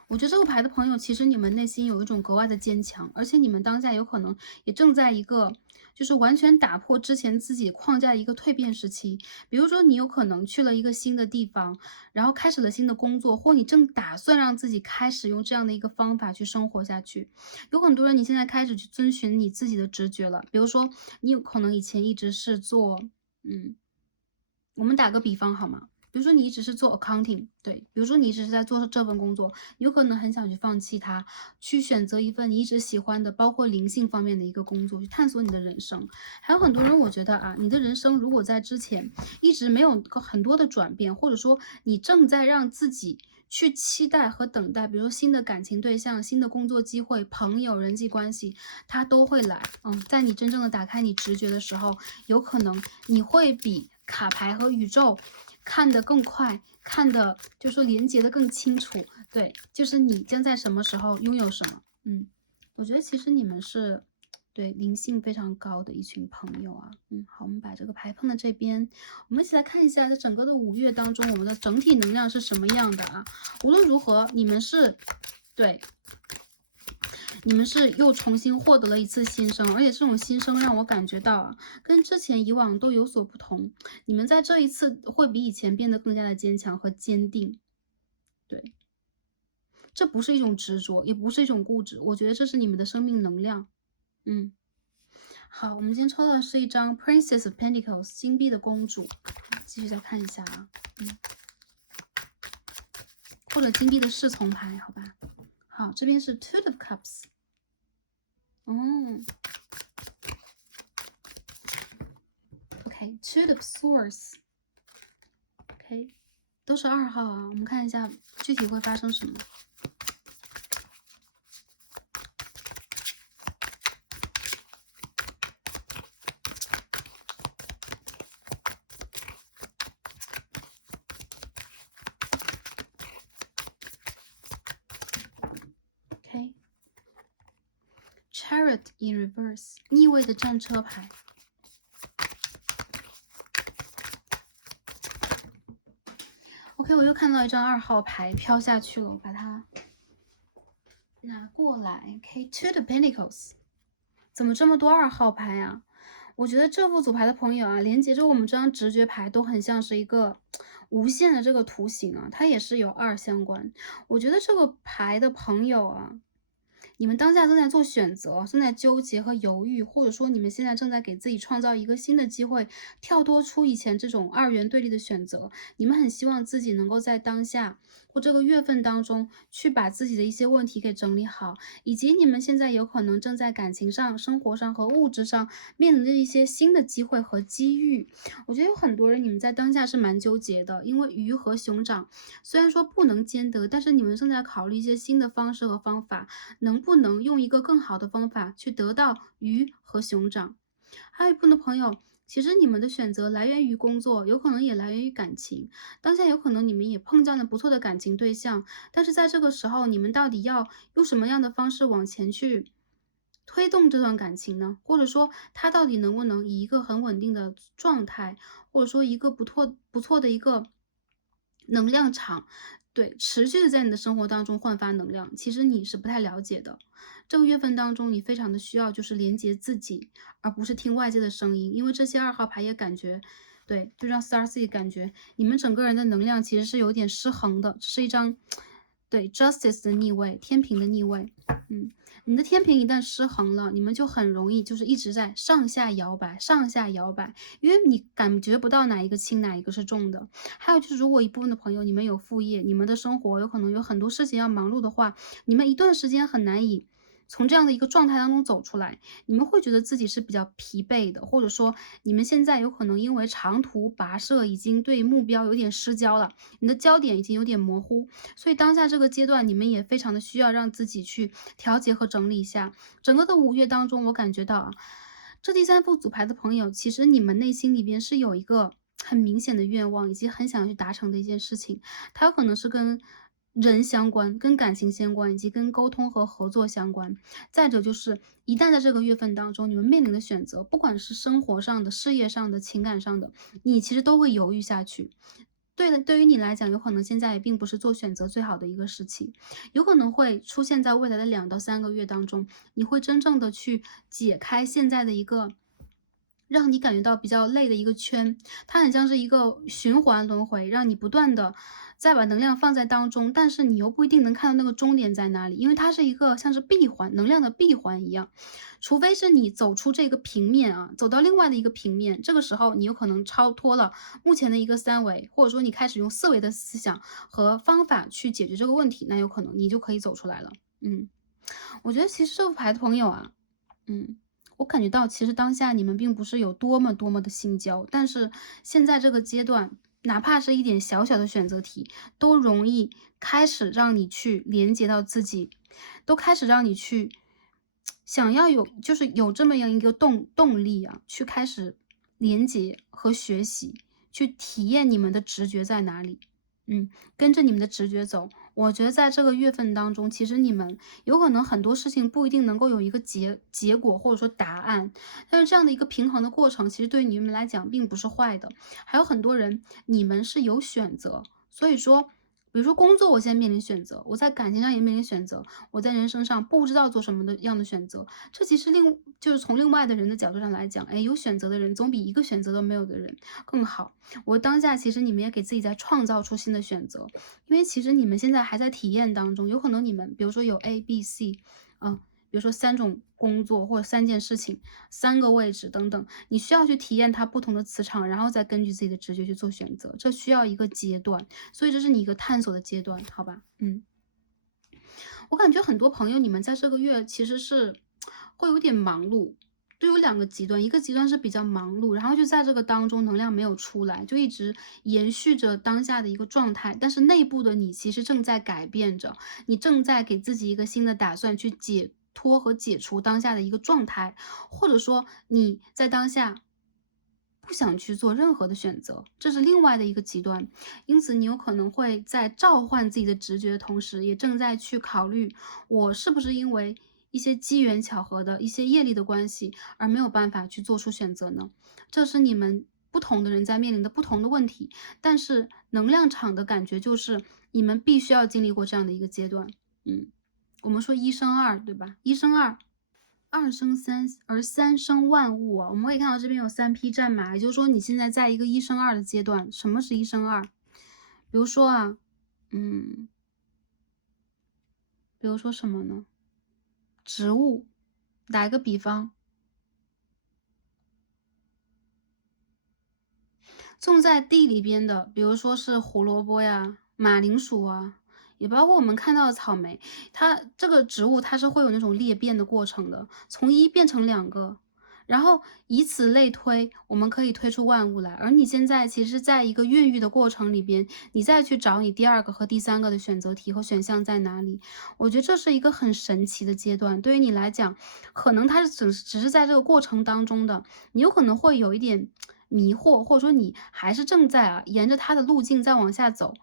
我觉得这个牌的朋友，其实你们内心有一种格外的坚强，而且你们当下有可能也正在一个就是完全打破之前自己框架的一个蜕变时期。比如说，你有可能去了一个新的地方，然后开始了新的工作，或你正打算让自己开始用这样的一个方法去生活下去。有很多人你现在开始去遵循你自己的直觉了，比如说你有可能以前一直是做，我们打个比方好吗？比如说你一直是做 accounting， 对，比如说你一直是在做这份工作，有可能很想去放弃它，去选择一份你一直喜欢的，包括灵性方面的一个工作，去探索你的人生。还有很多人，我觉得你的人生如果在之前一直没有很多的转变，或者说你正在让自己去期待和等待，比如说新的感情对象、新的工作机会、朋友、人际关系，它都会来。在你真正的打开你直觉的时候，有可能你会比卡牌和宇宙看得更快，看得就是说连接的更清楚。对，就是你将在什么时候拥有什么。我觉得其实你们是对灵性非常高的一群朋友啊。好，我们把这个牌放在这边，我们一起来看一下，在整个的5月当中，我们的整体能量是什么样的啊？无论如何，你们是对。你们是又重新获得了一次新生，而且这种新生让我感觉到啊，跟之前以往都有所不同。你们在这一次会比以前变得更加的坚强和坚定。对，这不是一种执着，也不是一种固执，我觉得这是你们的生命能量。嗯，好，我们今天抽到的是一张 Princess of Pentacles 金币的公主，继续再看一下啊，或者金币的侍从牌，好吧。好，这边是 Two of Cups。哦，OK，Two of Swords。OK，都是2号啊，我们看一下具体会发生什么。OK，Chariot in reverse， 逆位的战车牌。OK， 我又看到一张2号牌飘下去了，我把它拿过来。OK，Two of Pentacles， 怎么这么多2号牌啊？我觉得这副组牌的朋友啊，连接着我们这张直觉牌都很像是一个无限的这个图形啊，它也是有2相关。我觉得这个牌的朋友啊，你们当下正在做选择，正在纠结和犹豫，或者说你们现在正在给自己创造一个新的机会，跳脱出以前这种2元对立的选择。你们很希望自己能够在当下或这个月份当中去把自己的一些问题给整理好，以及你们现在有可能正在感情上、生活上和物质上面临着一些新的机会和机遇。我觉得有很多人你们在当下是蛮纠结的，因为鱼和熊掌虽然说不能兼得，但是你们正在考虑一些新的方式和方法，能不能用一个更好的方法去得到鱼和熊掌。还有一部分的朋友，其实你们的选择来源于工作，有可能也来源于感情。当下有可能你们也碰见了不错的感情对象，但是在这个时候，你们到底要用什么样的方式往前去推动这段感情呢？或者说，他到底能不能以一个很稳定的状态，或者说一个不错的一个能量场，对，持续的在你的生活当中焕发能量，其实你是不太了解的。这个月份当中，你非常的需要就是连接自己，而不是听外界的声音，因为这些2号牌也感觉，对，就让 Star C 感觉你们整个人的能量其实是有点失衡的，这是一张对 Justice 的逆位，天平的逆位。你的天平一旦失衡了，你们就很容易就是一直在上下摇摆，上下摇摆，因为你感觉不到哪一个轻，哪一个是重的。还有就是，如果一部分的朋友你们有副业，你们的生活有可能有很多事情要忙碌的话，你们一段时间很难以从这样的一个状态当中走出来，你们会觉得自己是比较疲惫的，或者说你们现在有可能因为长途跋涉已经对目标有点失焦了，你的焦点已经有点模糊，所以当下这个阶段你们也非常的需要让自己去调节和整理一下。整个的5月当中，我感觉到啊，这第3副组牌的朋友，其实你们内心里边是有一个很明显的愿望，以及很想去达成的一件事情，它有可能是跟人相关、跟感情相关，以及跟沟通和合作相关。再者就是，一旦在这个月份当中，你们面临的选择，不管是生活上的、事业上的、情感上的，你其实都会犹豫下去。对的，对于你来讲，有可能现在也并不是做选择最好的一个时期，有可能会出现在未来的2到3个月当中，你会真正的去解开现在的一个让你感觉到比较累的一个圈，它很像是一个循环轮回，让你不断的再把能量放在当中，但是你又不一定能看到那个终点在哪里，因为它是一个像是闭环，能量的闭环一样。除非是你走出这个平面啊，走到另外的一个平面，这个时候你有可能超脱了目前的一个3维，或者说你开始用4维的思想和方法去解决这个问题，那有可能你就可以走出来了。我觉得其实这副牌的朋友啊，我感觉到其实当下你们并不是有多么多么的心焦，但是现在这个阶段，哪怕是一点小小的选择题，都容易开始让你去连接到自己，都开始让你去想要有就是有这么样一个动力啊，去开始连接和学习，去体验你们的直觉在哪里。跟着你们的直觉走，我觉得在这个月份当中，其实你们有可能很多事情不一定能够有一个结果或者说答案，但是这样的一个平衡的过程，其实对于你们来讲并不是坏的。还有很多人，你们是有选择，所以说比如说工作，我现在面临选择，我在感情上也面临选择，我在人生上不知道做什么的样的选择。这其实就是从另外的人的角度上来讲，哎，有选择的人总比一个选择都没有的人更好。我当下其实你们也给自己在创造出新的选择，因为其实你们现在还在体验当中，有可能你们比如说有 A、B、C，比如说3种工作或者3件事情、3个位置等等，你需要去体验它不同的磁场，然后再根据自己的直觉去做选择，这需要一个阶段，所以这是你一个探索的阶段，好吧？我感觉很多朋友你们在这个月其实是会有点忙碌，都有2个极端，一个极端是比较忙碌，然后就在这个当中能量没有出来，就一直延续着当下的一个状态，但是内部的你其实正在改变着，你正在给自己一个新的打算去解脱和解除当下的一个状态，或者说你在当下不想去做任何的选择，这是另外的一个极端。因此你有可能会在召唤自己的直觉的同时，也正在去考虑，我是不是因为一些机缘巧合的一些业力的关系，而没有办法去做出选择呢？这是你们不同的人在面临的不同的问题，但是能量场的感觉就是你们必须要经历过这样的一个阶段。我们说一生二，对吧？一生二，二生三，而三生万物啊。我们可以看到这边有3匹战马，也就是说你现在在一个一生二的阶段。什么是一生二？比如说啊，比如说什么呢？植物，打一个比方，种在地里边的，比如说是胡萝卜呀、马铃薯啊，也包括我们看到的草莓，它这个植物它是会有那种裂变的过程的，从一变成2个，然后以此类推，我们可以推出万物来。而你现在其实在一个孕育的过程里边，你再去找你第2个和第3个的选择题和选项在哪里，我觉得这是一个很神奇的阶段。对于你来讲，可能它是只是在这个过程当中的，你有可能会有一点迷惑，或者说你还是正在沿着它的路径再往下走，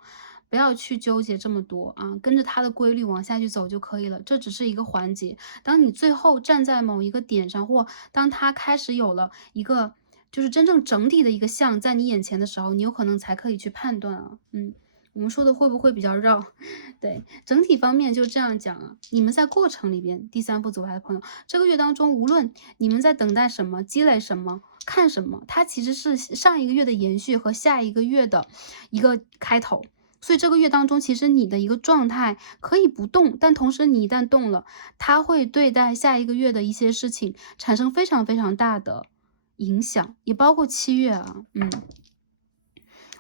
不要去纠结这么多啊，跟着它的规律往下去走就可以了，这只是一个环节。当你最后站在某一个点上，或当它开始有了一个就是真正整体的一个像在你眼前的时候，你有可能才可以去判断啊。我们说的会不会比较绕？对，整体方面就这样讲啊。你们在过程里边，第3副组牌的朋友，这个月当中，无论你们在等待什么、积累什么、看什么，它其实是上一个月的延续和下一个月的一个开头。所以这个月当中，其实你的一个状态可以不动，但同时你一旦动了，它会对待下一个月的一些事情产生非常非常大的影响，也包括7月啊。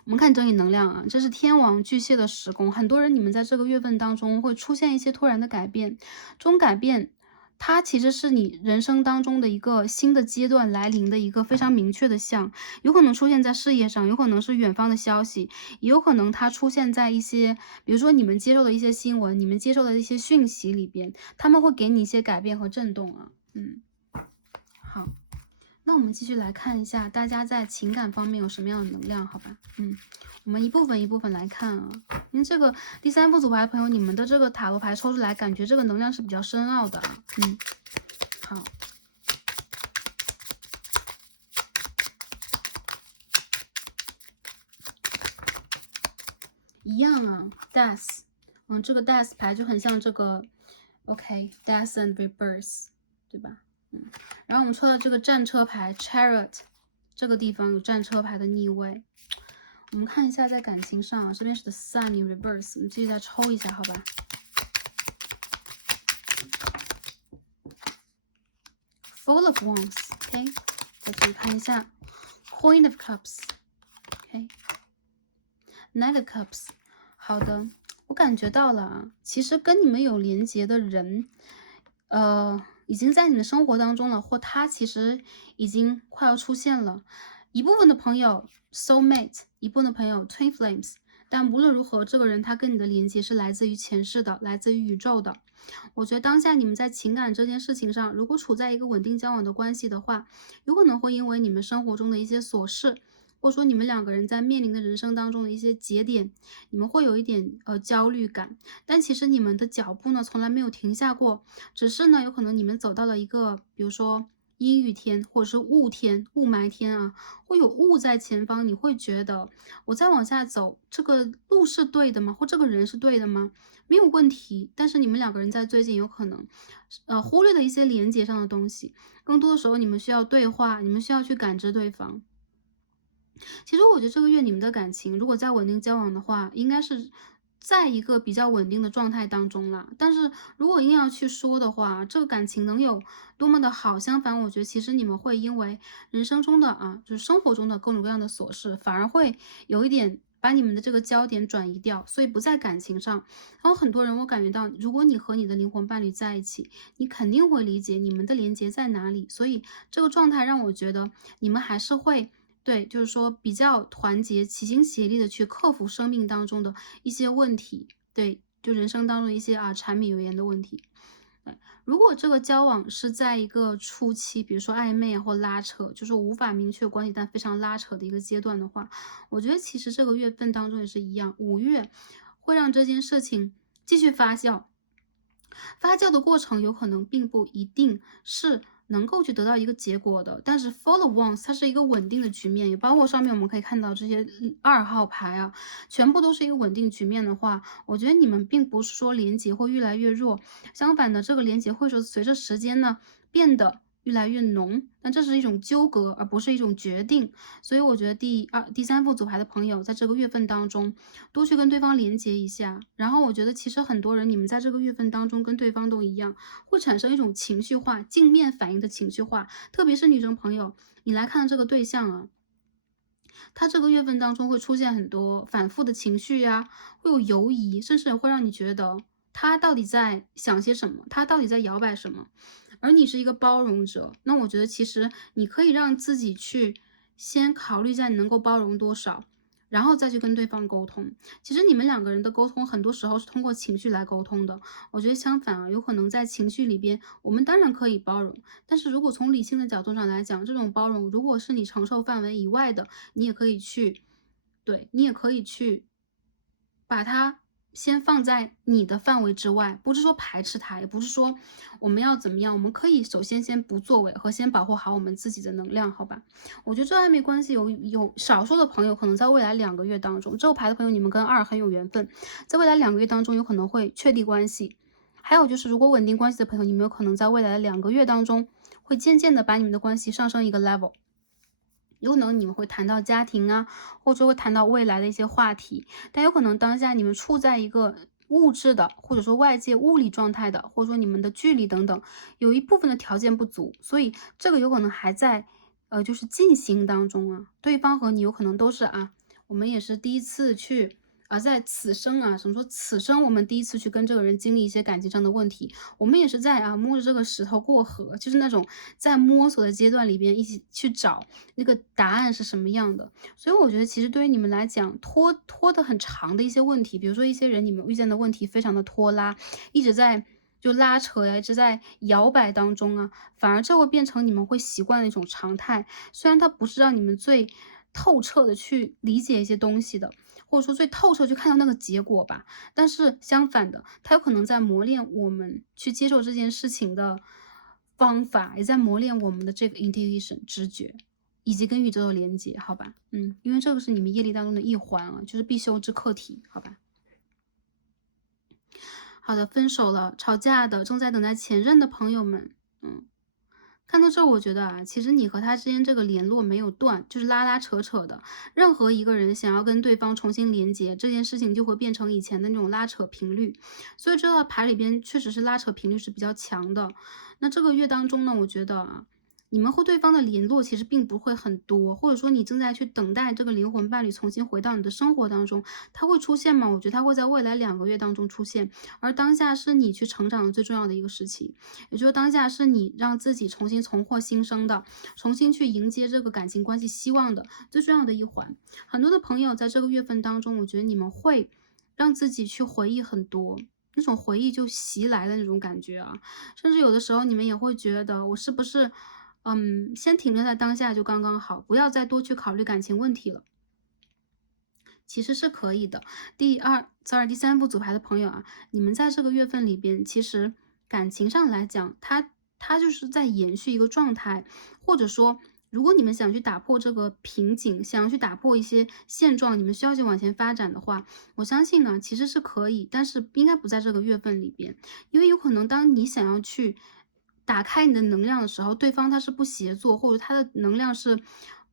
我们看整体能量啊，这是天王巨蟹的10宫，很多人你们在这个月份当中会出现一些突然的改变，这种改变它其实是你人生当中的一个新的阶段来临的一个非常明确的象，有可能出现在事业上，有可能是远方的消息，也有可能它出现在一些，比如说你们接受的一些新闻，你们接受的一些讯息里边，他们会给你一些改变和震动啊。好。那我们继续来看一下大家在情感方面有什么样的能量，好吧？我们一部分一部分来看啊，因为这个第3副组牌的朋友，你们的这个塔罗牌抽出来，感觉这个能量是比较深奥的啊。好，一样啊 ，Death，这个 Death 牌就很像这个 ，OK，Death and Rebirth，对吧？然后我们抽到这个战车牌 Chariot， 这个地方有战车牌的逆位。我们看一下在感情上啊，这边是 The Sun in Reverse， 我们继续再抽一下，好吧 ？Full of Wands，OK，再继续看一下 Queen of Cups，OK，Knight of Cups，好的，我感觉到了啊，其实跟你们有连结的人，已经在你的生活当中了，或他其实已经快要出现了。一部分的朋友 soulmate， 一部分的朋友 twin flames， 但无论如何，这个人他跟你的连接是来自于前世的，来自于宇宙的。我觉得当下你们在情感这件事情上，如果处在一个稳定交往的关系的话，有可能会因为你们生活中的一些琐事，或者说你们2个人在面临的人生当中的一些节点，你们会有一点焦虑感，但其实你们的脚步呢从来没有停下过，只是呢有可能你们走到了一个比如说阴雨天或者是雾天、雾霾天啊，会有雾在前方，你会觉得我再往下走，这个路是对的吗？或这个人是对的吗？没有问题，但是你们两个人在最近有可能，忽略了一些连接上的东西，更多的时候你们需要对话，你们需要去感知对方。其实我觉得这个月你们的感情如果在稳定交往的话，应该是在一个比较稳定的状态当中啦。但是如果硬要去说的话，这个感情能有多么的好，相反我觉得其实你们会因为人生中的就是生活中的各种各样的琐事，反而会有一点把你们的这个焦点转移掉，所以不在感情上。然后很多人我感觉到，如果你和你的灵魂伴侣在一起，你肯定会理解你们的连接在哪里，所以这个状态让我觉得你们还是会对，就是说比较团结、齐心协力的去克服生命当中的一些问题，对，就人生当中一些柴米油盐的问题。对，如果这个交往是在一个初期，比如说暧昧或拉扯，就是无法明确关系但非常拉扯的一个阶段的话，我觉得其实这个月份当中也是一样5月会让这件事情继续发酵。发酵的过程有可能并不一定是能够去得到一个结果的，但是 for the once 它是一个稳定的局面，也包括上面我们可以看到这些2号牌啊，全部都是一个稳定局面的话，我觉得你们并不是说连结会越来越弱，相反的，这个连结会说随着时间呢变得越来越浓，但这是一种纠葛，而不是一种决定。所以我觉得第三副组牌的朋友，在这个月份当中，多去跟对方连接一下。然后我觉得其实很多人，你们在这个月份当中跟对方都一样，会产生一种情绪化、镜面反应的情绪化。特别是女生朋友，你来看这个对象啊，他这个月份当中会出现很多反复的情绪呀，会有犹疑，甚至会让你觉得他到底在想些什么，他到底在摇摆什么。而你是一个包容者，那我觉得其实你可以让自己去先考虑一下你能够包容多少，然后再去跟对方沟通。其实你们两个人的沟通很多时候是通过情绪来沟通的，我觉得相反有可能在情绪里边，我们当然可以包容，但是如果从理性的角度上来讲，这种包容如果是你承受范围以外的，你也可以去对，你也可以去把它先放在你的范围之外，不是说排斥它，也不是说我们要怎么样，我们可以首先先不作为和先保护好我们自己的能量，好吧？我觉得这暧昧关系有少数的朋友可能在未来2个月当中，这个牌的朋友你们跟2很有缘分，在未来2个月当中有可能会确立关系。还有就是，如果稳定关系的朋友，你们有可能在未来的2个月当中，会渐渐的把你们的关系上升一个 level。有可能你们会谈到家庭啊，或者会谈到未来的一些话题，但有可能当下你们处在一个物质的，或者说外界物理状态的，或者说你们的距离等等，有一部分的条件不足，所以这个有可能还在就是进行当中啊，对方和你有可能都是我们也是第一次去。在此生怎么说？此生我们第一次去跟这个人经历一些感情上的问题，我们也是在摸着这个石头过河，就是那种在摸索的阶段里边，一起去找那个答案是什么样的。所以我觉得，其实对于你们来讲，拖得很长的一些问题，比如说一些人你们遇见的问题非常的拖拉，一直在就拉扯呀，一直在摇摆当中反而这会变成你们会习惯的一种常态。虽然它不是让你们最透彻的去理解一些东西的，或者说最透彻去看到那个结果吧。但是相反的，它有可能在磨练我们去接受这件事情的方法，也在磨练我们的这个 intuition 直觉，以及跟宇宙的连接，好吧？因为这个是你们业力当中的一环就是必修之课题，好吧？好的，分手了、吵架的、正在等待前任的朋友们，看到这儿我觉得其实你和他之间这个联络没有断，就是拉拉扯扯的。任何一个人想要跟对方重新连接，这件事情就会变成以前的那种拉扯频率。所以这道牌里边确实是拉扯频率是比较强的。那这个月当中呢，我觉得你们和对方的联络其实并不会很多，或者说你正在去等待这个灵魂伴侣重新回到你的生活当中，他会出现吗？我觉得他会在未来2个月当中出现，而当下是你去成长的最重要的一个时期，也就是当下是你让自己重新重获新生的，重新去迎接这个感情关系希望的最重要的一环。很多的朋友在这个月份当中，我觉得你们会让自己去回忆很多。那种回忆就袭来的那种感觉甚至有的时候你们也会觉得，我是不是先停留在当下就刚刚好，不要再多去考虑感情问题了。其实是可以的。第三副组牌的朋友你们在这个月份里边，其实感情上来讲，他它就是在延续一个状态，或者说，如果你们想去打破这个瓶颈，想要去打破一些现状，你们需要去往前发展的话，我相信呢，其实是可以，但是应该不在这个月份里边，因为有可能当你想要去打开你的能量的时候，对方他是不协作，或者他的能量是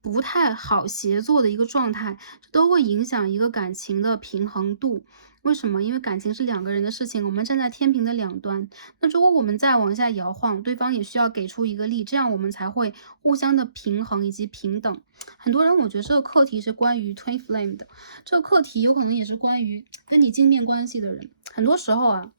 不太好协作的一个状态，这都会影响一个感情的平衡度。为什么？因为感情是两个人的事情，我们站在天平的两端。那如果我们再往下摇晃，对方也需要给出一个力，这样我们才会互相的平衡以及平等。很多人我觉得这个课题是关于 Twin Flame 的，这个课题有可能也是关于跟你镜面关系的人。很多时候啊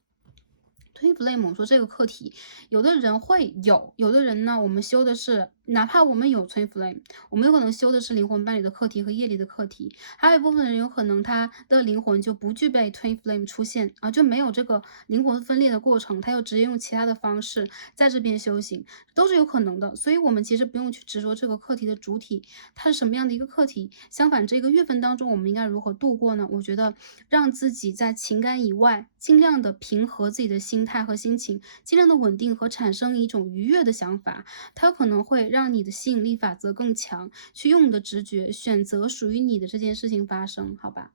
，Twin Flame 我说这个课题，有的人会有，有的人呢，我们修的是，哪怕我们有 Twin Flame，我们有可能修的是灵魂伴侣的课题和业力的课题，还有一部分人有可能他的灵魂就不具备 Twin Flame 出现啊，就没有这个灵魂分裂的过程，他又直接用其他的方式在这边修行，都是有可能的。所以我们其实不用去执着这个课题的主体，它是什么样的一个课题。相反，这个月份当中我们应该如何度过呢？我觉得让自己在情感以外，尽量的平和自己的心态和心情，尽量的稳定和产生一种愉悦的想法，它可能会让你的吸引力法则更强，去用你的直觉选择属于你的这件事情发生，好吧？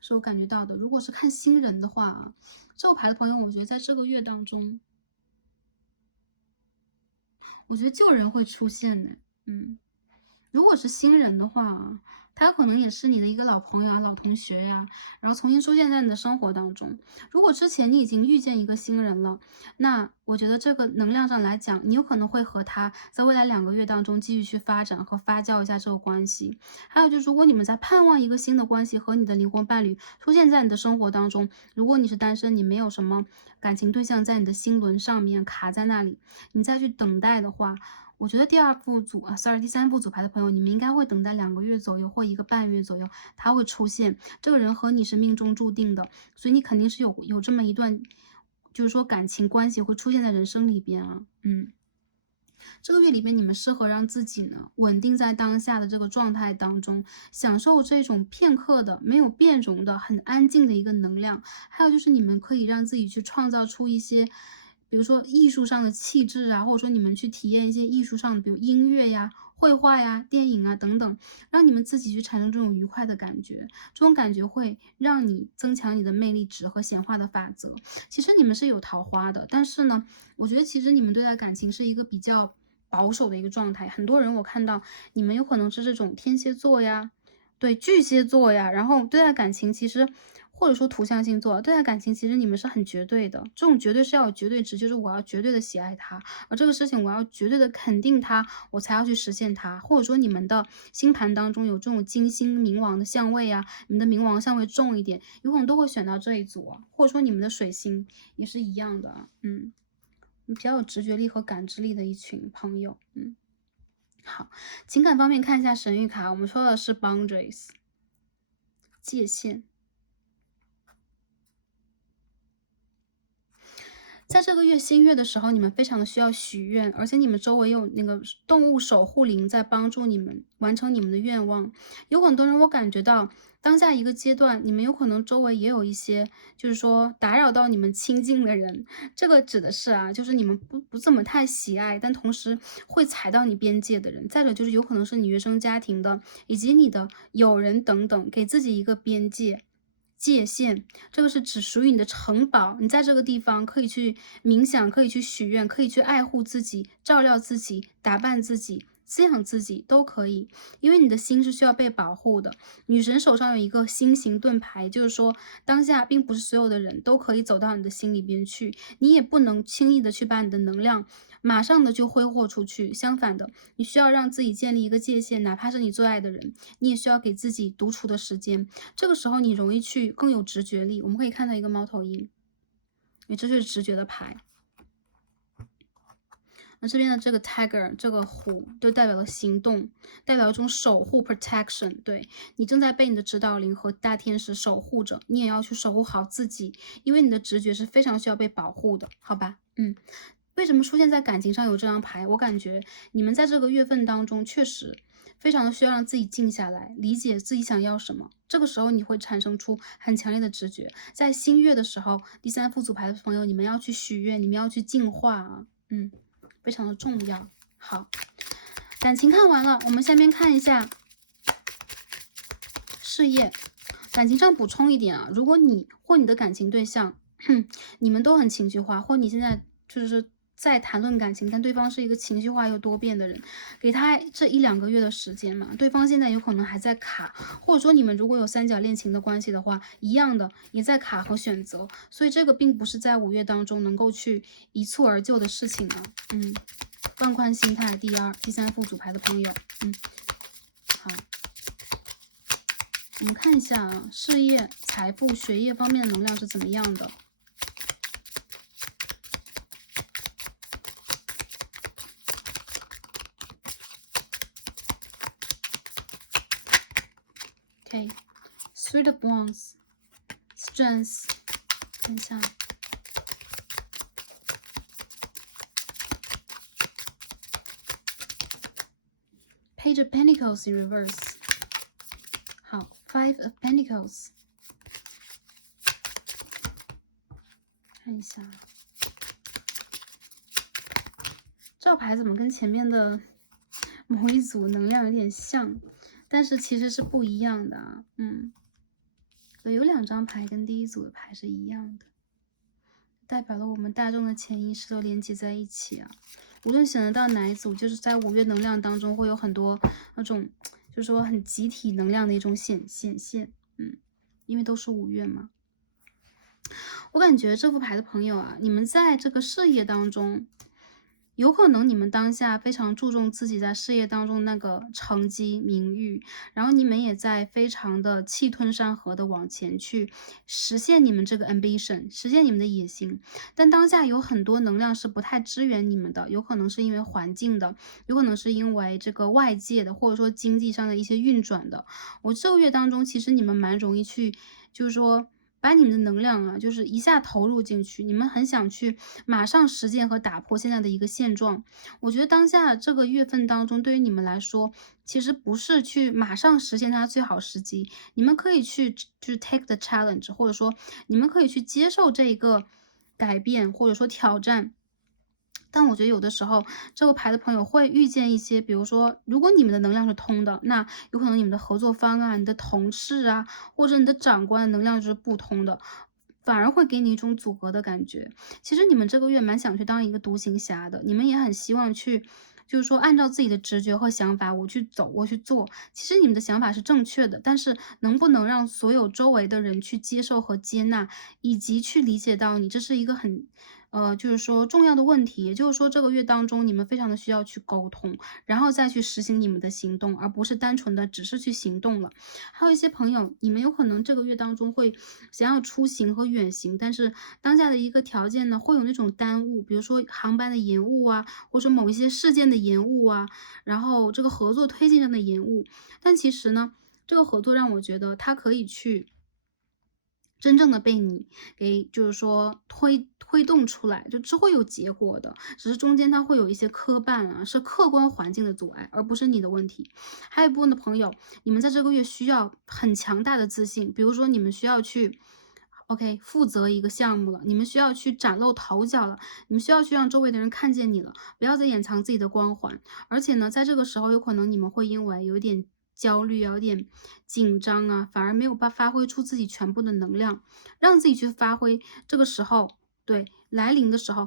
是我感觉到的。如果是看新人的话啊，这个牌的朋友，我觉得在这个月当中，我觉得旧人会出现的，如果是新人的话啊，他可能也是你的一个老朋友啊、老同学呀、然后重新出现在你的生活当中。如果之前你已经遇见一个新人了，那我觉得这个能量上来讲，你有可能会和他在未来2个月当中继续去发展和发酵一下这个关系。还有就是，如果你们在盼望一个新的关系和你的灵魂伴侣出现在你的生活当中，如果你是单身，你没有什么感情对象在你的心轮上面卡在那里，你再去等待的话，我觉得第三副组牌的朋友，你们应该会等待2个月左右或1个半月左右，他会出现。这个人和你是命中注定的，所以你肯定是有这么一段，就是说感情关系会出现在人生里边啊。这个月里边，你们适合让自己呢稳定在当下的这个状态当中，享受这种片刻的没有变容的很安静的一个能量。还有就是你们可以让自己去创造出一些，比如说艺术上的气质啊，或者说你们去体验一些艺术上的，比如音乐呀、绘画呀、电影啊等等，让你们自己去产生这种愉快的感觉。这种感觉会让你增强你的魅力值和显化的法则。其实你们是有桃花的，但是呢，我觉得其实你们对待感情是一个比较保守的一个状态。很多人我看到你们有可能是这种天蝎座呀，对，巨蟹座呀，然后对待感情其实或者说土象星座，对待感情其实你们是很绝对的。这种绝对是要有绝对值，就是我要绝对的喜爱他，而这个事情我要绝对的肯定他，我才要去实现它。或者说你们的星盘当中有这种金星、冥王的相位啊，你们的冥王相位重一点，有可能都会选到这一组啊。或者说你们的水星也是一样的啊，比较有直觉力和感知力的一群朋友，好，情感方面看一下神谕卡，我们说的是 boundaries 界限。在这个月新月的时候，你们非常的需要许愿，而且你们周围有那个动物守护灵在帮助你们完成你们的愿望。有很多人我感觉到当下一个阶段，你们有可能周围也有一些就是说打扰到你们亲近的人，这个指的是啊，就是你们不怎么太喜爱，但同时会踩到你边界的人。再者就是有可能是你原生家庭的，以及你的友人等等，给自己一个边界。界限，这个是只属于你的城堡，你在这个地方可以去冥想，可以去许愿，可以去爱护自己、照料自己、打扮自己、滋养自己都可以，因为你的心是需要被保护的。女神手上有一个心形盾牌，就是说当下并不是所有的人都可以走到你的心里边去，你也不能轻易的去把你的能量马上的就挥霍出去，相反的，你需要让自己建立一个界限，哪怕是你最爱的人，你也需要给自己独处的时间。这个时候你容易去更有直觉力。我们可以看到一个猫头鹰，因为这就是直觉的牌。那这边的这个 tiger 这个虎就代表了行动，代表一种守护 protection。对，你正在被你的指导灵和大天使守护着，你也要去守护好自己，因为你的直觉是非常需要被保护的，好吧？为什么出现在感情上有这张牌？我感觉你们在这个月份当中确实非常的需要让自己静下来，理解自己想要什么。这个时候你会产生出很强烈的直觉。在新月的时候，第三副组牌的朋友，你们要去许愿，你们要去净化啊。非常的重要。好，感情看完了，我们下面看一下事业。感情上补充一点啊，如果你或你的感情对象，你们都很情绪化，或你现在就是在谈论感情，但对方是一个情绪化又多变的人，给他这1-2个月的时间嘛，对方现在有可能还在卡，或者说你们如果有三角恋情的关系的话，一样的也在卡和选择，所以这个并不是在5月当中能够去一蹴而就的事情啊。放宽心态，第3副主牌的朋友，好。我们看一下啊，事业、财富、学业方面的能量是怎么样的。OK， Three of Wands， Strength， 看一下。Page of Pentacles in reverse。好 ，Five of Pentacles， 看一下，这牌怎么跟前面的某一组能量有点像，但是其实是不一样的啊。对，有2张牌跟第一组的牌是一样的，代表了我们大众的潜意识都连接在一起啊。无论选择到哪一组，就是在5月能量当中会有很多那种，就是说很集体能量的一种显现。因为都是5月嘛。我感觉这副牌的朋友啊，你们在这个事业当中，有可能你们当下非常注重自己在事业当中那个成绩、名誉，然后你们也在非常的气吞山河的往前去实现你们这个 ambition， 实现你们的野心。但当下有很多能量是不太支援你们的，有可能是因为环境的，有可能是因为这个外界的，或者说经济上的一些运转的。我这个月当中，其实你们蛮容易去，就是说把你们的能量啊，就是一下投入进去，你们很想去马上实践和打破现在的一个现状。我觉得当下这个月份当中，对于你们来说，其实不是去马上实现它最好时机，你们可以去就是 take the challenge， 或者说你们可以去接受这一个改变，或者说挑战。但我觉得有的时候，这个牌的朋友会遇见一些，比如说，如果你们的能量是通的，那有可能你们的合作方啊、你的同事啊，或者你的长官的能量就是不通的，反而会给你一种阻隔的感觉。其实你们这个月蛮想去当一个独行侠的，你们也很希望去，就是说按照自己的直觉和想法，我去走，我去做。其实你们的想法是正确的，但是能不能让所有周围的人去接受和接纳，以及去理解到你，这是一个很就是说重要的问题。也就是说这个月当中，你们非常的需要去沟通，然后再去实行你们的行动，而不是单纯的只是去行动了。还有一些朋友，你们有可能这个月当中会想要出行和远行，但是当下的一个条件呢，会有那种耽误，比如说航班的延误啊，或者某一些事件的延误啊，然后这个合作推进上的延误。但其实呢，这个合作让我觉得它可以去真正的被你给就是说推动出来，就是会有结果的，只是中间它会有一些磕绊啊，是客观环境的阻碍，而不是你的问题。还有一部分的朋友，你们在这个月需要很强大的自信，比如说你们需要去OK，负责一个项目了，你们需要去崭露头角了，你们需要去让周围的人看见你了，不要再掩藏自己的光环。而且呢，在这个时候，有可能你们会因为有点焦虑啊，有点紧张啊，反而没有发挥出自己全部的能量，让自己去发挥。这个时候，对，来临的时候，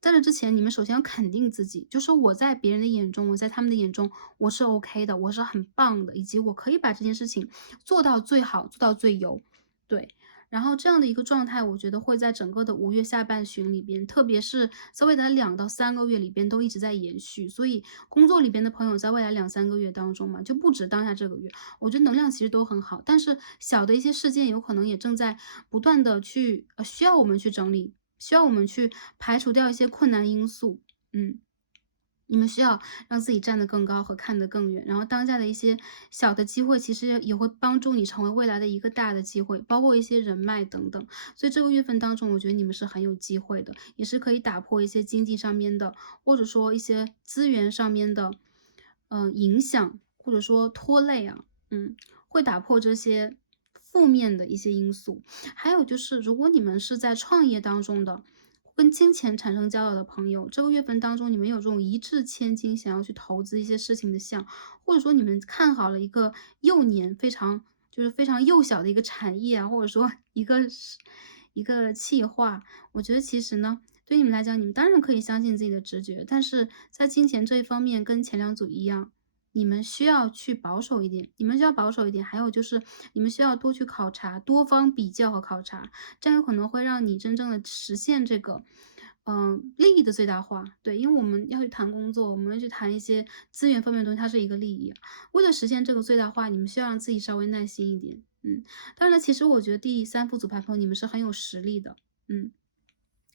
在这之前，你们首先要肯定自己，就是我在别人的眼中，我在他们的眼中，我是 OK 的，我是很棒的，以及我可以把这件事情做到最好，做到最优，对。然后这样的一个状态，我觉得会在整个的5月下半旬里边，特别是在未来2到3个月里边都一直在延续。所以工作里边的朋友在未来2、3个月当中嘛，就不止当下这个月，我觉得能量其实都很好，但是小的一些事件有可能也正在不断的去需要我们去整理，需要我们去排除掉一些困难因素。你们需要让自己站得更高和看得更远，然后当下的一些小的机会，其实也会帮助你成为未来的一个大的机会，包括一些人脉等等。所以这个月份当中，我觉得你们是很有机会的，也是可以打破一些经济上面的，或者说一些资源上面的，影响或者说拖累啊，会打破这些负面的一些因素。还有就是，如果你们是在创业当中的，跟金钱产生交道的朋友，这个月份当中你们有这种一掷千金想要去投资一些事情的项，或者说你们看好了一个幼年非常幼小的一个产业啊，或者说一个企划，我觉得其实呢，对你们来讲，你们当然可以相信自己的直觉，但是在金钱这一方面跟前两组一样，你们需要去保守一点，你们需要保守一点，还有就是你们需要多去考察，多方比较和考察，这样有可能会让你真正的实现这个，利益的最大化。对，因为我们要去谈工作，我们要去谈一些资源方面的东西，它是一个利益啊。为了实现这个最大化，你们需要让自己稍微耐心一点。当然了，其实我觉得第三副组牌朋友你们是很有实力的，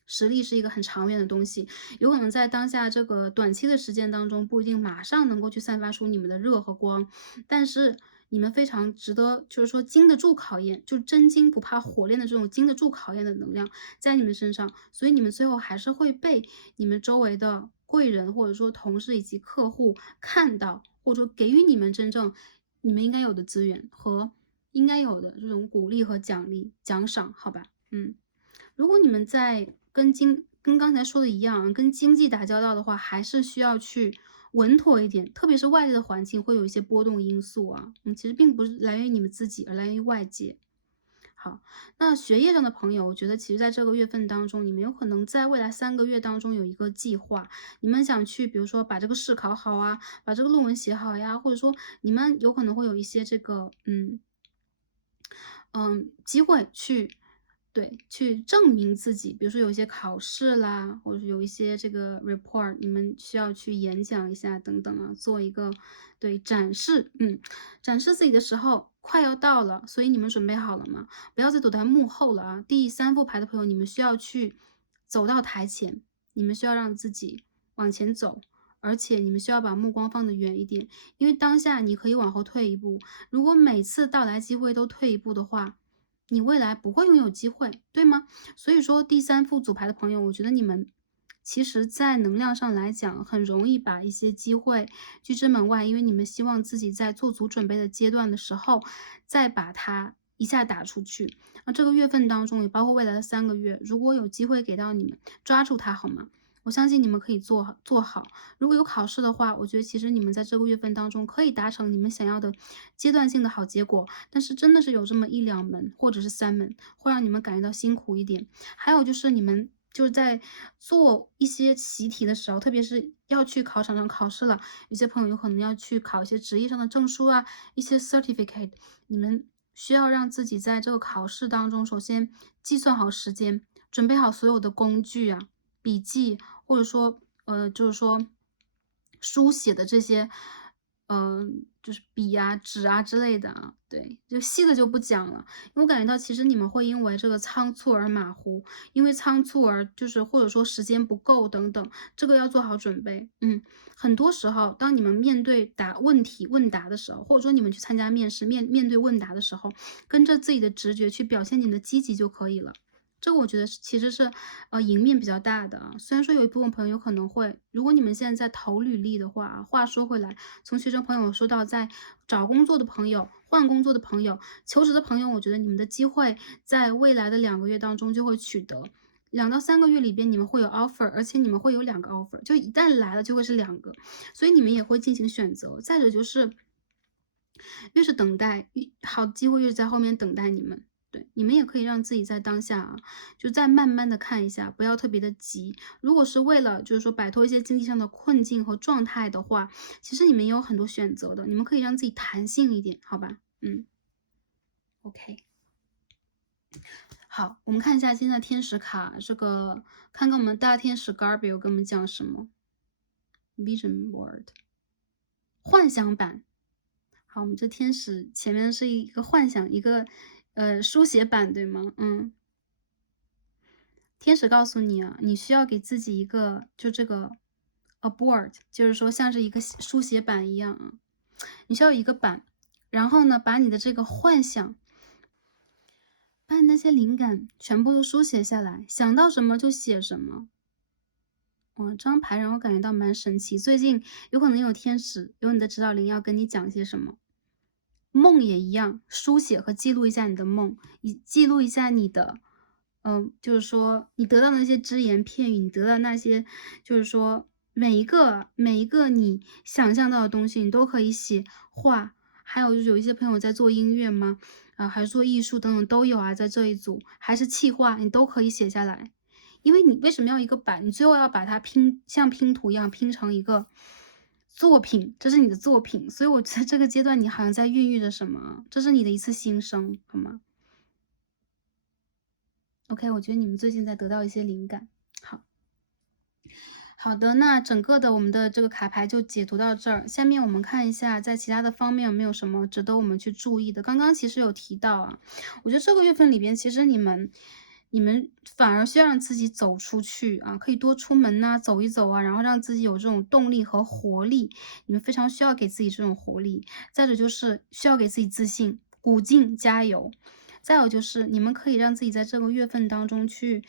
实力是一个很长远的东西，有可能在当下这个短期的时间当中，不一定马上能够去散发出你们的热和光，但是你们非常值得，就是说经得住考验，就真金不怕火炼的这种经得住考验的能量在你们身上，所以你们最后还是会被你们周围的贵人或者说同事以及客户看到，或者说给予你们真正你们应该有的资源和应该有的这种鼓励和奖励、奖赏，好吧？如果你们在跟刚才说的一样，跟经济打交道的话，还是需要去稳妥一点，特别是外界的环境会有一些波动因素啊，其实并不是来源于你们自己，而来源于外界。好，那学业上的朋友，我觉得其实在这个月份当中，你们有可能在未来3个月当中有一个计划，你们想去比如说把这个试考好啊，把这个论文写好呀，或者说你们有可能会有一些这个，机会去证明自己，比如说有一些考试啦，或者是有一些这个 report，你们需要去演讲一下等等啊，做一个展示，展示自己的时候快要到了，所以你们准备好了吗？不要再躲在幕后了啊！第三副牌的朋友，你们需要去走到台前，你们需要让自己往前走，而且你们需要把目光放得远一点，因为当下你可以往后退一步，如果每次到来机会都退一步的话，你未来不会拥有机会，对吗？所以说第三副组牌的朋友，我觉得你们其实在能量上来讲，很容易把一些机会拒之门外，因为你们希望自己在做足准备的阶段的时候，再把它一下打出去。那这个月份当中，也包括未来的3个月，如果有机会给到你们，抓住它好吗？我相信你们可以做好。如果有考试的话，我觉得其实你们在这个月份当中可以达成你们想要的阶段性的好结果，但是真的是有这么1、2门或者是3门，会让你们感觉到辛苦一点。还有就是你们就是在做一些习题的时候，特别是要去考场上考试了，有些朋友有可能要去考一些职业上的证书啊，一些 certificate，你们需要让自己在这个考试当中，首先计算好时间，准备好所有的工具啊、笔记，或者说就是说书写的这些，就是笔啊、纸啊之类的啊，对，就细的就不讲了。因为我感觉到其实你们会因为这个仓促而马虎，因为仓促而就是或者说时间不够等等，这个要做好准备。很多时候，当你们面对问答的时候，或者说你们去参加面试，面对问答的时候，跟着自己的直觉去表现你的积极就可以了。这个我觉得其实是，赢面比较大的啊。虽然说有一部分朋友有可能会如果你们现在在投履历的话，话说回来，从学生朋友说到在找工作的朋友、换工作的朋友、求职的朋友，我觉得你们的机会在未来的2个月当中就会取得。2到3个月里边你们会有 offer，而且你们会有2个 offer，就一旦来了就会是2个，所以你们也会进行选择。再者就是越是等待，好的机会越是在后面等待你们。对，你们也可以让自己在当下啊，就再慢慢的看一下，不要特别的急。如果是为了就是说摆脱一些经济上的困境和状态的话，其实你们也有很多选择的，你们可以让自己弹性一点，好吧？OK。好，我们看一下今天的天使卡，这个看看我们大天使 Gabriel 跟我们讲什么。Vision Board 幻想版。好，我们这天使前面是一个幻想，一个书写版，对吗？天使告诉你啊，你需要给自己一个就这个 a board，就是说像是一个书写板一样啊，你需要有一个板，然后呢，把你的这个幻想，把你那些灵感全部都书写下来，想到什么就写什么。哇，这张牌让我感觉到蛮神奇。最近有可能有天使，有你的指导灵要跟你讲些什么。梦也一样，书写和记录一下你的梦，记录一下你的就是说你得到的那些只言片语，你得到那些就是说每一个你想象到的东西，你都可以写画。还有就是有一些朋友在做音乐嘛，还是做艺术等等都有啊，在这一组，还是企划，你都可以写下来。因为你为什么要一个板？你最后要把它拼，像拼图一样拼成一个作品，这是你的作品。所以我觉得这个阶段你好像在孕育着什么，这是你的一次新生，好吗？OK，我觉得你们最近在得到一些灵感。好。好的，那整个的我们的这个卡牌就解读到这儿。下面我们看一下，在其他的方面有没有什么值得我们去注意的。刚刚其实有提到啊，我觉得这个月份里边，其实你们反而需要让自己走出去啊，可以多出门呐、走一走啊，然后让自己有这种动力和活力。你们非常需要给自己这种活力。再者就是需要给自己自信，鼓劲加油。再有就是你们可以让自己在这个月份当中去，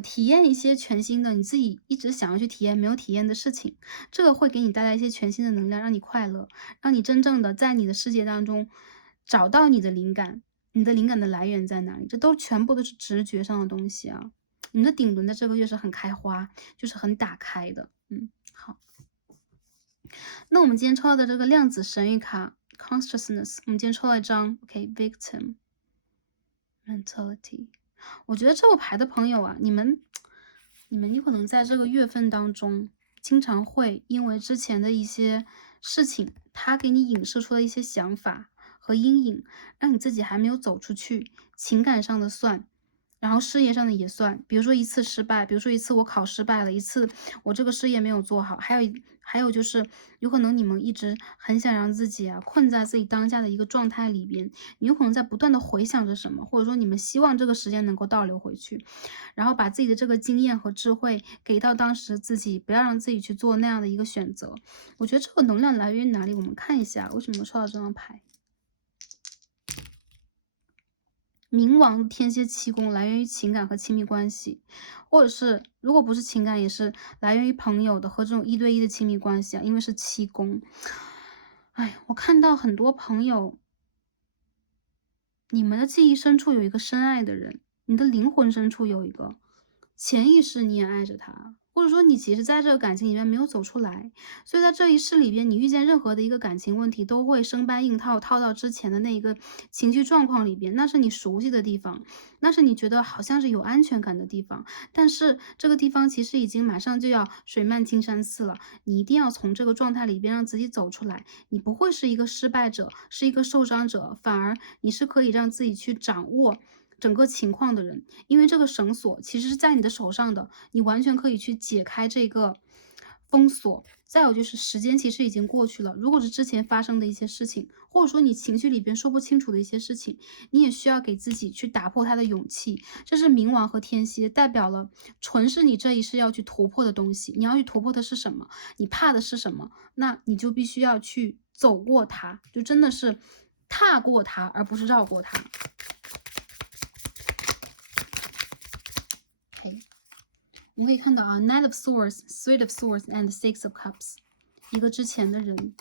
体验一些全新的你自己一直想要去体验没有体验的事情，这个会给你带来一些全新的能量，让你快乐，让你真正的在你的世界当中找到你的灵感，你的灵感的来源在哪里？这都全部都是直觉上的东西啊。你的顶轮在这个月是很开花，就是很打开的。好，那我们今天抽到的这个量子神谕卡 Consciousness，我们今天抽到一张 OK，Victim Mentality。我觉得这个牌的朋友啊，你们有可能在这个月份当中，经常会因为之前的一些事情，它给你影射出了一些想法和阴影，让你自己还没有走出去，情感上的算，然后事业上的也算。比如说一次失败，比如说一次我考失败了，一次我这个事业没有做好，还有就是有可能你们一直很想让自己啊困在自己当下的一个状态里边，你有可能在不断的回想着什么，或者说你们希望这个时间能够倒流回去，然后把自己的这个经验和智慧给到当时自己，不要让自己去做那样的一个选择。我觉得这个能量来源于哪里？我们看一下为什么抽到这张牌。冥王天蝎七宫来源于情感和亲密关系，或者是如果不是情感，也是来源于朋友的和这种一对一的亲密关系啊，因为是七宫。哎，我看到很多朋友，你们的记忆深处有一个深爱的人，你的灵魂深处有一个，潜意识你也爱着他，或者说你其实在这个感情里面没有走出来，所以在这一世里边，你遇见任何的一个感情问题，都会生搬硬套，套到之前的那一个情绪状况里边，那是你熟悉的地方，那是你觉得好像是有安全感的地方，但是这个地方其实已经马上就要水漫金山寺了，你一定要从这个状态里边让自己走出来，你不会是一个失败者，是一个受伤者，反而你是可以让自己去掌握整个情况的人，因为这个绳索其实是在你的手上的，你完全可以去解开这个封锁。再有就是时间其实已经过去了，如果是之前发生的一些事情，或者说你情绪里边说不清楚的一些事情，你也需要给自己去打破它的勇气。这是冥王和天蝎，代表了纯是你这一世要去突破的东西。你要去突破的是什么？你怕的是什么？那你就必须要去走过它，就真的是踏过它，而不是绕过它。我们可以看到啊 ，Knight of Swords、Three of Swords and Six of Cups， 一个之前的人，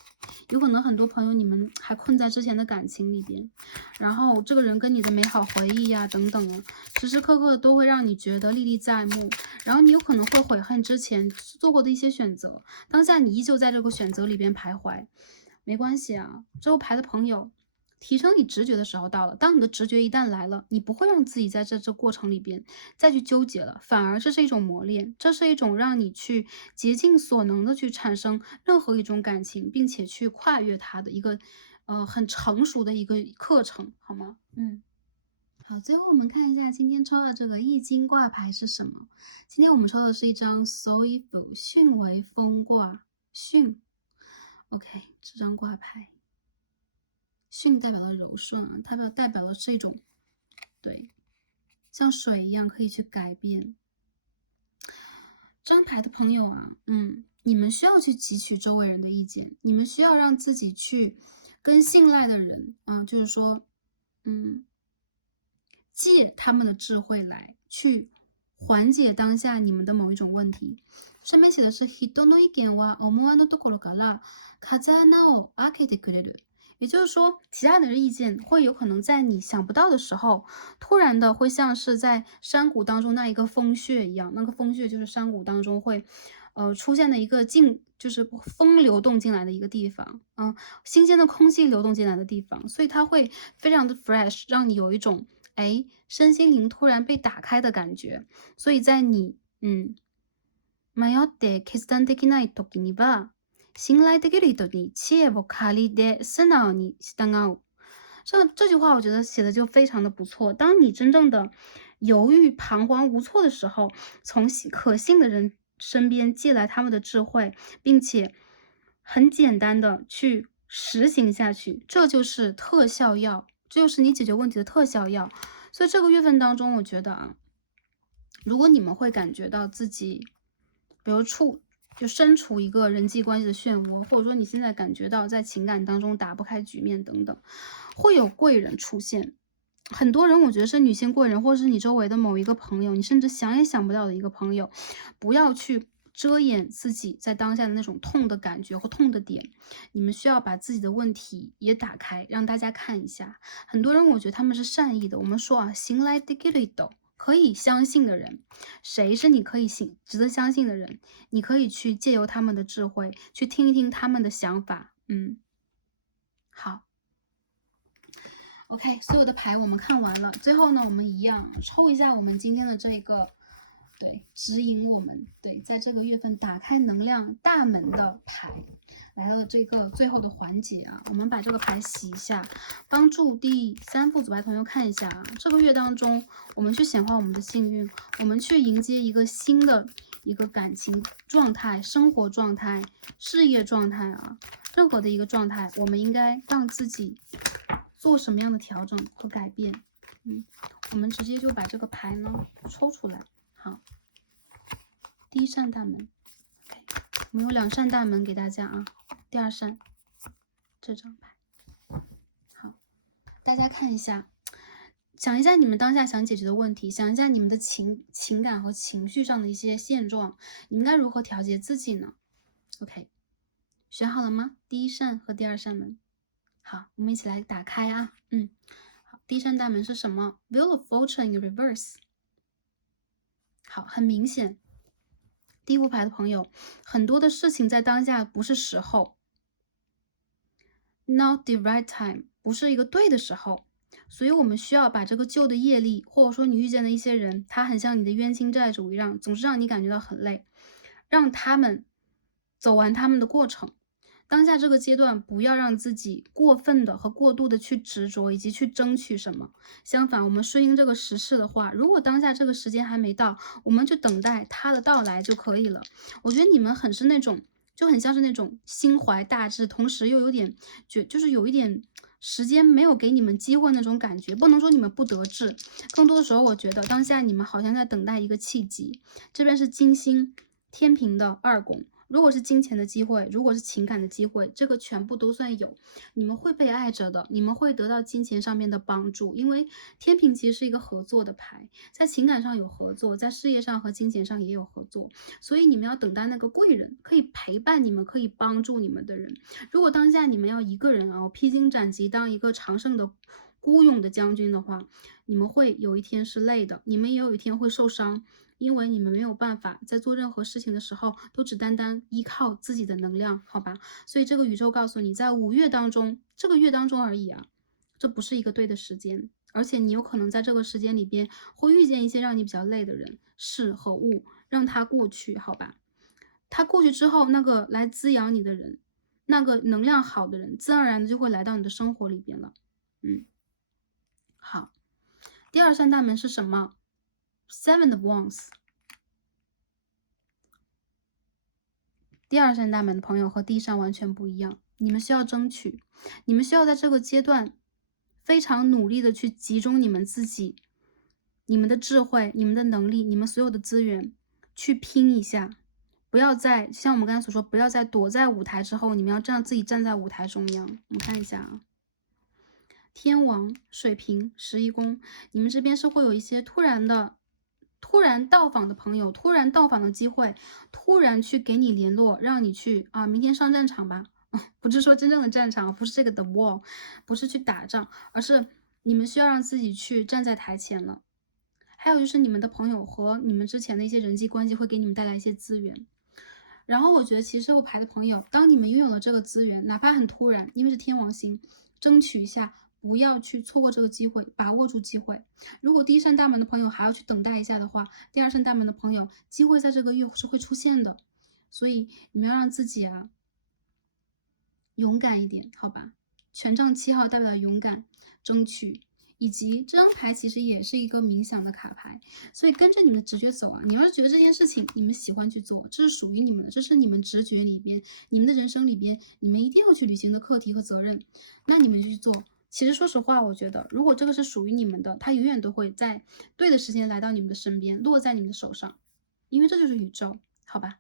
有可能很多朋友你们还困在之前的感情里边，然后这个人跟你的美好回忆呀、等等啊，时时刻刻都会让你觉得历历在目，然后你有可能会悔恨之前做过的一些选择，当下你依旧在这个选择里边徘徊，没关系啊，这个牌的朋友。提升你直觉的时候到了，当你的直觉一旦来了，你不会让自己在这过程里边再去纠结了，反而这是一种磨练，这是一种让你去竭尽所能的去产生任何一种感情，并且去跨越它的一个很成熟的一个课程，好吗？好，最后我们看一下今天抽的这个易经卦牌是什么？今天我们抽的是一张 Soifu 巽为风卦，巽。OK，这张卦牌。巽代表了柔顺啊，它代表的是一种，对，像水一样可以去改变。这张牌的朋友啊，你们需要去汲取周围人的意见，你们需要让自己去跟信赖的人，就是说，借他们的智慧来去缓解当下你们的某一种问题。上面写的是人の意見は思わぬところから風穴を開けてくれる。也就是说，其他的人意见会有可能在你想不到的时候，突然的会像是在山谷当中那一个风穴一样，那个风穴就是山谷当中会，出现的一个就是风流动进来的一个地方，新鲜的空气流动进来的地方，所以它会非常的 fresh，让你有一种身心灵突然被打开的感觉。所以在你迷って決断できない時には、信頼できる人に知恵を借りて素直に従う。这句话我觉得写的就非常的不错。当你真正的犹豫、彷徨无措的时候，从可信的人身边借来他们的智慧，并且很简单的去实行下去，这就是特效药，这就是你解决问题的特效药。所以这个月份当中，我觉得如果你们会感觉到自己比如身处一个人际关系的漩涡，或者说你现在感觉到在情感当中打不开局面等等，会有贵人出现。很多人我觉得是女性贵人，或者是你周围的某一个朋友，你甚至想也想不到的一个朋友。不要去遮掩自己在当下的那种痛的感觉或痛的点，你们需要把自己的问题也打开，让大家看一下。很多人我觉得他们是善意的，我们说信頼できる人，可以相信的人，谁是你可以值得相信的人？你可以去借由他们的智慧，去听一听他们的想法。好，OK，所有的牌我们看完了，最后呢，我们一样抽一下我们今天的这个，指引我们在这个月份打开能量大门的牌。来到了这个最后的环节啊，我们把这个牌洗一下，帮助第3副组牌朋友看一下啊，这个月当中，我们去显化我们的幸运，我们去迎接一个新的一个感情状态、生活状态、事业状态啊，任何的一个状态，我们应该让自己做什么样的调整和改变？我们直接就把这个牌呢抽出来。好，第一扇大门。我们有2扇大门给大家啊，第2扇这张牌。好，大家看一下，想一下你们当下想解决的问题，想一下你们的情感和情绪上的一些现状，你们该如何调节自己呢 ？OK， 选好了吗？第1扇和第2扇门。好，我们一起来打开啊。好，第1扇大门是什么 ？Wheel of Fortune in Reverse。好，很明显。第一副牌的朋友，很多的事情在当下不是时候 ，not the right time， 不是一个对的时候，所以我们需要把这个旧的业力，或者说你遇见的一些人，他很像你的冤亲债主一样，总是让你感觉到很累，让他们走完他们的过程。当下这个阶段，不要让自己过分的和过度的去执着，以及去争取什么。相反，我们顺应这个时势的话，如果当下这个时间还没到，我们就等待它的到来就可以了。我觉得你们很像是那种心怀大志，同时又有点就是有一点时间没有给你们机会那种感觉。不能说你们不得志，更多的时候，我觉得当下你们好像在等待一个契机。这边是金星天平的2宫。如果是金钱的机会，如果是情感的机会，这个全部都算有。你们会被爱着的，你们会得到金钱上面的帮助，因为天平其实是一个合作的牌，在情感上有合作，在事业上和金钱上也有合作，所以你们要等待那个贵人，可以陪伴你们，可以帮助你们的人。如果当下你们要一个人披荆斩棘，当一个常胜的孤勇的将军的话，你们会有一天是累的，你们也有一天会受伤。因为你们没有办法在做任何事情的时候都只单单依靠自己的能量，好吧？所以这个宇宙告诉你，在5月当中，这个月当中而已啊，这不是一个对的时间，而且你有可能在这个时间里边会遇见一些让你比较累的人、事和物，让它过去，好吧？它过去之后，那个来滋养你的人，那个能量好的人，自然而然的就会来到你的生活里边了。好，第2扇大门是什么？Seven of Wands。第2扇大门的朋友和第1扇完全不一样，你们需要争取，你们需要在这个阶段非常努力的去集中你们自己、你们的智慧、你们的能力、你们所有的资源去拼一下，不要再像我们刚才所说，不要再躲在舞台之后，你们要这样自己站在舞台中央。我们看一下啊。天王、水瓶、11宫，你们这边是会有一些突然到访的朋友，突然到访的机会，突然去给你联络，让你去明天上战场吧，不是说真正的战场，不是这个 the war，不是去打仗，而是你们需要让自己去站在台前了。还有就是你们的朋友和你们之前的一些人际关系会给你们带来一些资源。然后我觉得其实这副牌的朋友，当你们拥有了这个资源，哪怕很突然，因为是天王星，争取一下，不要去错过这个机会，把握住机会。如果第一扇大门的朋友还要去等待一下的话，第二扇大门的朋友，机会在这个月是会出现的。所以你们要让自己啊勇敢一点，好吧？权杖7号代表了勇敢、争取，以及这张牌其实也是一个冥想的卡牌，所以跟着你们的直觉走啊。你要是觉得这件事情你们喜欢去做，这是属于你们的，这是你们直觉里边、你们的人生里边，你们一定要去履行的课题和责任，那你们就去做。其实说实话，我觉得如果这个是属于你们的，它永远都会在对的时间来到你们的身边，落在你们的手上，因为这就是宇宙，好吧？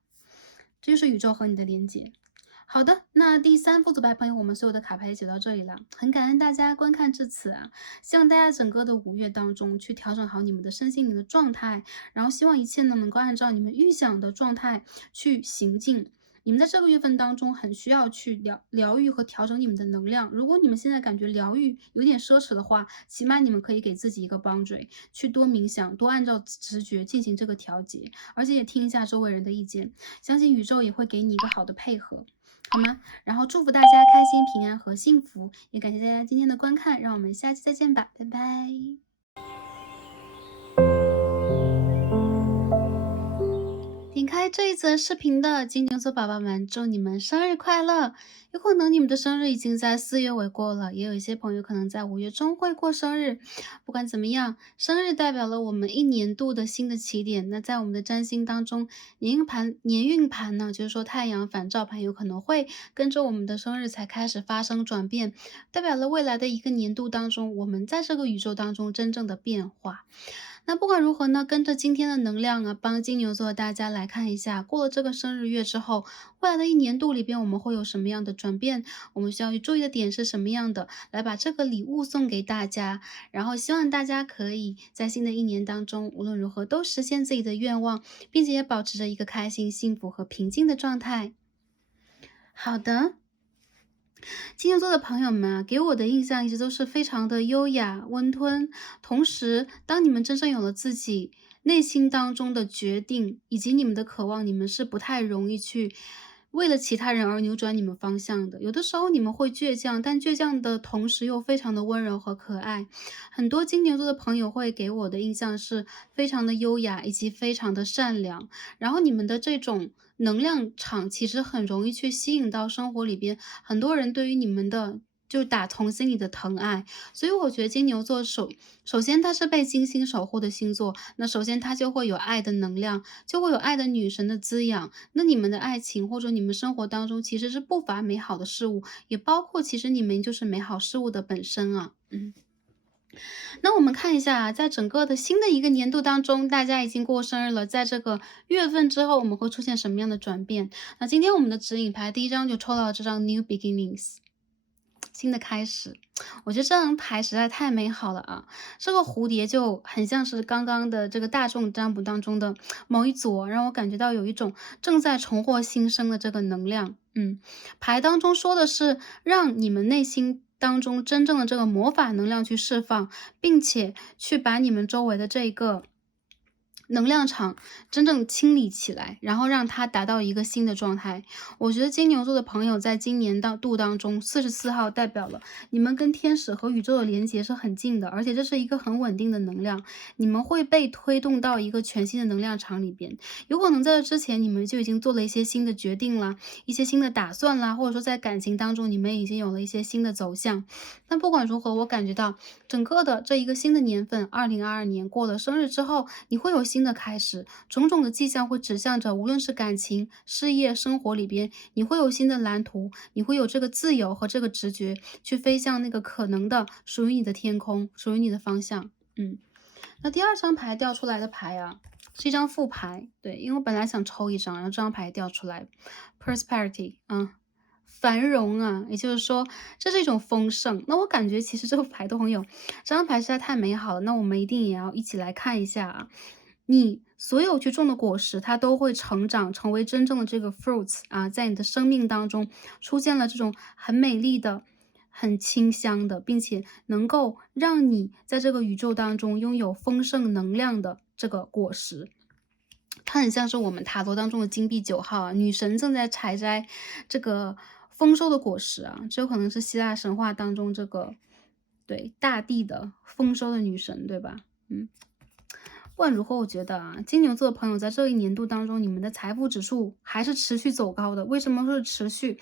这就是宇宙和你的连接。好的，那第3副组牌朋友，我们所有的卡牌也解到这里了，很感恩大家观看至此啊！希望大家整个的5月当中去调整好你们的身心灵的状态，然后希望一切呢能够按照你们预想的状态去行进。你们在这个月份当中很需要去疗愈和调整你们的能量。如果你们现在感觉疗愈有点奢侈的话，起码你们可以给自己一个 boundary，去多冥想，多按照直觉进行这个调节，而且也听一下周围人的意见，相信宇宙也会给你一个好的配合。好吗？然后祝福大家开心、平安和幸福，也感谢大家今天的观看，让我们下期再见吧，拜拜。点开这一则视频的金牛座宝宝们，祝你们生日快乐！有可能你们的生日已经在4月尾过了，也有一些朋友可能在5月中会过生日。不管怎么样，生日代表了我们一年度的新的起点。那在我们的占星当中，年运盘呢，就是说太阳反照盘有可能会跟着我们的生日才开始发生转变，代表了未来的一个年度当中，我们在这个宇宙当中真正的变化。那不管如何呢，跟着今天的能量啊，帮金牛座大家来看一下，过了这个生日月之后，未来的一年度里边我们会有什么样的转变，我们需要去注意的点是什么样的，来把这个礼物送给大家，然后希望大家可以在新的一年当中，无论如何都实现自己的愿望，并且也保持着一个开心、幸福和平静的状态。好的。金牛座的朋友们啊，给我的印象一直都是非常的优雅、温吞。同时，当你们真正有了自己内心当中的决定，以及你们的渴望，你们是不太容易去为了其他人而扭转你们方向的。有的时候你们会倔强，但倔强的同时又非常的温柔和可爱。很多金牛座的朋友会给我的印象是非常的优雅，以及非常的善良。然后你们的这种能量场其实很容易去吸引到生活里边很多人对于你们的就打从心里的疼爱。所以我觉得金牛座首先它是被金星守护的星座，那首先它就会有爱的能量，就会有爱的女神的滋养。那你们的爱情或者你们生活当中其实是不乏美好的事物，也包括其实你们就是美好事物的本身啊。那我们看一下啊，在整个的新的一个年度当中，大家已经过生日了，在这个月份之后，我们会出现什么样的转变？那今天我们的指引牌第一张就抽到了这张 New Beginnings，新的开始。我觉得这张牌实在太美好了啊！这个蝴蝶就很像是刚刚的这个大众占卜当中的某一组，让我感觉到有一种正在重获新生的这个能量。牌当中说的是让你们内心当中真正的这个魔法能量去释放，并且去把你们周围的这个能量场真正清理起来，然后让它达到一个新的状态。我觉得金牛座的朋友在今年度当中，44号代表了你们跟天使和宇宙的连接是很近的，而且这是一个很稳定的能量，你们会被推动到一个全新的能量场里边。有可能在这之前你们就已经做了一些新的决定啦，一些新的打算啦，或者说在感情当中你们已经有了一些新的走向。但不管如何，我感觉到整个的这一个新的年份2022年过了生日之后，你会有新的开始，种种的迹象会指向着无论是感情、事业、生活里边，你会有新的蓝图，你会有这个自由和这个直觉去飞向那个可能的属于你的天空，属于你的方向。那第二张牌掉出来的牌啊，是一张副牌。对，因为我本来想抽一张，然后这张牌掉出来 Prosperity 繁荣啊，也就是说这是一种丰盛。那我感觉其实这个牌的朋友，这张牌实在太美好了，那我们一定也要一起来看一下啊。你所有去种的果实，它都会成长，成为真正的这个 fruits 啊，在你的生命当中出现了这种很美丽的、很清香的，并且能够让你在这个宇宙当中拥有丰盛能量的这个果实。它很像是我们塔罗当中的金币9号啊，女神正在采摘这个丰收的果实啊，这有可能是希腊神话当中这个对大地的丰收的女神，对吧？不管如何，我觉得啊，金牛座的朋友在这一年度当中，你们的财富指数还是持续走高的。为什么说是持续？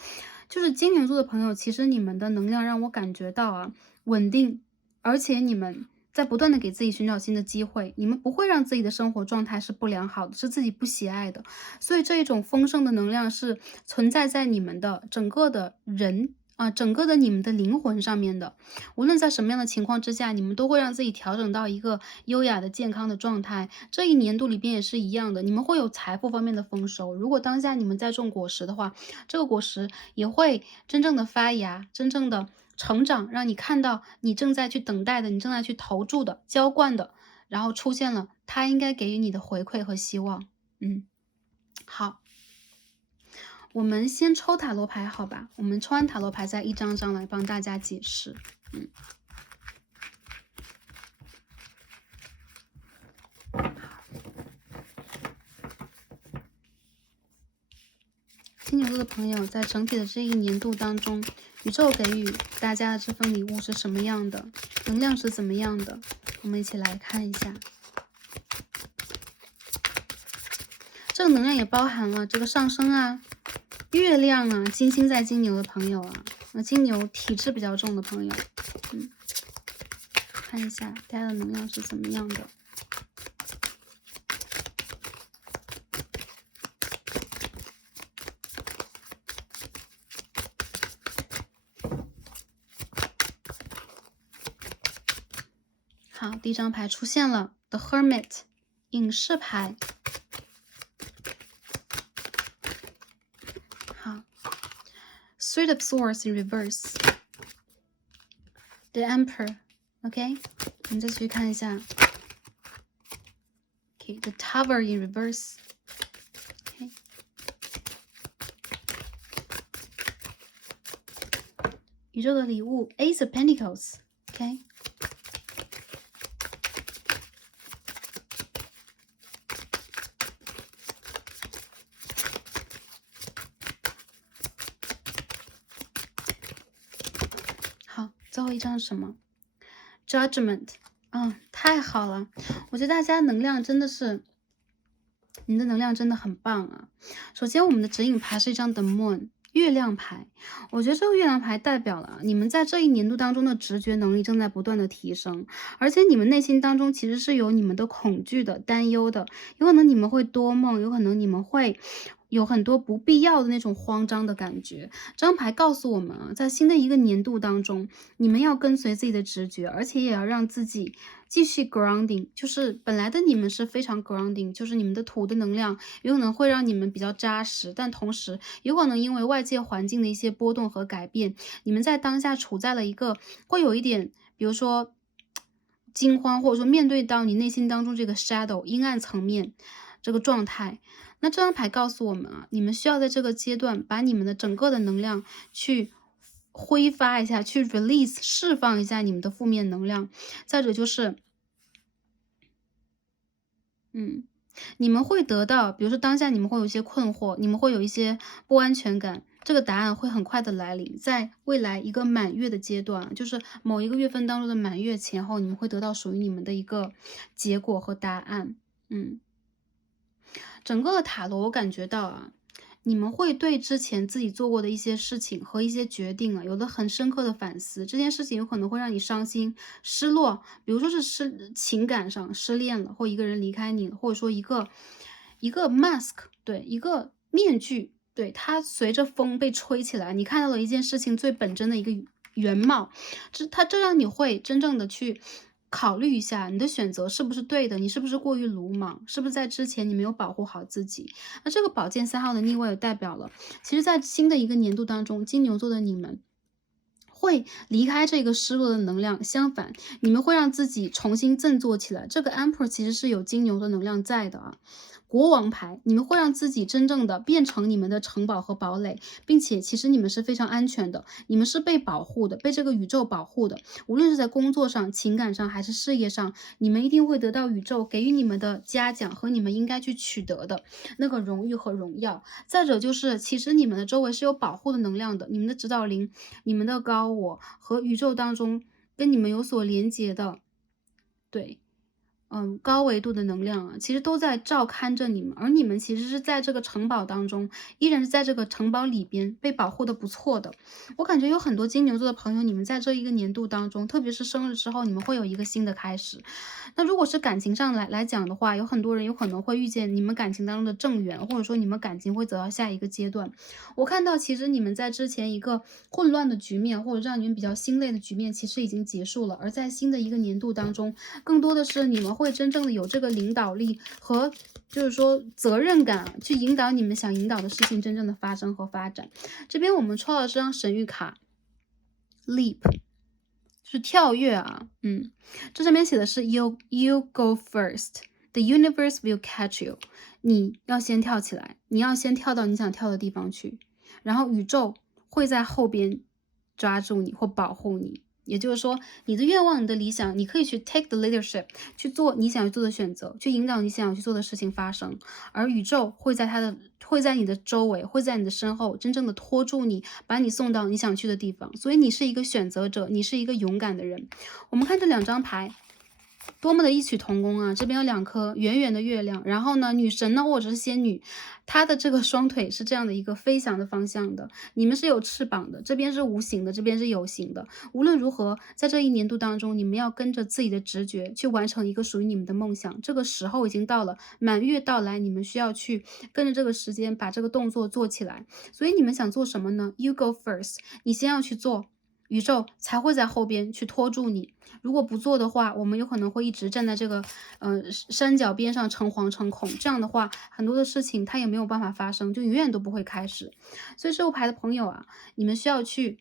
就是金牛座的朋友，其实你们的能量让我感觉到啊，稳定，而且你们在不断的给自己寻找新的机会，你们不会让自己的生活状态是不良好的，是自己不喜爱的。所以这一种丰盛的能量是存在在你们的整个的人啊，整个的你们的灵魂上面的。无论在什么样的情况之下，你们都会让自己调整到一个优雅的、健康的状态。这一年度里边也是一样的，你们会有财富方面的丰收。如果当下你们在种果实的话，这个果实也会真正的发芽，真正的成长，让你看到你正在去等待的，你正在去投注的、浇灌的，然后出现了它应该给予你的回馈和希望。好。我们先抽塔罗牌，好吧？我们抽完塔罗牌，再一张张来帮大家解释。金牛座的朋友，在整体的这一年度当中，宇宙给予大家的这份礼物是什么样的？能量是怎么样的？我们一起来看一下。这个能量也包含了这个上升啊、月亮啊、金星在金牛的朋友啊，那金牛体质比较重的朋友，看一下大家的能量是怎么样的。好，第一张牌出现了 The Hermit 隐士牌。好 Three of Swords in reverse The Emperor OK 我们再继续看一下 OK The Tower in reverse OK 宇宙的礼物 Ace of Pentacles OK好，最后一张是什么 Judgment 太好了，我觉得大家能量真的是，你的能量真的很棒啊。首先我们的指引牌是一张 The Moon 月亮牌，我觉得这个月亮牌代表了你们在这一年度当中的直觉能力正在不断的提升，而且你们内心当中其实是有你们的恐惧的、担忧的，有可能你们会多梦，有可能你们会有很多不必要的那种慌张的感觉。这张牌告诉我们啊，在新的一个年度当中，你们要跟随自己的直觉，而且也要让自己继续 grounding， 就是本来的你们是非常 grounding， 就是你们的土的能量有可能会让你们比较扎实，但同时有可能因为外界环境的一些波动和改变，你们在当下处在了一个会有一点，比如说惊慌，或者说面对到你内心当中这个 shadow 阴暗层面这个状态。那这张牌告诉我们啊，你们需要在这个阶段把你们的整个的能量去挥发一下，去 release 释放一下你们的负面能量。再者就是你们会得到，比如说当下你们会有一些困惑，你们会有一些不安全感，这个答案会很快的来临，在未来一个满月的阶段，就是某一个月份当中的满月前后，你们会得到属于你们的一个结果和答案。整个的塔罗我感觉到啊，你们会对之前自己做过的一些事情和一些决定啊，有了很深刻的反思。这件事情有可能会让你伤心、失落，比如说是情感上失恋了，或一个人离开你了，或者说一个 mask， 对，一个面具，对，它随着风被吹起来，你看到了一件事情最本真的一个原貌，这让你会真正的去考虑一下你的选择是不是对的，你是不是过于鲁莽，是不是在之前你没有保护好自己。那这个宝剑3号的逆位也代表了，其实在新的一个年度当中，金牛座的你们会离开这个失落的能量，相反，你们会让自己重新振作起来。这个 Emperor 其实是有金牛的能量在的啊。国王牌，你们会让自己真正的变成你们的城堡和堡垒，并且其实你们是非常安全的，你们是被保护的，被这个宇宙保护的。无论是在工作上、情感上还是事业上，你们一定会得到宇宙给予你们的嘉奖和你们应该去取得的那个荣誉和荣耀。再者就是，其实你们的周围是有保护的能量的，你们的指导灵、你们的高我和宇宙当中跟你们有所连接的，对。高维度的能量啊，其实都在照看着你们，而你们其实是在这个城堡当中，依然是在这个城堡里边被保护的不错的。我感觉有很多金牛座的朋友，你们在这一个年度当中，特别是生日之后，你们会有一个新的开始。那如果是感情上来讲的话，有很多人有可能会遇见你们感情当中的正缘，或者说你们感情会走到下一个阶段。我看到其实你们在之前一个混乱的局面，或者让你们比较心累的局面，其实已经结束了。而在新的一个年度当中，更多的是你们会真正的有这个领导力和就是说责任感啊，去引导你们想引导的事情真正的发生和发展。这边我们抽到的这张神谕卡 Leap，就是跳跃啊，这上面写的是 you go first, the universe will catch you。你要先跳起来，你要先跳到你想跳的地方去，然后宇宙会在后边抓住你或保护你。也就是说，你的愿望、你的理想，你可以去 take the leadership， 去做你想要做的选择，去引导你想要去做的事情发生。而宇宙会在你的周围，会在你的身后，真正的拖住你，把你送到你想去的地方。所以你是一个选择者，你是一个勇敢的人。我们看这两张牌。多么的异曲同工啊！这边有两颗圆圆的月亮，然后呢，女神呢，或者是仙女，她的这个双腿是这样的一个飞翔的方向的。你们是有翅膀的，这边是无形的，这边是有形的。无论如何，在这一年度当中，你们要跟着自己的直觉去完成一个属于你们的梦想。这个时候已经到了，满月到来，你们需要去跟着这个时间把这个动作做起来。所以你们想做什么呢？You go first，你先要去做。宇宙才会在后边去拖住你。如果不做的话，我们有可能会一直站在这个山脚边上诚惶诚恐。这样的话，很多的事情它也没有办法发生，就永远都不会开始。所以这副牌的朋友啊，你们需要去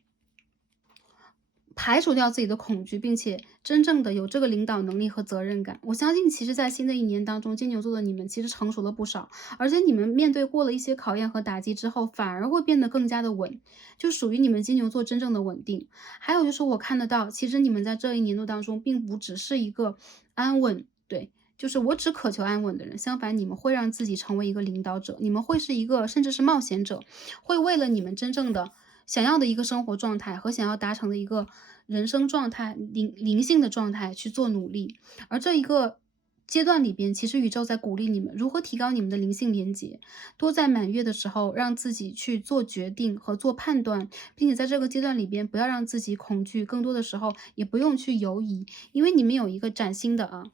排除掉自己的恐惧，并且真正的有这个领导能力和责任感。我相信其实在新的一年当中，金牛座的你们其实成熟了不少，而且你们面对过了一些考验和打击之后，反而会变得更加的稳，就属于你们金牛座真正的稳定。还有就是我看得到，其实你们在这一年度当中，并不只是一个安稳，对，就是我只渴求安稳的人，相反，你们会让自己成为一个领导者，你们会是一个甚至是冒险者，会为了你们真正的想要的一个生活状态和想要达成的一个人生状态、灵性的状态去做努力。而这一个阶段里边，其实宇宙在鼓励你们如何提高你们的灵性连接，多在满月的时候让自己去做决定和做判断，并且在这个阶段里边不要让自己恐惧，更多的时候也不用去犹疑，因为你们有一个崭新的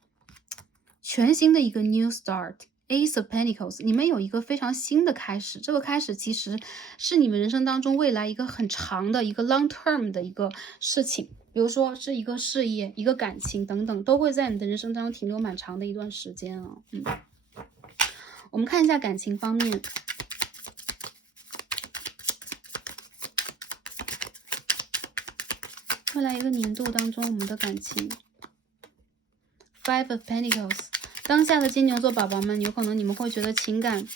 全新的一个 new start。Ace of Pentacles，你们有一个非常新的开始，这个开始其实是你们人生当中未来一个很长的一个 long term 的一个事情，比如说是一个事业、一个感情等等，都会在你的人生当中停留蛮长的一段时间啊。我们看一下感情方面。未来一个年度当中，我们的感情 Five of Pentacles。当下的金牛座宝宝们，有可能你们会觉得情感，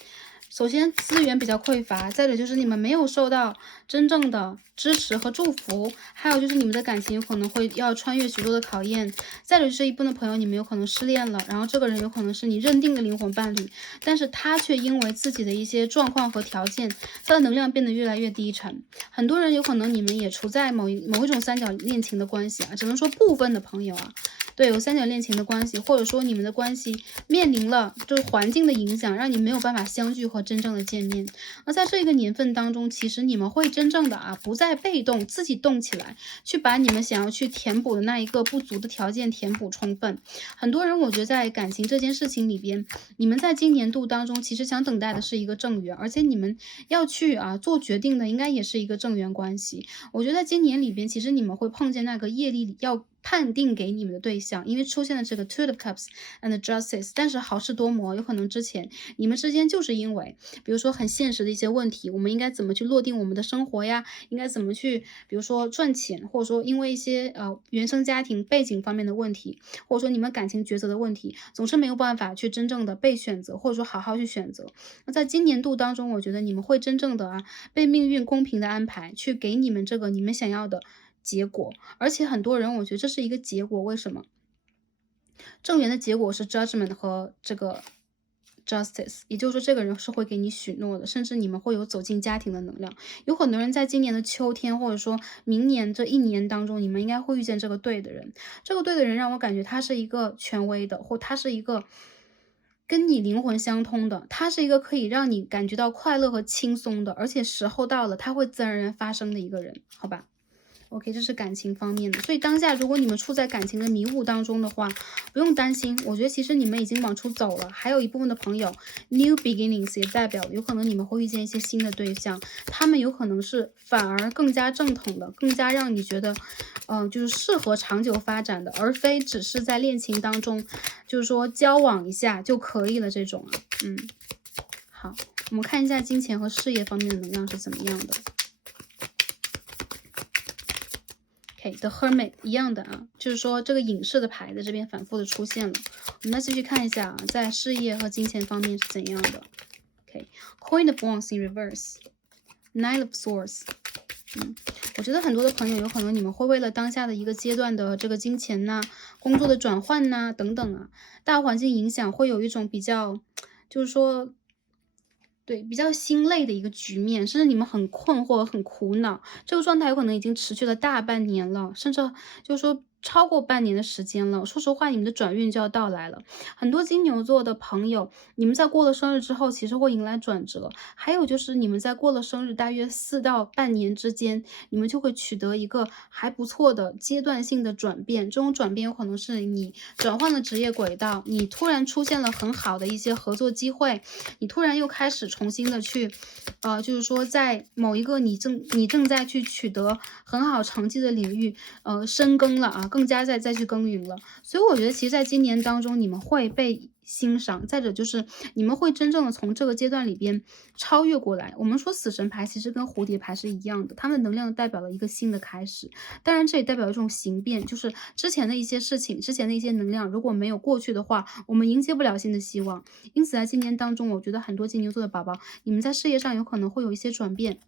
首先资源比较匮乏，再者就是你们没有受到真正的支持和祝福，还有就是你们的感情有可能会要穿越许多的考验，再者就是一部分的朋友你们有可能失恋了，然后这个人有可能是你认定的灵魂伴侣，但是他却因为自己的一些状况和条件，他的能量变得越来越低沉。很多人有可能你们也处在某一种三角恋情的关系啊，只能说部分的朋友啊。对，有三角恋情的关系，或者说你们的关系面临了就是环境的影响，让你没有办法相聚和真正的见面。而在这个年份当中，其实你们会真正的不再被动，自己动起来，去把你们想要去填补的那一个不足的条件填补充分。很多人我觉得在感情这件事情里边，你们在今年度当中其实想等待的是一个正缘，而且你们要去做决定的应该也是一个正缘关系。我觉得在今年里边，其实你们会碰见那个业力要判定给你们的对象，因为出现了这个 Two of Cups and Justice， 但是好事多磨，有可能之前你们之间就是因为，比如说很现实的一些问题，我们应该怎么去落定我们的生活呀？应该怎么去，比如说赚钱，或者说因为一些原生家庭背景方面的问题，或者说你们感情抉择的问题，总是没有办法去真正的被选择，或者说好好去选择。那在今年度当中，我觉得你们会真正的被命运公平的安排，去给你们这个你们想要的结果。而且很多人我觉得这是一个结果，为什么？正缘的结果是 judgment 和这个 justice， 也就是说这个人是会给你许诺的，甚至你们会有走进家庭的能量。有很多人在今年的秋天，或者说明年这一年当中，你们应该会遇见这个对的人。这个对的人让我感觉他是一个权威的，或他是一个跟你灵魂相通的，他是一个可以让你感觉到快乐和轻松的，而且时候到了，他会自然而然发生的一个人，好吧？OK，这是感情方面的，所以当下如果你们处在感情的迷雾当中的话，不用担心，我觉得其实你们已经往出走了。还有一部分的朋友 ，new beginnings 也代表有可能你们会遇见一些新的对象，他们有可能是反而更加正统的，更加让你觉得，就是适合长久发展的，而非只是在恋情当中，就是说交往一下就可以了这种啊。好，我们看一下金钱和事业方面的能量是怎么样的。OK，The Hermit 一样的啊，就是说这个隐士的牌在这边反复的出现了。我们再继续看一下啊，在事业和金钱方面是怎样的。OK，Queen of Wands in reverse，Knight of Swords。我觉得很多的朋友有可能你们会为了当下的一个阶段的这个金钱呐、工作的转换呐、等等啊，大环境影响会有一种比较，就是说。对，比较心累的一个局面，甚至你们很困惑、很苦恼，这个状态有可能已经持续了大半年了，甚至就是说超过半年的时间了。说实话，你们的转运就要到来了。很多金牛座的朋友，你们在过了生日之后，其实会迎来转折。还有就是你们在过了生日大约4到半年之间，你们就会取得一个还不错的阶段性的转变。这种转变有可能是你转换了职业轨道，你突然出现了很好的一些合作机会，你突然又开始重新的去，就是说在某一个你正在去取得很好成绩的领域，深耕了啊，更加再去耕耘了。所以我觉得其实在今年当中你们会被欣赏，再者就是你们会真正的从这个阶段里边超越过来。我们说死神牌其实跟蝴蝶牌是一样的，它们的能量代表了一个新的开始，当然这也代表一种形变，就是之前的一些事情，之前的一些能量如果没有过去的话，我们迎接不了新的希望。因此在今年当中，我觉得很多金牛座的宝宝，你们在事业上有可能会有一些转变，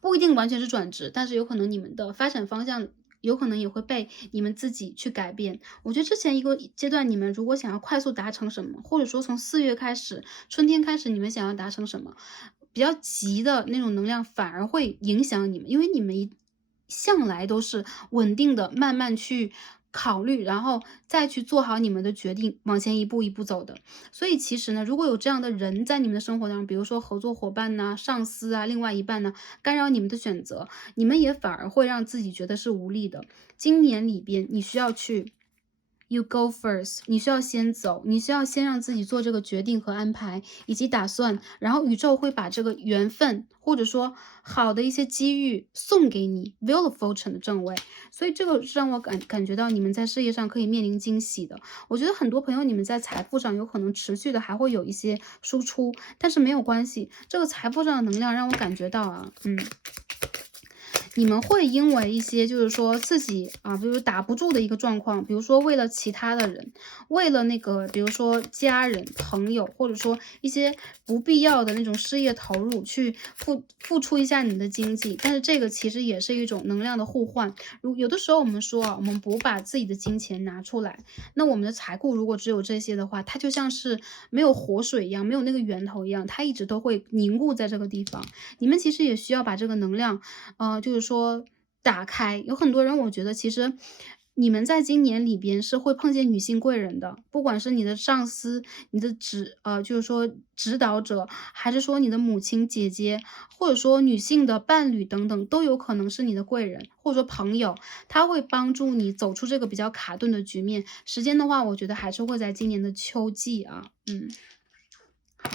不一定完全是转职，但是有可能你们的发展方向有可能也会被你们自己去改变。我觉得之前一个阶段，你们如果想要快速达成什么，或者说从4月开始，春天开始，你们想要达成什么，比较急的那种能量反而会影响你们，因为你们向来都是稳定的，慢慢去考虑，然后再去做好你们的决定，往前一步一步走的。所以其实呢，如果有这样的人在你们的生活当中，比如说合作伙伴呐、上司啊、另外一半呢，干扰你们的选择，你们也反而会让自己觉得是无力的。今年里边，你需要去You go first，你需要先走，你需要先让自己做这个决定和安排以及打算，然后宇宙会把这个缘分或者说好的一些机遇送给你 Wheel of Fortune 的正位，所以这个是让我感觉到你们在事业上可以面临惊喜的。我觉得很多朋友你们在财富上有可能持续的还会有一些输出，但是没有关系，这个财富上的能量让我感觉到你们会因为一些就是说自己比如打不住的一个状况，比如说为了其他的人，为了那个比如说家人、朋友，或者说一些不必要的那种事业投入，去付出一下你的经济，但是这个其实也是一种能量的互换。有的时候我们说我们不把自己的金钱拿出来，那我们的财库如果只有这些的话，它就像是没有活水一样，没有那个源头一样，它一直都会凝固在这个地方。你们其实也需要把这个能量就是说打开。有很多人我觉得其实你们在今年里边是会碰见女性贵人的，不管是你的上司、你的就是说指导者，还是说你的母亲、姐姐，或者说女性的伴侣等等，都有可能是你的贵人，或者说朋友，他会帮助你走出这个比较卡顿的局面。时间的话，我觉得还是会在今年的秋季啊，好。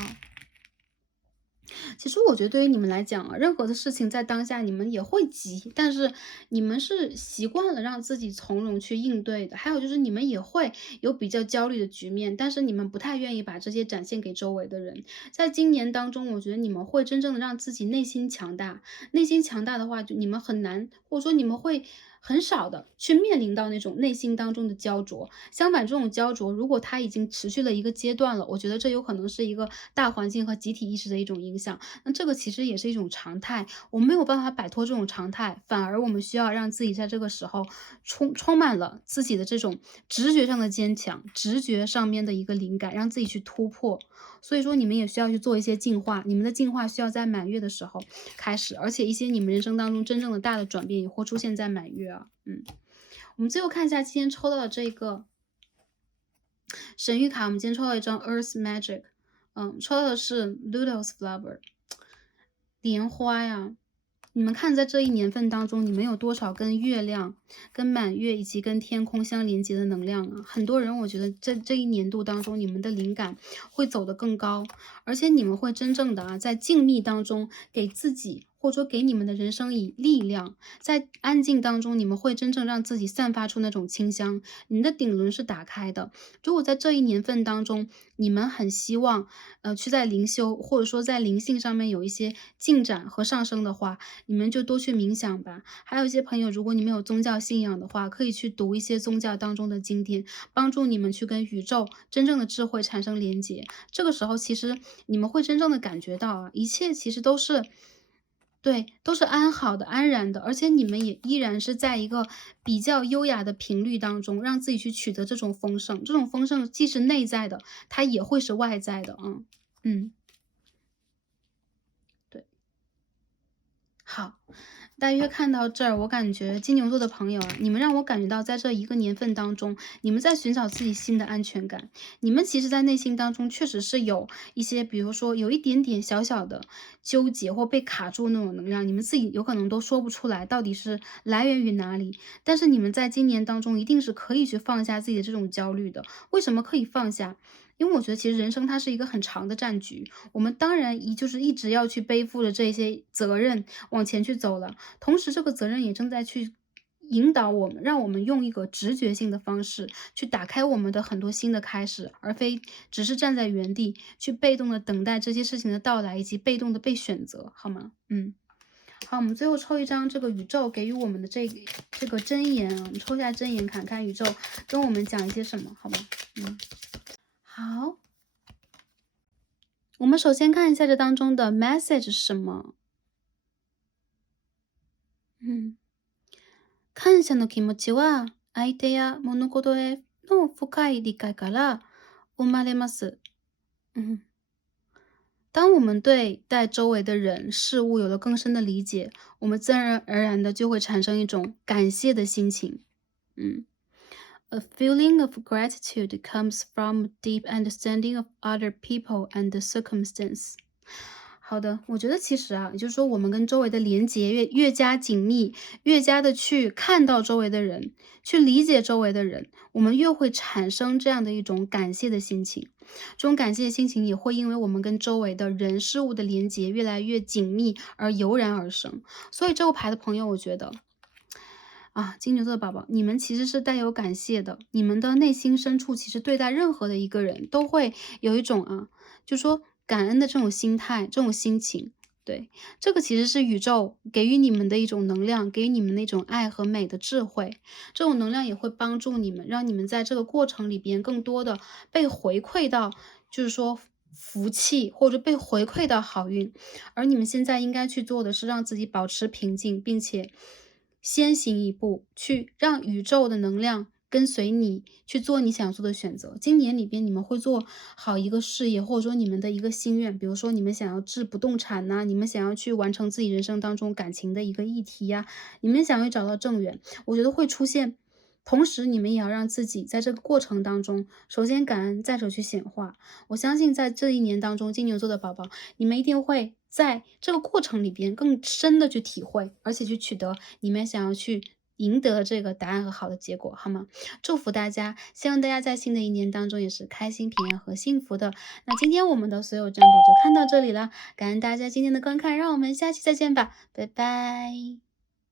其实我觉得对于你们来讲啊，任何的事情在当下你们也会急，但是你们是习惯了让自己从容去应对的。还有就是你们也会有比较焦虑的局面，但是你们不太愿意把这些展现给周围的人。在今年当中，我觉得你们会真正的让自己内心强大。内心强大的话，就你们很难，或者说你们会很少的去面临到那种内心当中的焦灼。相反，这种焦灼如果它已经持续了一个阶段了，我觉得这有可能是一个大环境和集体意识的一种影响。那这个其实也是一种常态，我们没有办法摆脱这种常态，反而我们需要让自己在这个时候充满了自己的这种直觉上的坚强，直觉上面的一个灵感，让自己去突破。所以说你们也需要去做一些净化，你们的净化需要在满月的时候开始，而且一些你们人生当中真正的大的转变也会出现在满月啊。我们最后看一下今天抽到的这个神谕卡，我们今天抽到一张 Earth Magic，抽到的是 Lotus Flower，莲花呀。你们看在这一年份当中，你们有多少跟月亮、跟满月以及跟天空相连接的能量啊？很多人我觉得这一年度当中，你们的灵感会走得更高，而且你们会真正的在静谧当中给自己，或者说给你们的人生以力量。在安静当中，你们会真正让自己散发出那种清香，你们的顶轮是打开的。如果在这一年份当中，你们很希望去在灵修或者说在灵性上面有一些进展和上升的话，你们就多去冥想吧。还有一些朋友，如果你们有宗教信仰的话，可以去读一些宗教当中的经典，帮助你们去跟宇宙真正的智慧产生连接。这个时候，其实你们会真正的感觉到啊，一切其实都是对，都是安好的、安然的，而且你们也依然是在一个比较优雅的频率当中，让自己去取得这种丰盛。这种丰盛既是内在的，它也会是外在的啊。对。好，大约看到这儿，我感觉金牛座的朋友啊，你们让我感觉到在这一个年份当中，你们在寻找自己新的安全感。你们其实在内心当中确实是有一些，比如说有一点点小小的纠结或被卡住那种能量，你们自己有可能都说不出来到底是来源于哪里。但是你们在今年当中一定是可以去放下自己的这种焦虑的。为什么可以放下？因为我觉得其实人生它是一个很长的战局，我们当然就是一直要去背负着这些责任往前去走了，同时这个责任也正在去引导我们，让我们用一个直觉性的方式去打开我们的很多新的开始，而非只是站在原地去被动的等待这些事情的到来，以及被动的被选择，好吗？好，我们最后抽一张这个宇宙给予我们的这个真言啊，我们抽一下真言，看看宇宙跟我们讲一些什么，好吗？好，我们首先看一下这当中的 message 是什么。感謝の気持ちは相手や物事への深い理解から生まれます。当我们对待周围的人事物有了更深的理解，我们自然而然的就会产生一种感谢的心情。A feeling of gratitude comes from deep understanding of other people and the circumstance. 好的，我觉得其实啊，也就是说我们跟周围的连接越加紧密，越加的去看到周围的人，去理解周围的人，我们越会产生这样的一种感谢的心情。这种感谢的心情也会因为我们跟周围的人事物的连接越来越紧密而油然而生。所以这个牌的朋友，我觉得啊，金牛座的宝宝，你们其实是带有感谢的，你们的内心深处其实对待任何的一个人都会有一种就说感恩的这种心态、这种心情。对，这个其实是宇宙给予你们的一种能量，给予你们那种爱和美的智慧。这种能量也会帮助你们，让你们在这个过程里边更多的被回馈到，就是说福气或者被回馈到好运。而你们现在应该去做的是让自己保持平静，并且先行一步，去让宇宙的能量跟随你去做你想做的选择。今年里边你们会做好一个事业，或者说你们的一个心愿，比如说你们想要置不动产呐、你们想要去完成自己人生当中感情的一个议题呀、你们想要找到正缘，我觉得会出现。同时，你们也要让自己在这个过程当中，首先感恩，再者去显化。我相信在这一年当中，金牛座的宝宝，你们一定会在这个过程里边更深的去体会，而且去取得你们想要去赢得这个答案和好的结果，好吗？祝福大家，希望大家在新的一年当中也是开心、平安和幸福的。那今天我们的所有占卜就看到这里了，感恩大家今天的观看，让我们下期再见吧，拜拜。